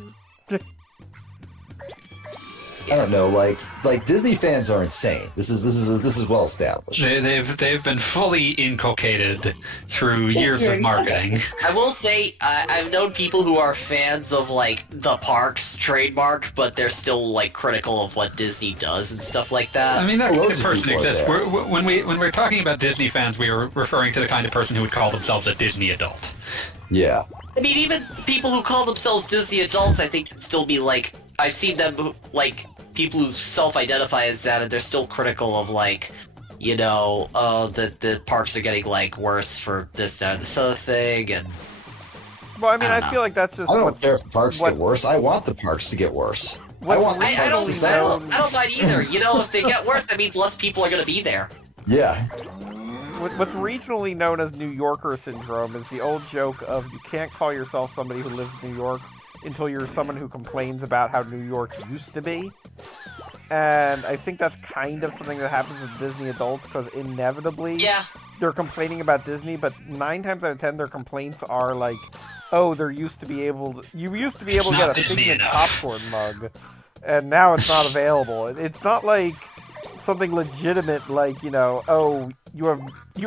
I don't know, like Disney fans are insane. This is well established. They've been fully inculcated through years of marketing. I will say, I've known people who are fans of, like, the parks trademark, but they're still, like, critical of what Disney does and stuff like that. I mean, that kind of Loads of person people are exists. there. When we're talking about Disney fans, we are referring to the kind of person who would call themselves a Disney adult. Yeah. I mean, even people who call themselves Disney adults, I think, can still be, like, I've seen them, like, people who self-identify as that, and they're still critical of, like, you know, that the parks are getting, like, worse for this, that, or this other thing, and... Well, I mean, I I don't feel like that's just I don't what, care if the parks what- get worse. I want the parks to get worse. what's I want the I parks don't, to regionally sell. known. I don't mind either. You know, if they get worse, that means less people are gonna be there. Yeah. What's regionally known as New Yorker syndrome is the old joke of you can't call yourself somebody who lives in New York until you're someone who complains about how New York used to be. And I think that's kind of something that happens with Disney adults, because inevitably Yeah. they're complaining about Disney, but 9 times out of 10 their complaints are like, oh, you used to be able to It's get not a Disney Figment enough. popcorn mug, and now it's not available. It's not like something legitimate, like, you know, oh, you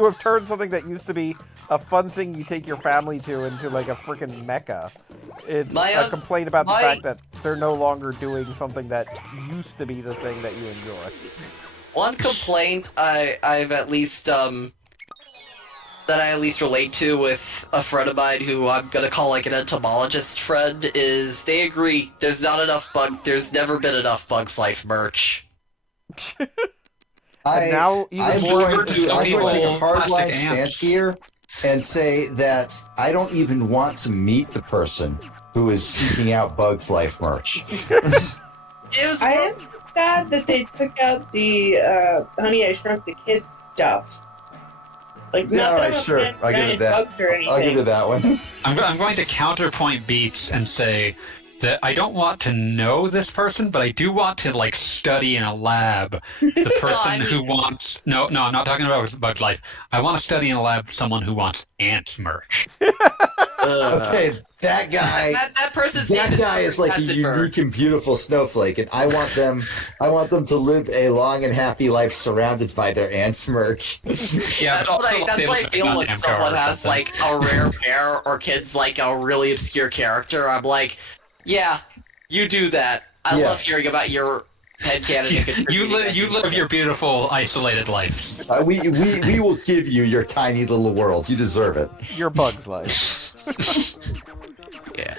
have turned something that used to be a fun thing you take your family to into like a freaking mecca. It's a complaint about the fact that they're no longer doing something that used to be the thing that you enjoy. One complaint I've at least, that I at least relate to with a friend of mine who I'm gonna call like an entomologist friend is they agree there's never been enough Bugs Life merch. now even I'm more going to take a people hardline plastic stance ants. here and say that I don't even want to meet the person who is seeking out Bugs Life merch. It was I am sad that they took out the Honey I Shrunk the Kids stuff. Like, Yeah, not that alright, I'm a sure. fan of I'll give it giant that. bugs or anything. I'll give you that one. I'm going to counterpoint Beats and say that I don't want to know this person, but I do want to, like, study in a lab the person who wants... No, I'm not talking about Bugs Life. I want to study in a lab someone who wants ants merch. Okay, that guy. that person's That name guy is like a Katzenberg. unique and beautiful snowflake, and I want them to live a long and happy life surrounded by their ants merch. Yeah, That's but also, what I like, they feel look when like someone or has something. like a rare pair or kids like a really obscure character. I'm like, yeah, you do that. I Yeah. love hearing about your headcanon. You live your beautiful, isolated life. We will give you your tiny little world. You deserve it. your Bugs Life. Yeah.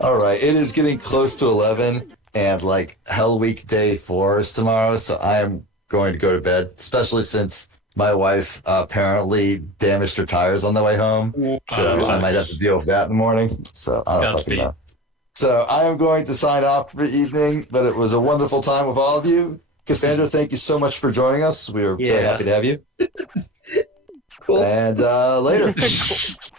All right, it is getting close to 11, and like Hell Week Day 4 is tomorrow, so I am going to go to bed, especially since my wife apparently damaged her tires on the way home, so I might have to deal with that in the morning. So I don't fucking know. So I am going to sign off for the evening, but it was a wonderful time with all of you. Cassandra, thank you so much for joining us. We are very happy to have you. Cool. And later.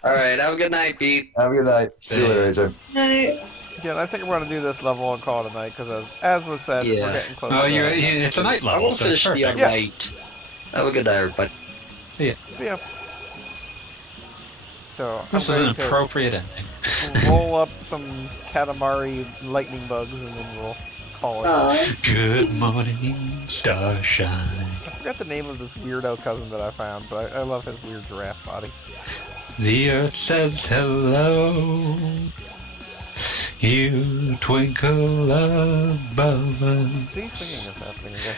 All right, have a good night, Pete. Have a good night. See you later, AJ. Night. Yeah, I think we're going to do this level and call it a night, because as was said, we're getting close Oh, to it's a night I level, will so it's finish the perfect. night. Have a good night, everybody. Yeah. So This is an appropriate ending. roll up some Katamari lightning bugs, and then we'll call it. Good morning, starshine. I forgot the name of this weirdo cousin that I found, but I love his weird giraffe body. The earth says hello. You twinkle above us. See, singing is happening again.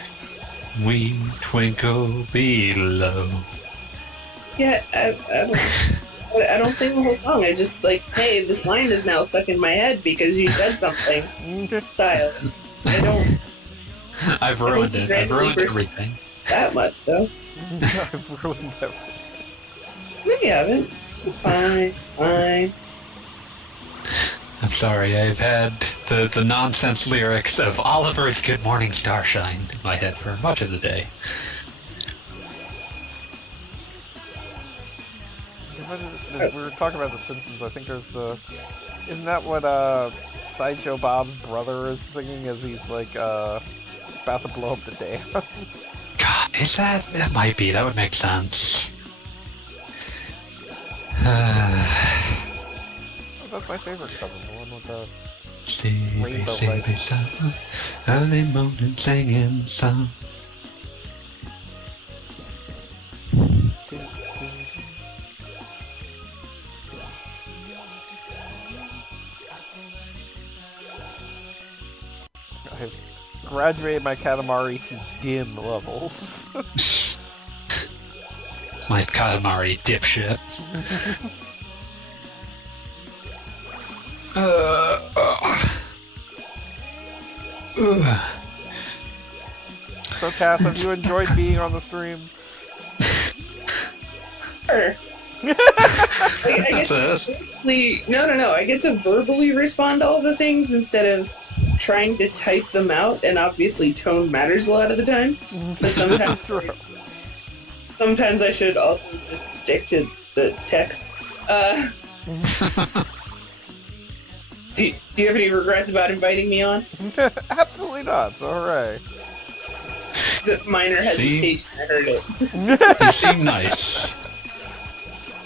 We twinkle below. Yeah, I don't sing the whole song. I just like, hey, this line is now stuck in my head because you said something. Style. I don't I've ruined it. I've ruined everything. that much though. I've ruined everything. No, you haven't. It's fine. Fine. I'm sorry, I've had the nonsense lyrics of Oliver's Good Morning Starshine in my head for much of the day. We were talking about The Simpsons. I think there's isn't that what Sideshow Bob's brother is singing as he's like about to blow up the dam? God, is that? That might be. That would make sense. That's my favorite cover, the one with the Sleepy, Rainbow sleepy lights. summer, early morning singing song. I've graduated my Katamari to dim levels. My Katamari dipshit. So, Cass, have you enjoyed being on the stream? Sure. I get to verbally respond to all the things instead of trying to type them out, and obviously tone matters a lot of the time. But This sometimes, is true. sometimes I should also just stick to the text. Do you have any regrets about inviting me on? Absolutely not. So, hooray. The minor hesitation, I heard it. You seem nice.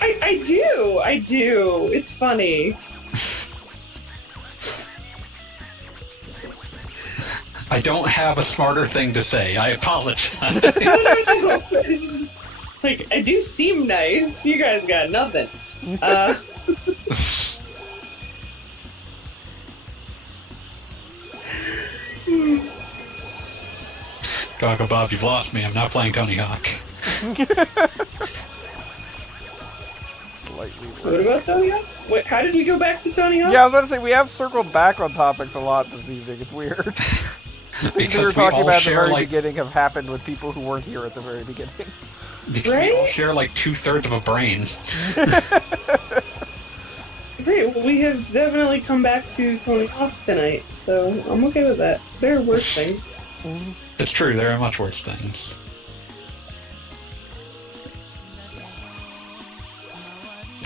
I do. It's funny. I don't have a smarter thing to say. I apologize. No. It's just, like, I do seem nice. You guys got nothing. Gaga Bob, you've lost me. I'm not playing Tony Hawk. Slightly What about Tony Hawk? Wait, how did we go back to Tony Hawk? Yeah, I was about to say, we have circled back on topics a lot this evening. It's weird. Things we were Because we talking all about at the share very like beginning have happened with people who weren't here at the very beginning. because we all Right? share like 2/3 of a brain. Great, well, we have definitely come back to Tony Hawk tonight, so I'm okay with that. There are worse things. It's true. There are much worse things.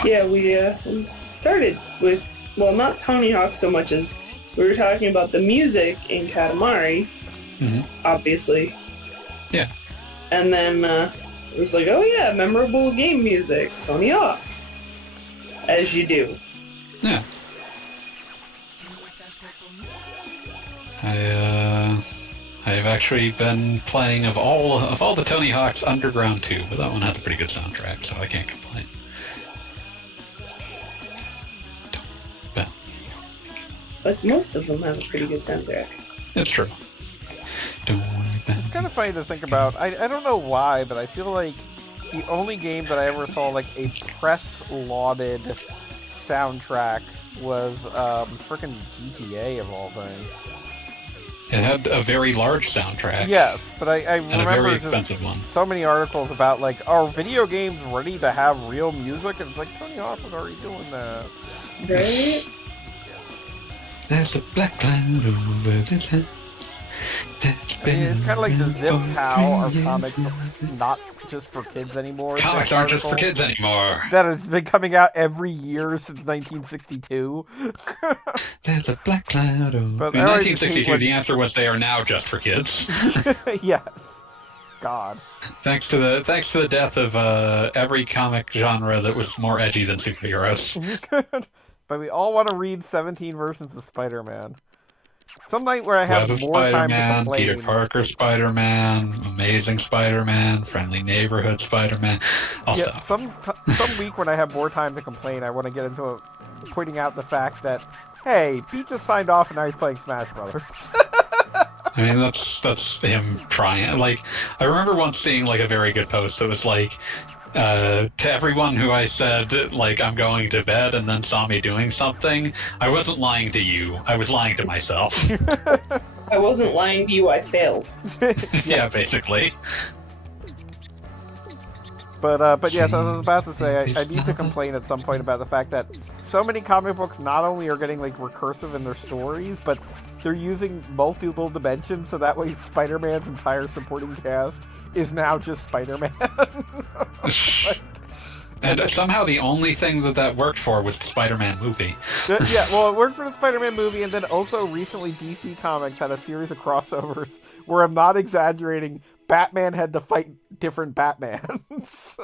Yeah, we started with, well, not Tony Hawk so much as we were talking about the music in Katamari, obviously. Yeah. And then it was like, oh yeah, memorable game music, Tony Hawk. As you do. Yeah. I've actually been playing of all the Tony Hawk's Underground 2, but that one has a pretty good soundtrack, so I can't complain. But most of them have a pretty good soundtrack. It's true. Don't worry about It's kind of funny to think about. I don't know why, but I feel like the only game that I ever saw like a press-lauded soundtrack was frickin' GTA of all things. It had a very large soundtrack. Yes, but I And a remember very just expensive one. so many articles about like, are video games ready to have real music? And it's like, Tony Hawk was already doing that. Right? There's a black cloud over the land. I mean, it's kind of like the zip how our comics are not just for kids anymore. Comics aren't just for kids anymore. That has been coming out every year since 1962. There's a black cloud over. But In I always hate 1962, when- the answer was they are now just for kids. Yes. God. Thanks to the death of every comic genre that was more edgy than superheroes. But we all want to read 17 versions of Spider-Man. Some night where I have Web of more time to Spider-Man, complain. Peter Parker Spider-Man, Amazing Spider-Man, Friendly Neighborhood Spider-Man, all Yeah, stuff. some week when I have more time to complain, I want to get into pointing out the fact that, hey, Pete just signed off and now he's playing Smash Brothers. I mean, that's him trying. Like, I remember once seeing like a very good post that was like, to everyone who I said, like, I'm going to bed and then saw me doing something, I wasn't lying to you. I was lying to myself. I wasn't lying to you, I failed. Yeah, basically. But yes, as I was about to say, I need to complain at some point about the fact that so many comic books not only are getting like recursive in their stories, but they're using multiple dimensions, so that way Spider-Man's entire supporting cast is now just Spider-Man. And somehow the only thing that worked for was the Spider-Man movie. Yeah, well, it worked for the Spider-Man movie, and then also recently DC Comics had a series of crossovers where, I'm not exaggerating, Batman had to fight different Batmans.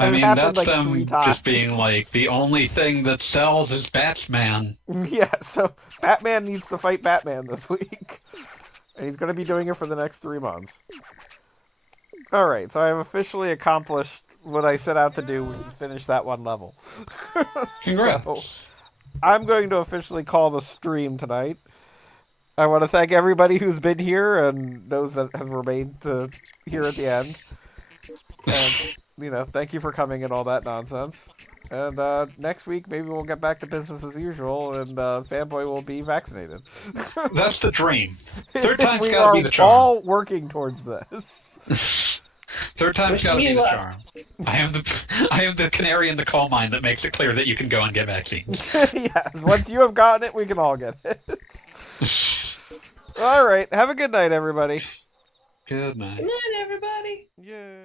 I And it mean, happened, that's like, them 3 times. just being like, the only thing that sells is Batsman. Yeah, so Batman needs to fight Batman this week. And he's going to be doing it for the next 3 months. Alright, so I have officially accomplished what I set out to do, which is finish that one level. Congrats. So, I'm going to officially call the stream tonight. I want to thank everybody who's been here and those that have remained here at the end. And, thank you for coming and all that nonsense. And next week, maybe we'll get back to business as usual, and Fanboy will be vaccinated. That's the dream. Third time's We gotta are be the charm. all working towards this. Third time's Wish gotta me be the luck. charm. I am the canary in the coal mine that makes it clear that you can go and get vaccines. Yes, once you have gotten it, we can all get it. All right, have a good night, everybody. Good night. Good night, everybody. Yeah.